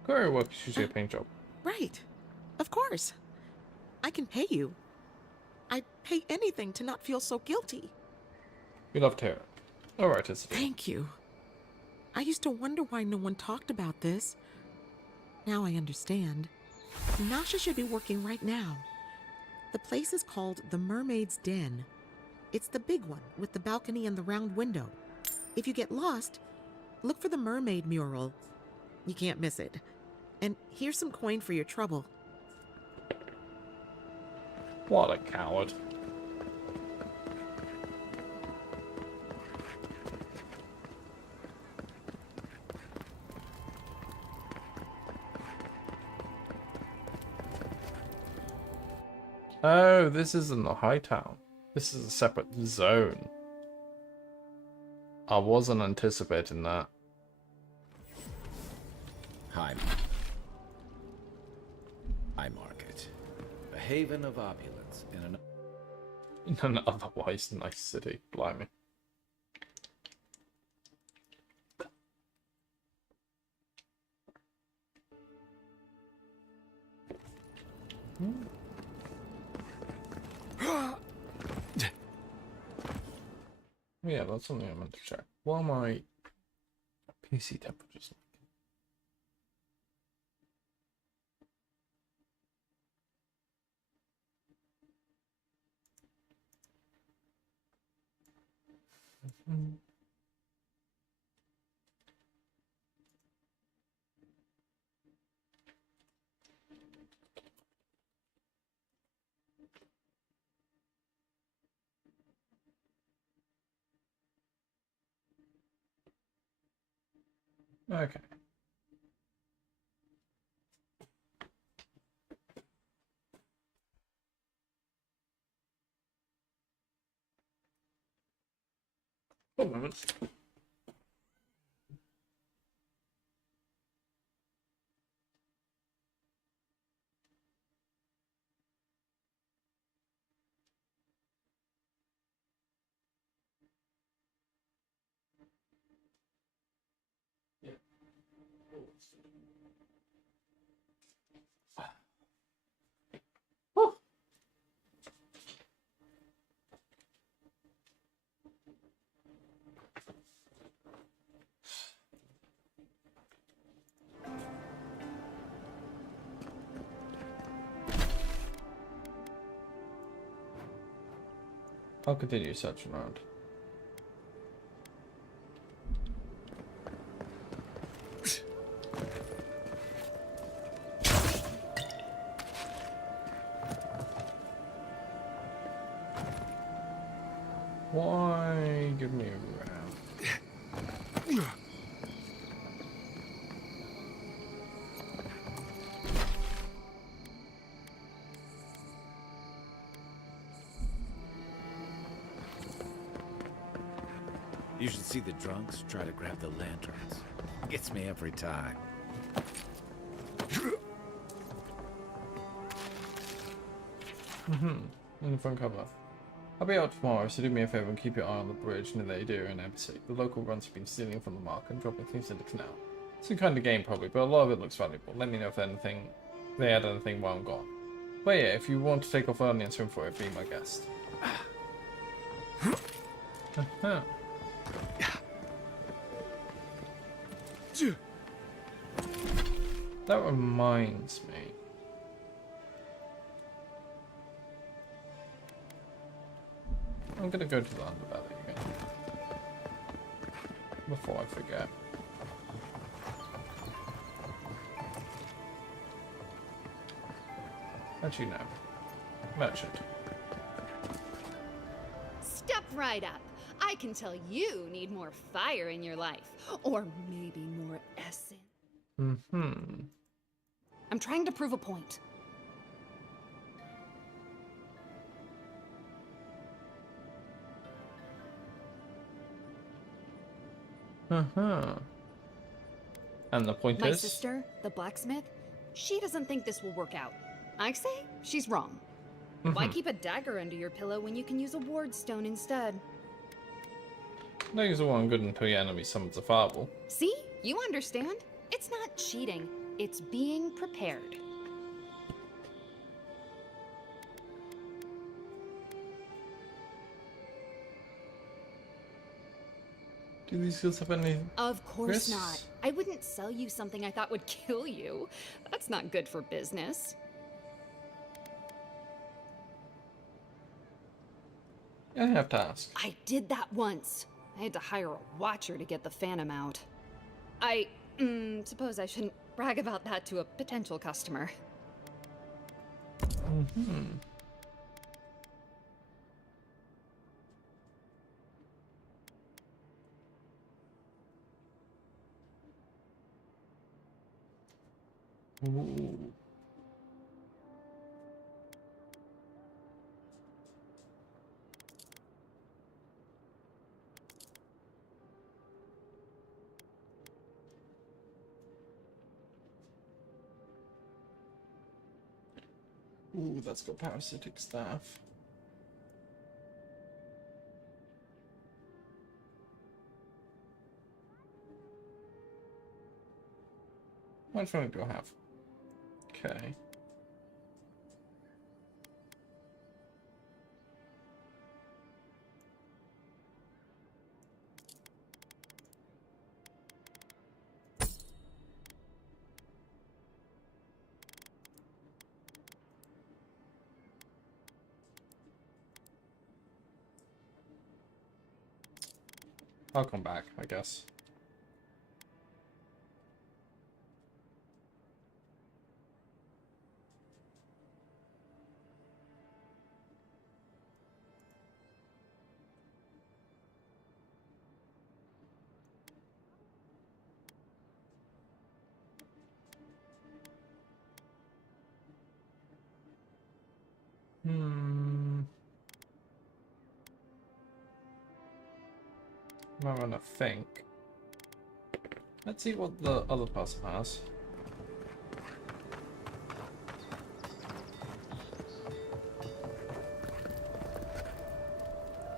Courier work is usually a paying job. Right. Of course. I can pay you. I'd pay anything to not feel so guilty. We love to hear it. Alright, it's Thank you. I used to wonder why no one talked about this. Now I understand. Nasha should be working right now. The place is called the Mermaid's Den. It's the big one with the balcony and the round window. If you get lost, look for the mermaid mural. You can't miss it. And here's some coin for your trouble. What a coward. Oh, this isn't the high town. This is a separate zone. I wasn't anticipating that. High Market. A haven of opulence in an... In an otherwise nice city. Blimey. Yeah, that's something I meant to check. What are my PC temperatures like? Okay. One moment. Yeah. Oh. I'll continue searching around. Why give me a round? You should see the drunks try to grab the lanterns. Gets me every time. In the front cover. I'll be out tomorrow, so do me a favor and keep your eye on the bridge near the Adirian embassy. The local runs have been stealing from the market and dropping things in the canal. Some kind of game probably, but a lot of it looks valuable. Let me know if they had anything while I'm gone. But yeah, if you want to take off early and swim for it, be my guest. That reminds me. I'm gonna go to the underbelly again. Before I forget. Actually, no. Merchant. Step right up. I can tell you need more fire in your life. Or maybe more essence. I'm trying to prove a point. And the point My is? sister, the blacksmith, she doesn't think this will work out. I say she's wrong. Why keep a dagger under your pillow when you can use a ward stone instead? Daggers are one good until your enemy summons a fireball. See? You understand? It's not cheating. It's being prepared. Do these skills have any? Of course risks? not. I wouldn't sell you something I thought would kill you. That's not good for business. I have to ask. I did that once. I had to hire a watcher to get the phantom out. I suppose I shouldn't brag about that to a potential customer. Ooh. Ooh, that's got parasitic staff. How much money do I have? Okay. I'll come back, I guess. I'm gonna think. Let's see what the other person has.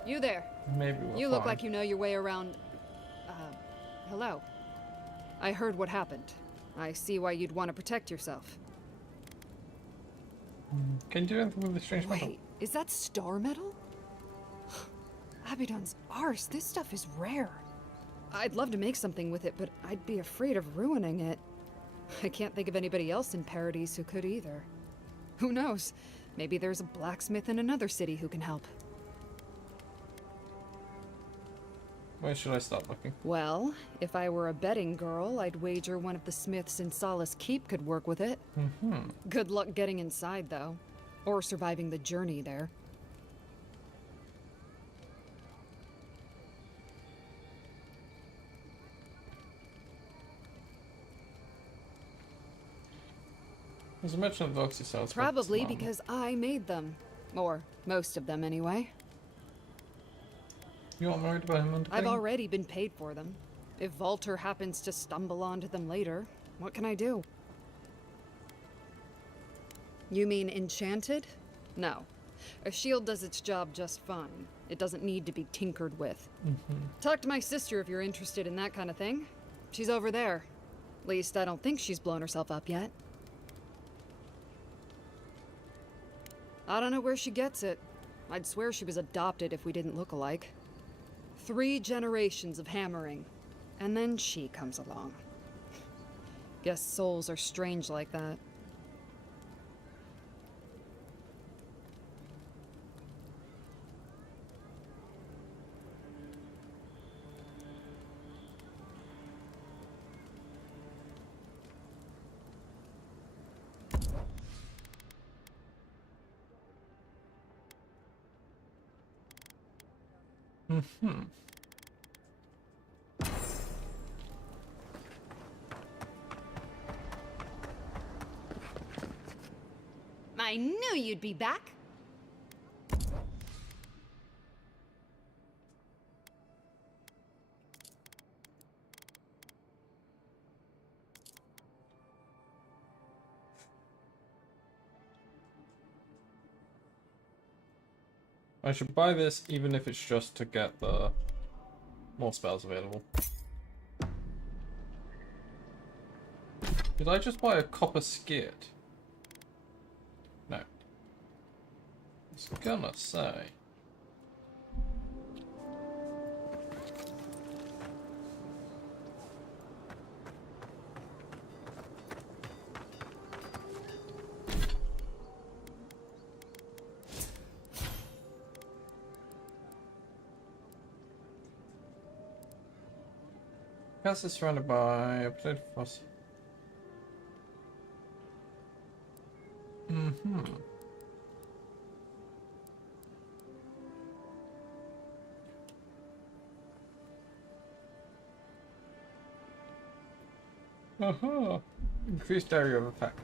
You there. Maybe we'll You look find. like you know your way around. Hello. I heard what happened. I see why you'd want to protect yourself. Can you do anything with the strange metal? Wait, is that star metal? Abaddon's arse, this stuff is rare. I'd love to make something with it, but I'd be afraid of ruining it. I can't think of anybody else in Paradise who could either. Who knows? Maybe there's a blacksmith in another city who can help. Where should I start looking? Well, if I were a betting girl, I'd wager one of the smiths in Solace Keep could work with it. Good luck getting inside, though. Or surviving the journey there. There's a mention of Voxy cells. Probably because I made them. Or most of them, anyway. You aren't worried about him underpaying? I've already been paid for them. If Volter happens to stumble onto them later, what can I do? You mean enchanted? No. A shield does its job just fine. It doesn't need to be tinkered with. Talk to my sister if you're interested in that kind of thing. She's over there. At least I don't think she's blown herself up yet. I don't know where she gets it. I'd swear she was adopted if we didn't look alike. 3 generations of hammering, and then she comes along. Guess souls are strange like that. I knew you'd be back. I should buy this even if it's just to get the more spells available. Did I just buy a copper skid? No. I was gonna say. House is surrounded by a potato frost. Increased area of effect.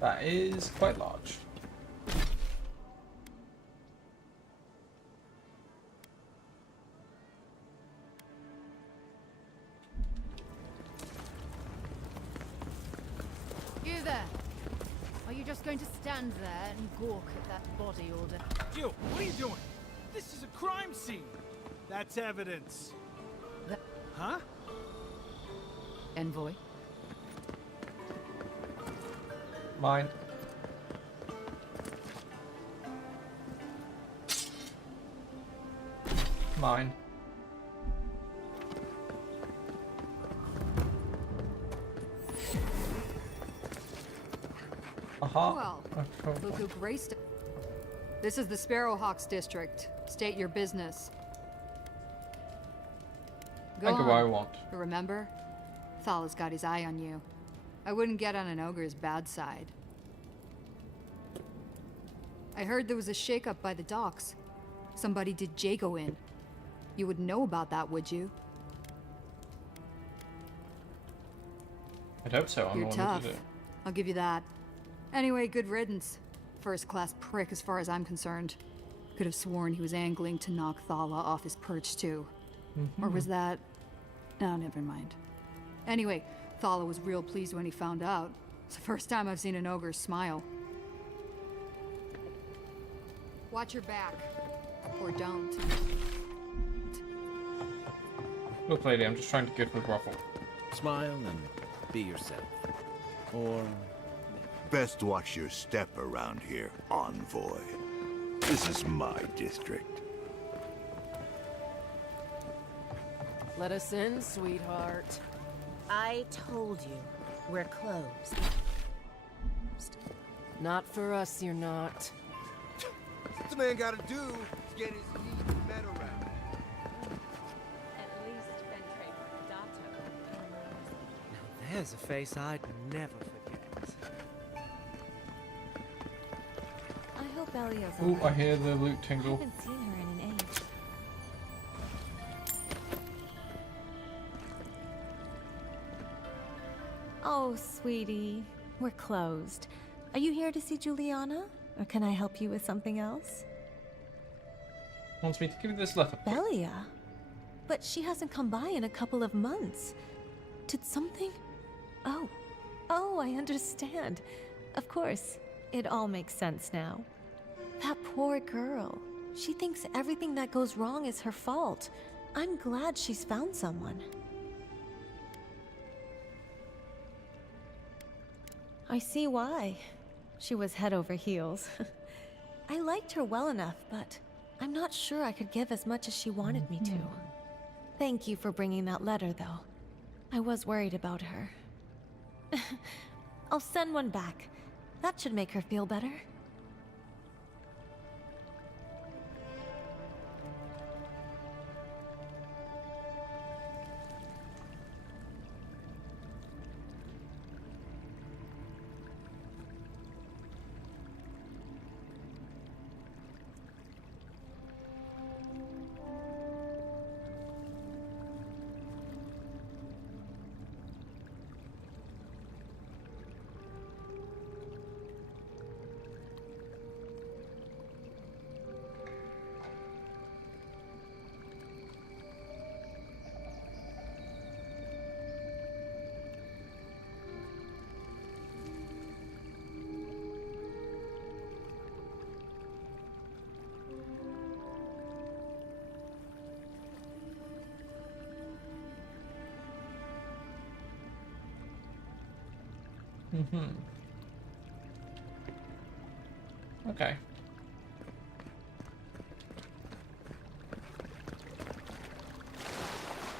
That is quite large. You there. Are you just going to stand there and gawk at that body order? You, what are you doing? This is a crime scene. That's evidence. Huh? Envoy? Mine. Mine. Aha. Well, look who graced it. This is the Sparrowhawks district. State your business. Go I can on. what I want. But remember, Thala's got his eye on you. I wouldn't get on an ogre's bad side. I heard there was a shakeup by the docks. Somebody did Jago in. You would know about that, would you? I'd hope so. I'm You're the one tough. who did it. I'll give you that. Anyway, good riddance. First-class prick as far as I'm concerned. Could have sworn he was angling to knock Thala off his perch, too. Or was that... No, never mind. Anyway, Thala was real pleased when he found out. It's the first time I've seen an ogre smile. Watch your back. Or don't. Look, lady, I'm just trying to get with Ruffle. Smile and be yourself. Or... Best watch your step around here, envoy. This is my district. Let us in, sweetheart. I told you, we're closed. Not for us, you're not. What's the man gotta do to get his heat met around? At least penetrate Dato. There's a face I'd never forget. I hope Elia's Ooh, alright. I hear the loot I tingle. haven't seen her in an age. Oh, sweetie, we're closed. Are you here to see Juliana? Or can I help you with something else? Wants me to give you this letter. Belia? But she hasn't come by in a couple of months. Did something? Oh, I understand. Of course, it all makes sense now. That poor girl. She thinks everything that goes wrong is her fault. I'm glad she's found someone. I see why. She was head over heels. I liked her well enough, but I'm not sure I could give as much as she wanted me to. Thank you for bringing that letter, though. I was worried about her. I'll send one back. That should make her feel better. Okay.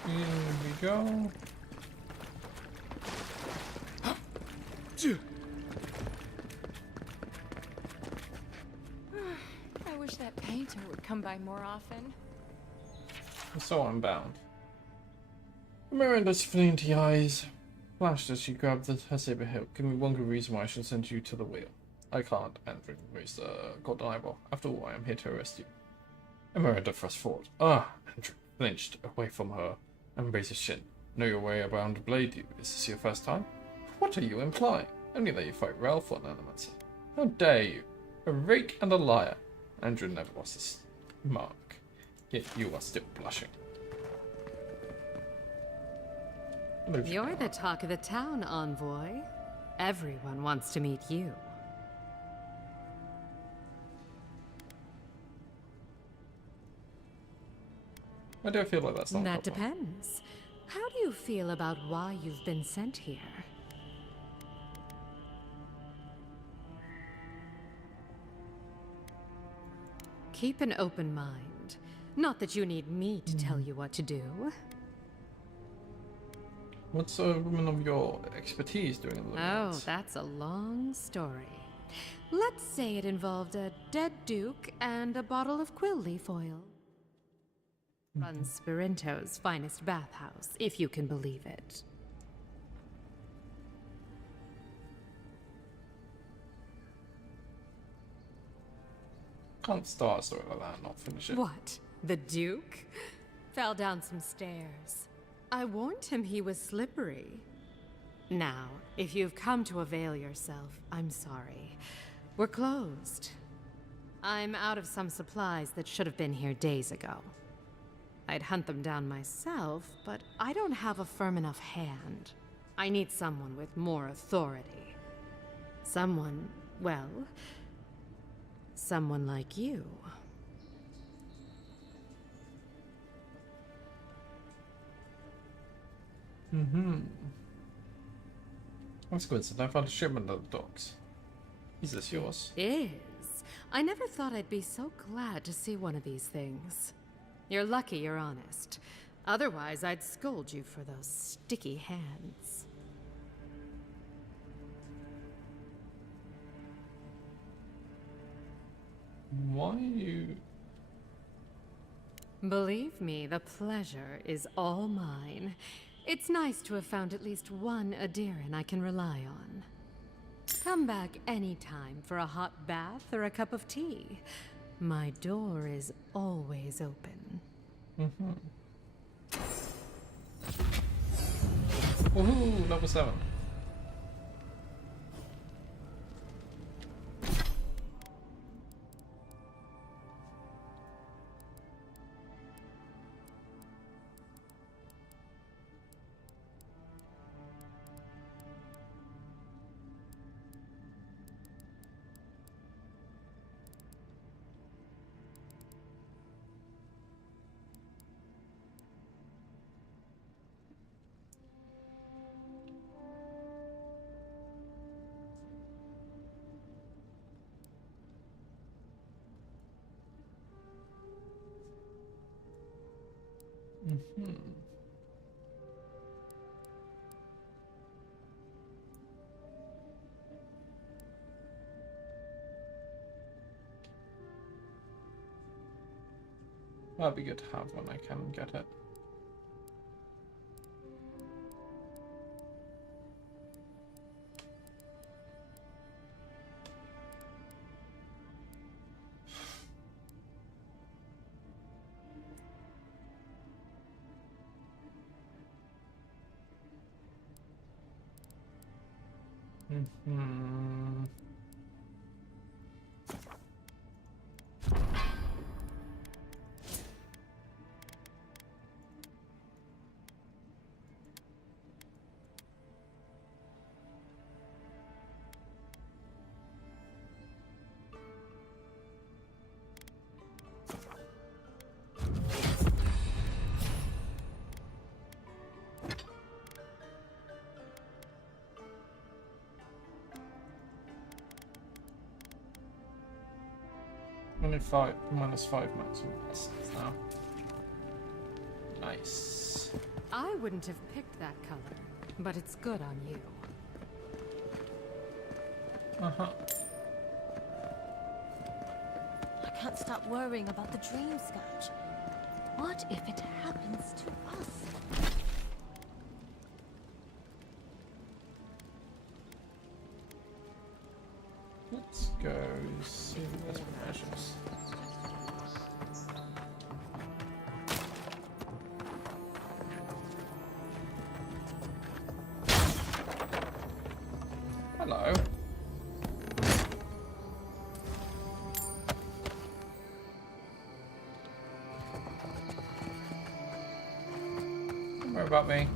Here we go. I wish that painter would come by more often. So I'm bound. Miranda's flinty eyes flashed as she grabbed her saber hilt. Give me one good reason why I should send you to the wheel. I can't, Andrew raised a golden eyeball. After all, I am here to arrest you. And Miranda thrust forward. Andrew flinched away from her and raised his chin. Know your way around a blade, you. Is this your first time? What are you implying? Only that you fight Ralph on Animator. How dare you? A rake and a liar. Andrew never lost his mark. Yet you are still blushing. You're the talk of the town, envoy. Everyone wants to meet you. I do feel like that's not That a problem. depends. How do you feel about why you've been sent here? Keep an open mind. Not that you need me to tell you what to do. What's a woman of your expertise doing in the Oh, woods? that's a long story. Let's say it involved a dead duke and a bottle of quill leaf oil. Runs Spirinto's finest bathhouse, if you can believe it. Can't start a story like that and not finish it. What? The Duke? Fell down some stairs. I warned him he was slippery. Now, if you've come to avail yourself, I'm sorry. We're closed. I'm out of some supplies that should have been here days ago. I'd hunt them down myself, but I don't have a firm enough hand. I need someone with more authority. Someone, well, someone like you. That's good. So I found a shipment of dogs. Is this yours? Is. I never thought I'd be so glad to see one of these things. You're lucky you're honest. Otherwise, I'd scold you for those sticky hands. Why are you... Believe me, the pleasure is all mine. It's nice to have found at least one Adiran I can rely on. Come back anytime for a hot bath or a cup of tea. My door is always open. Woohoo! Level 7. That'd be good to have when I can get it. Only -5 maximum essence now. Nice. I wouldn't have picked that color, but it's good on you. I can't stop worrying about the dream sketch. What if it happens to us? Let's go see the best measures. Hello. Don't worry about me.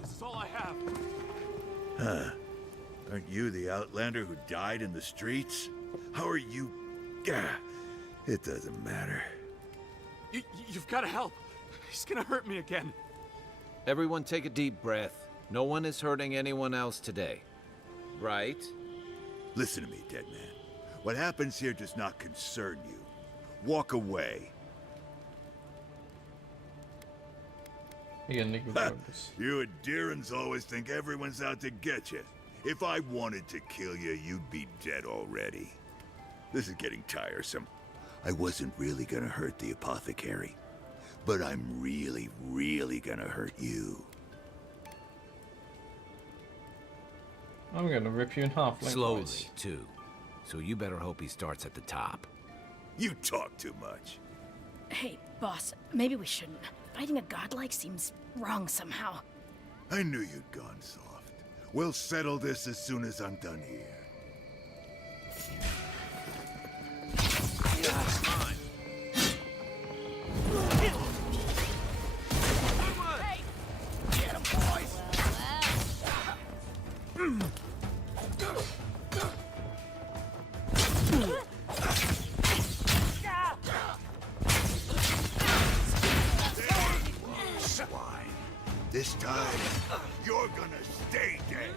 This is all I have. Huh. Aren't you the outlander who died in the streets? How are you... Gah, it doesn't matter. You've got to help. He's gonna hurt me again. Everyone take a deep breath. No one is hurting anyone else today. Right? Listen to me, dead man. What happens here does not concern you. Walk away. You You Adirans always think everyone's out to get you. If I wanted to kill you, you'd be dead already. This is getting tiresome. I wasn't really gonna hurt the apothecary, but I'm really, really gonna hurt you. I'm gonna rip you in half lengthwise. Slowly, too. So you better hope he starts at the top. You talk too much. Hey, boss, maybe we shouldn't. Fighting a godlike seems wrong somehow. I knew you'd gone soft. We'll settle this as soon as I'm done here. Yeah, fine. Hey! Get him, boys! Swine. This time, you're gonna stay dead.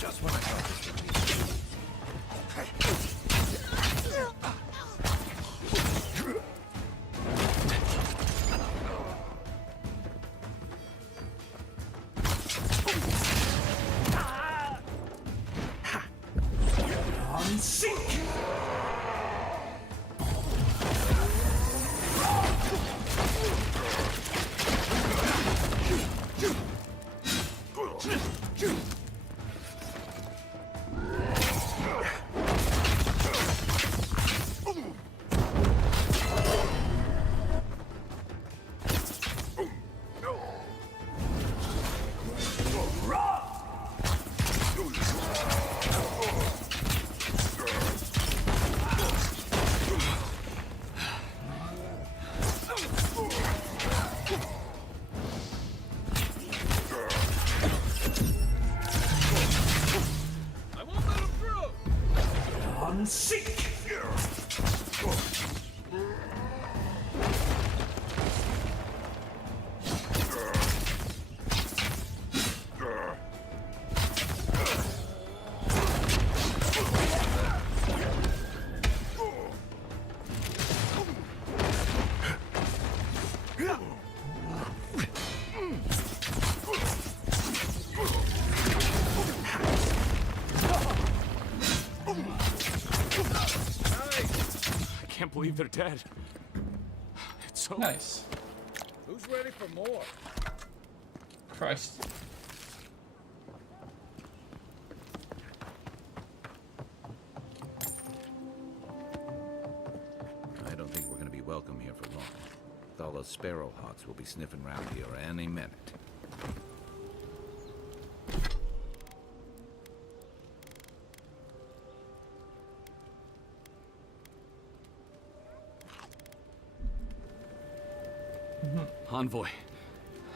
Just when I thought this would be. I can't believe they're dead. It's so nice. Who's ready for more? Christ. I don't think we're gonna be welcome here for long. Thala's sparrowhawks will be sniffing around here any minute. Envoy,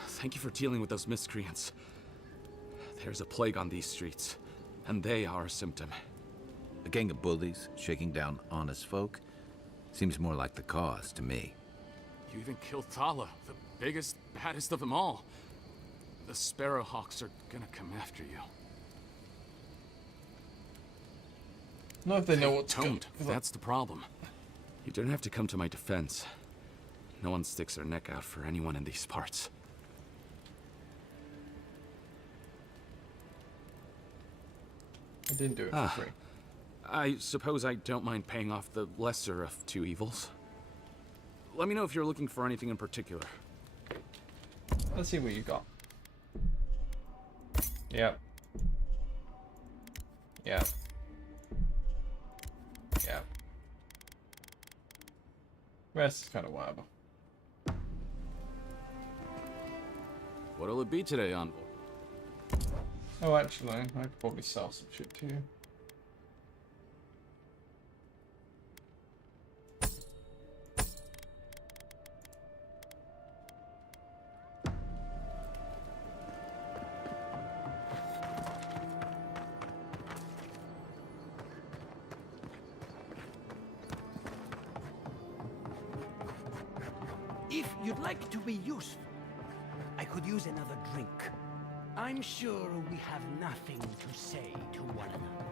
thank you for dealing with those miscreants. There's a plague on these streets, and they are a symptom. A gang of bullies shaking down honest folk seems more like the cause to me. You even killed Thala, the biggest, baddest of them all. The Sparrowhawks are gonna come after you. Not if they know what's don't. That's the problem. You don't have to come to my defense. No one sticks their neck out for anyone in these parts. I didn't do it for free. I suppose I don't mind paying off the lesser of two evils. Let me know if you're looking for anything in particular. Let's see what you got. Yep. Yep. Yep. Rest is kind of whatever. What'll it be today, Envoy? Oh, actually, I could probably sell some shit to you. If you'd like to be useful, I could use another drink. I'm sure we have nothing to say to one another.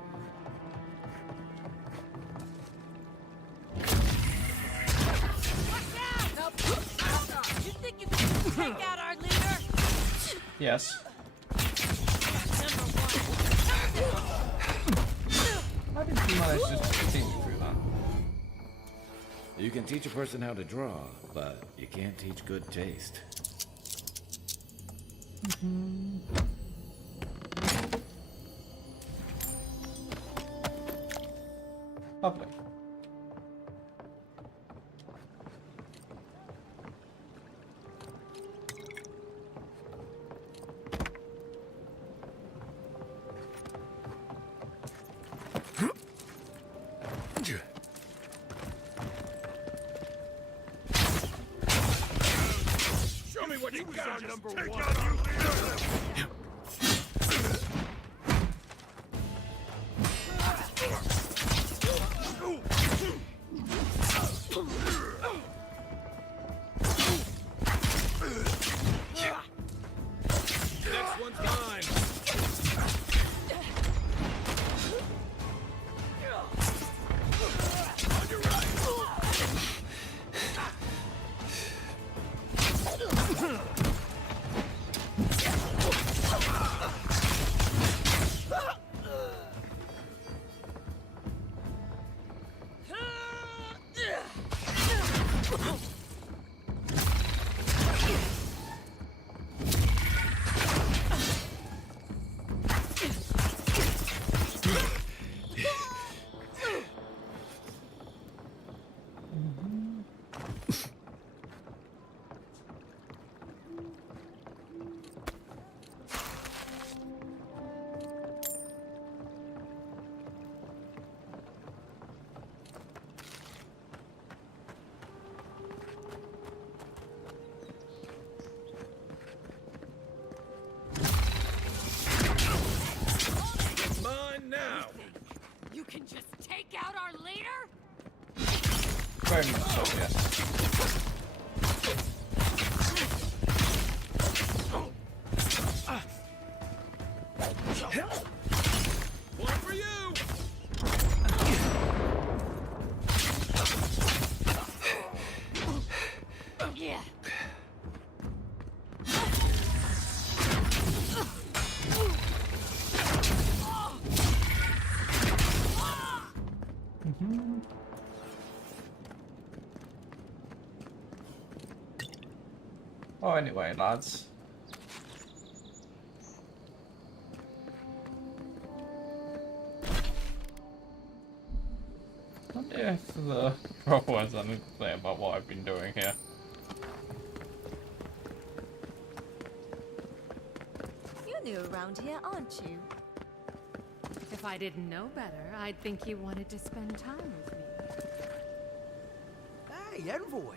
You think you can take out our leader? Yes. Number one. managed to teach me through that. You can teach a person how to draw, but you can't teach good taste. Lovely. Show me what you got, number one. You leader. Next one's mine. On your right. Mine now. You can just take out our leader? Very much so, yes. One for you. Yeah. Oh, anyway, lads. I wonder if the proper has anything to say about what I've been doing here. You're new around here, aren't you? If I didn't know better, I'd think you wanted to spend time with me. Hey, Envoy.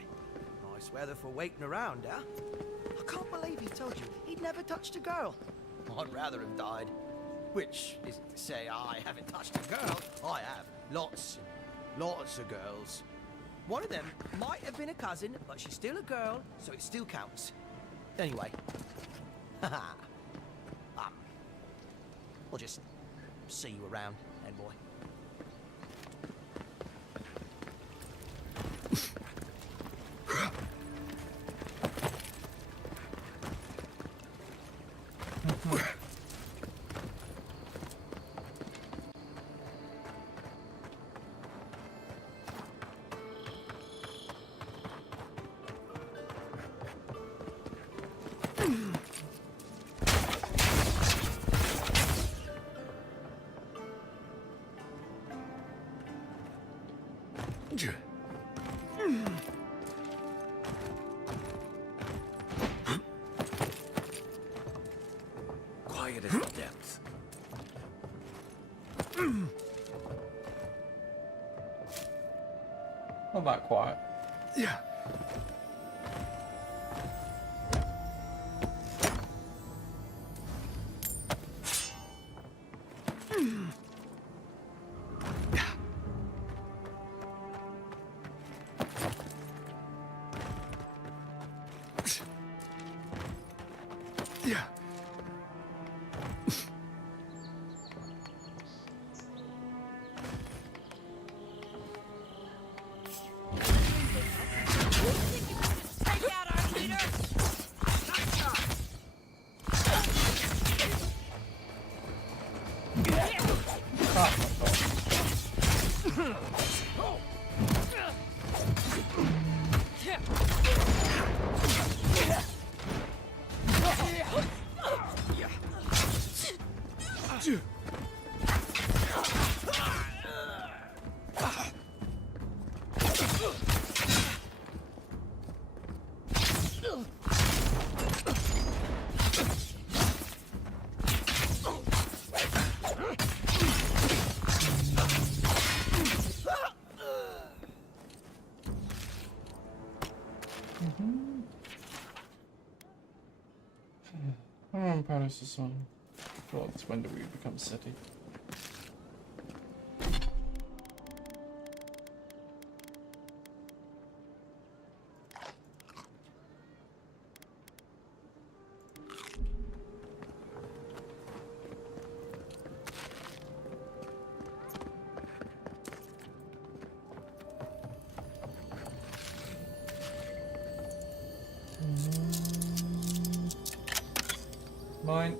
Nice weather for waiting around, huh? I can't believe he told you he'd never touched a girl. I'd rather have died. Which isn't to say I haven't touched a girl. I have. Lots of girls. One of them might have been a cousin, but she's still a girl, so it still counts. Anyway. We'll just see you around, Envoy. Quiet as the depths. Not that quiet. Yeah. Yeah. Take out our leader! Oh my god. I'm proud of this one. Well, it's when do we become city? Mine.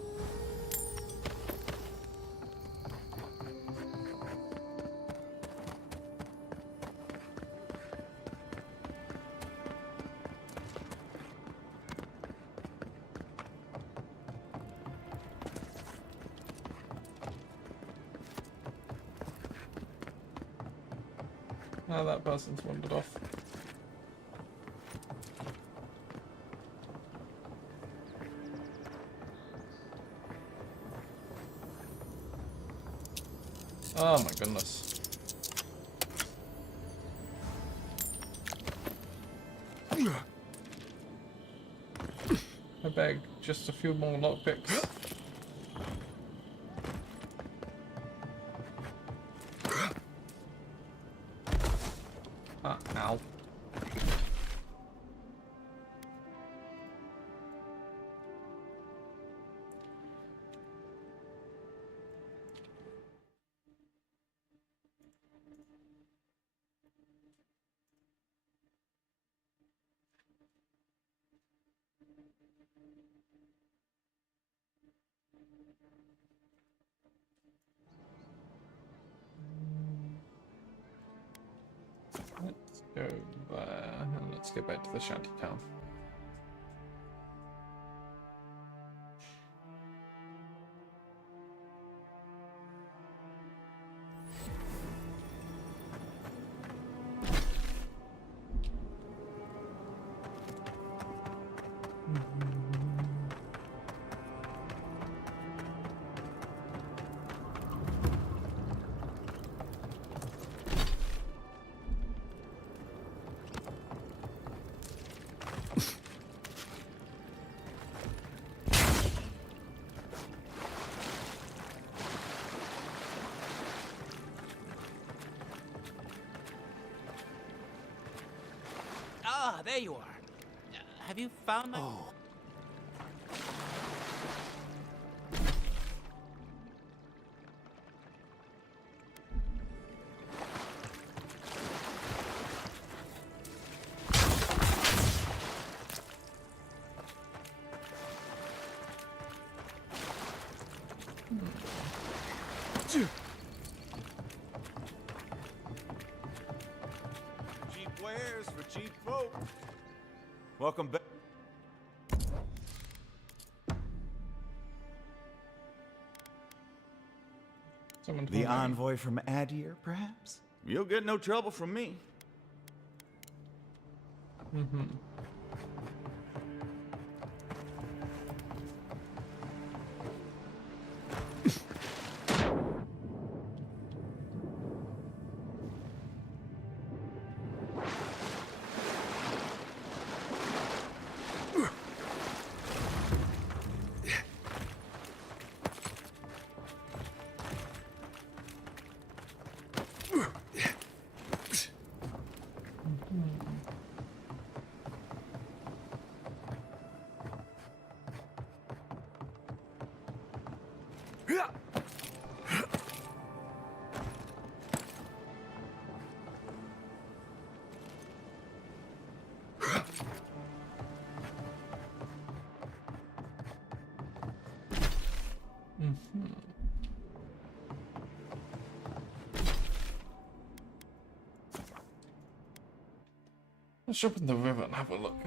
Now that person's wandered off. Oh my goodness. I beg, just a few more lockpicks. Ah, ow. Let's go there, and let's go back to the shanty town. Ah, there you are. Have you found my... Oh. Cheap wares for cheap folk. Welcome back. The envoy from Adir, perhaps? You'll get no trouble from me. Mm-hmm. Let's jump in the river and have a look.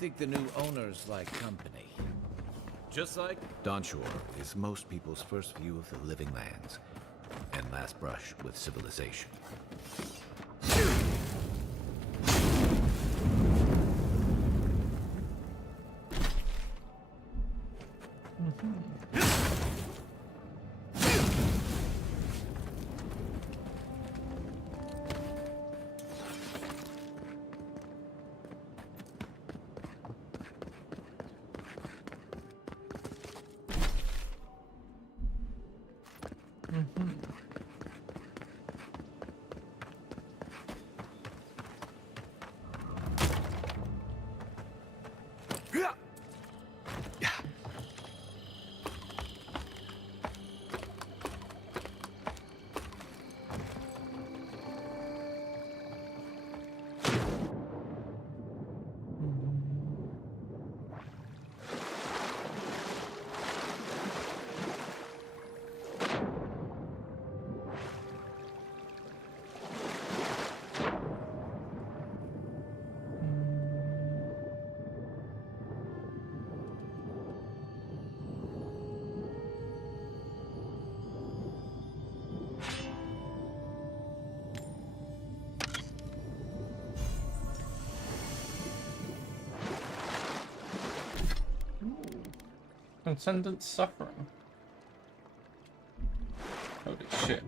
think the new owners like company. Just like Donshore is most people's first view of the living lands and last brush with civilization. Transcendent suffering. Holy shit.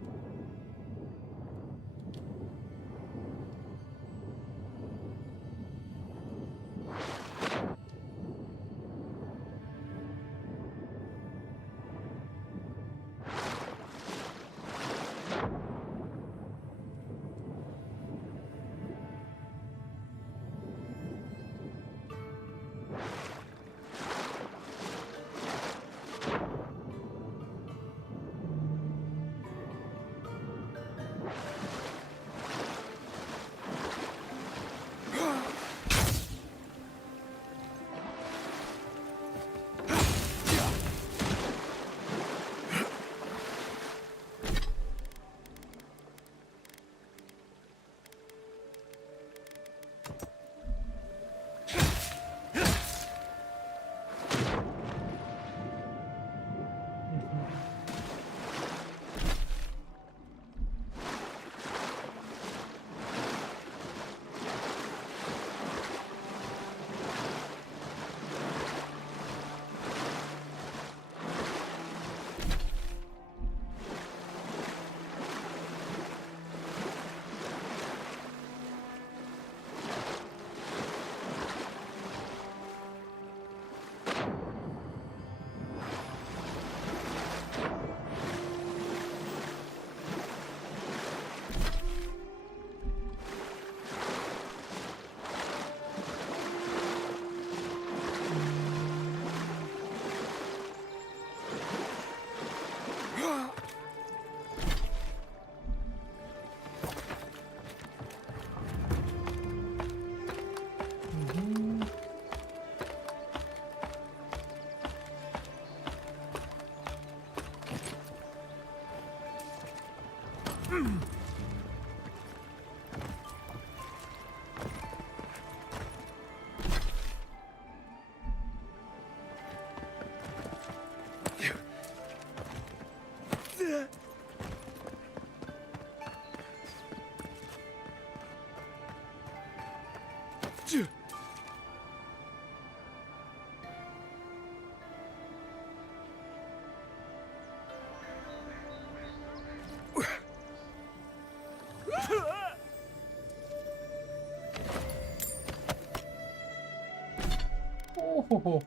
Oh.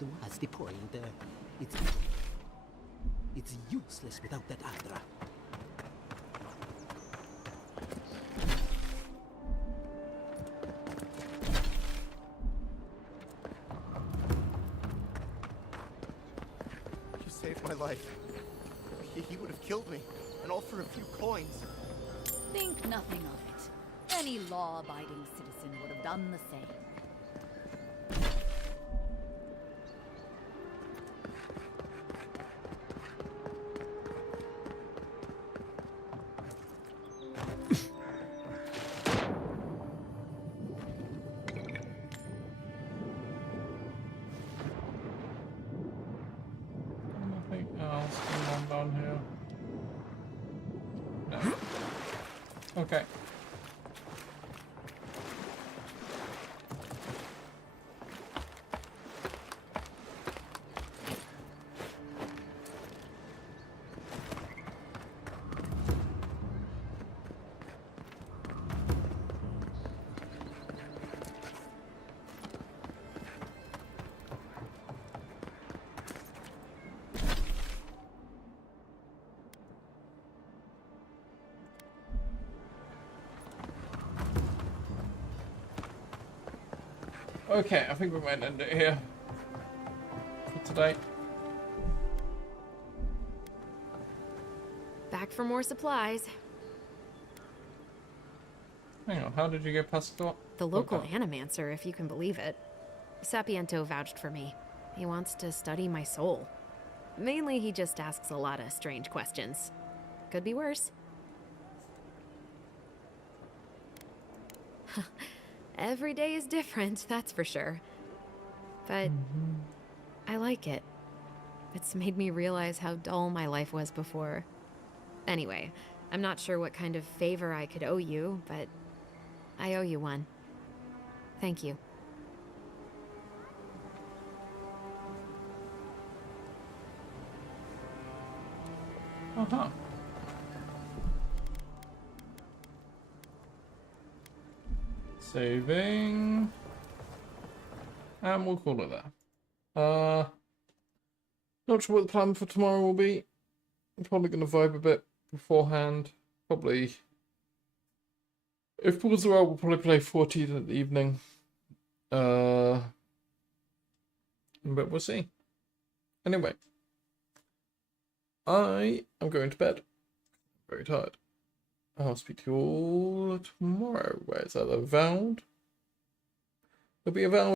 What was the point? It's useless without that Adra. You saved my life. He would have killed me, and all for a few coins. Think nothing of it. Any law-abiding citizen would have done the same. Nothing else going on down here. No. Okay. Okay, I think we might end it here for today. Back for more supplies. Hang on, how did you get past the local animancer, if you can believe it. Sapiento vouched for me. He wants to study my soul. Mainly, he just asks a lot of strange questions. Could be worse. Every day is different, that's for sure. But I like it. It's made me realize how dull my life was before. Anyway, I'm not sure what kind of favor I could owe you, but I owe you one. Thank you. Uh-huh. Saving. And we'll call it there. Not sure what the plan for tomorrow will be. I'm probably going to vibe a bit beforehand. Probably. If pools are out, we'll probably play 40 in the evening. But we'll see. Anyway. I am going to bed. I'm very tired. I'll speak to you all tomorrow. Where's that? Avowed? There'll be Avowed.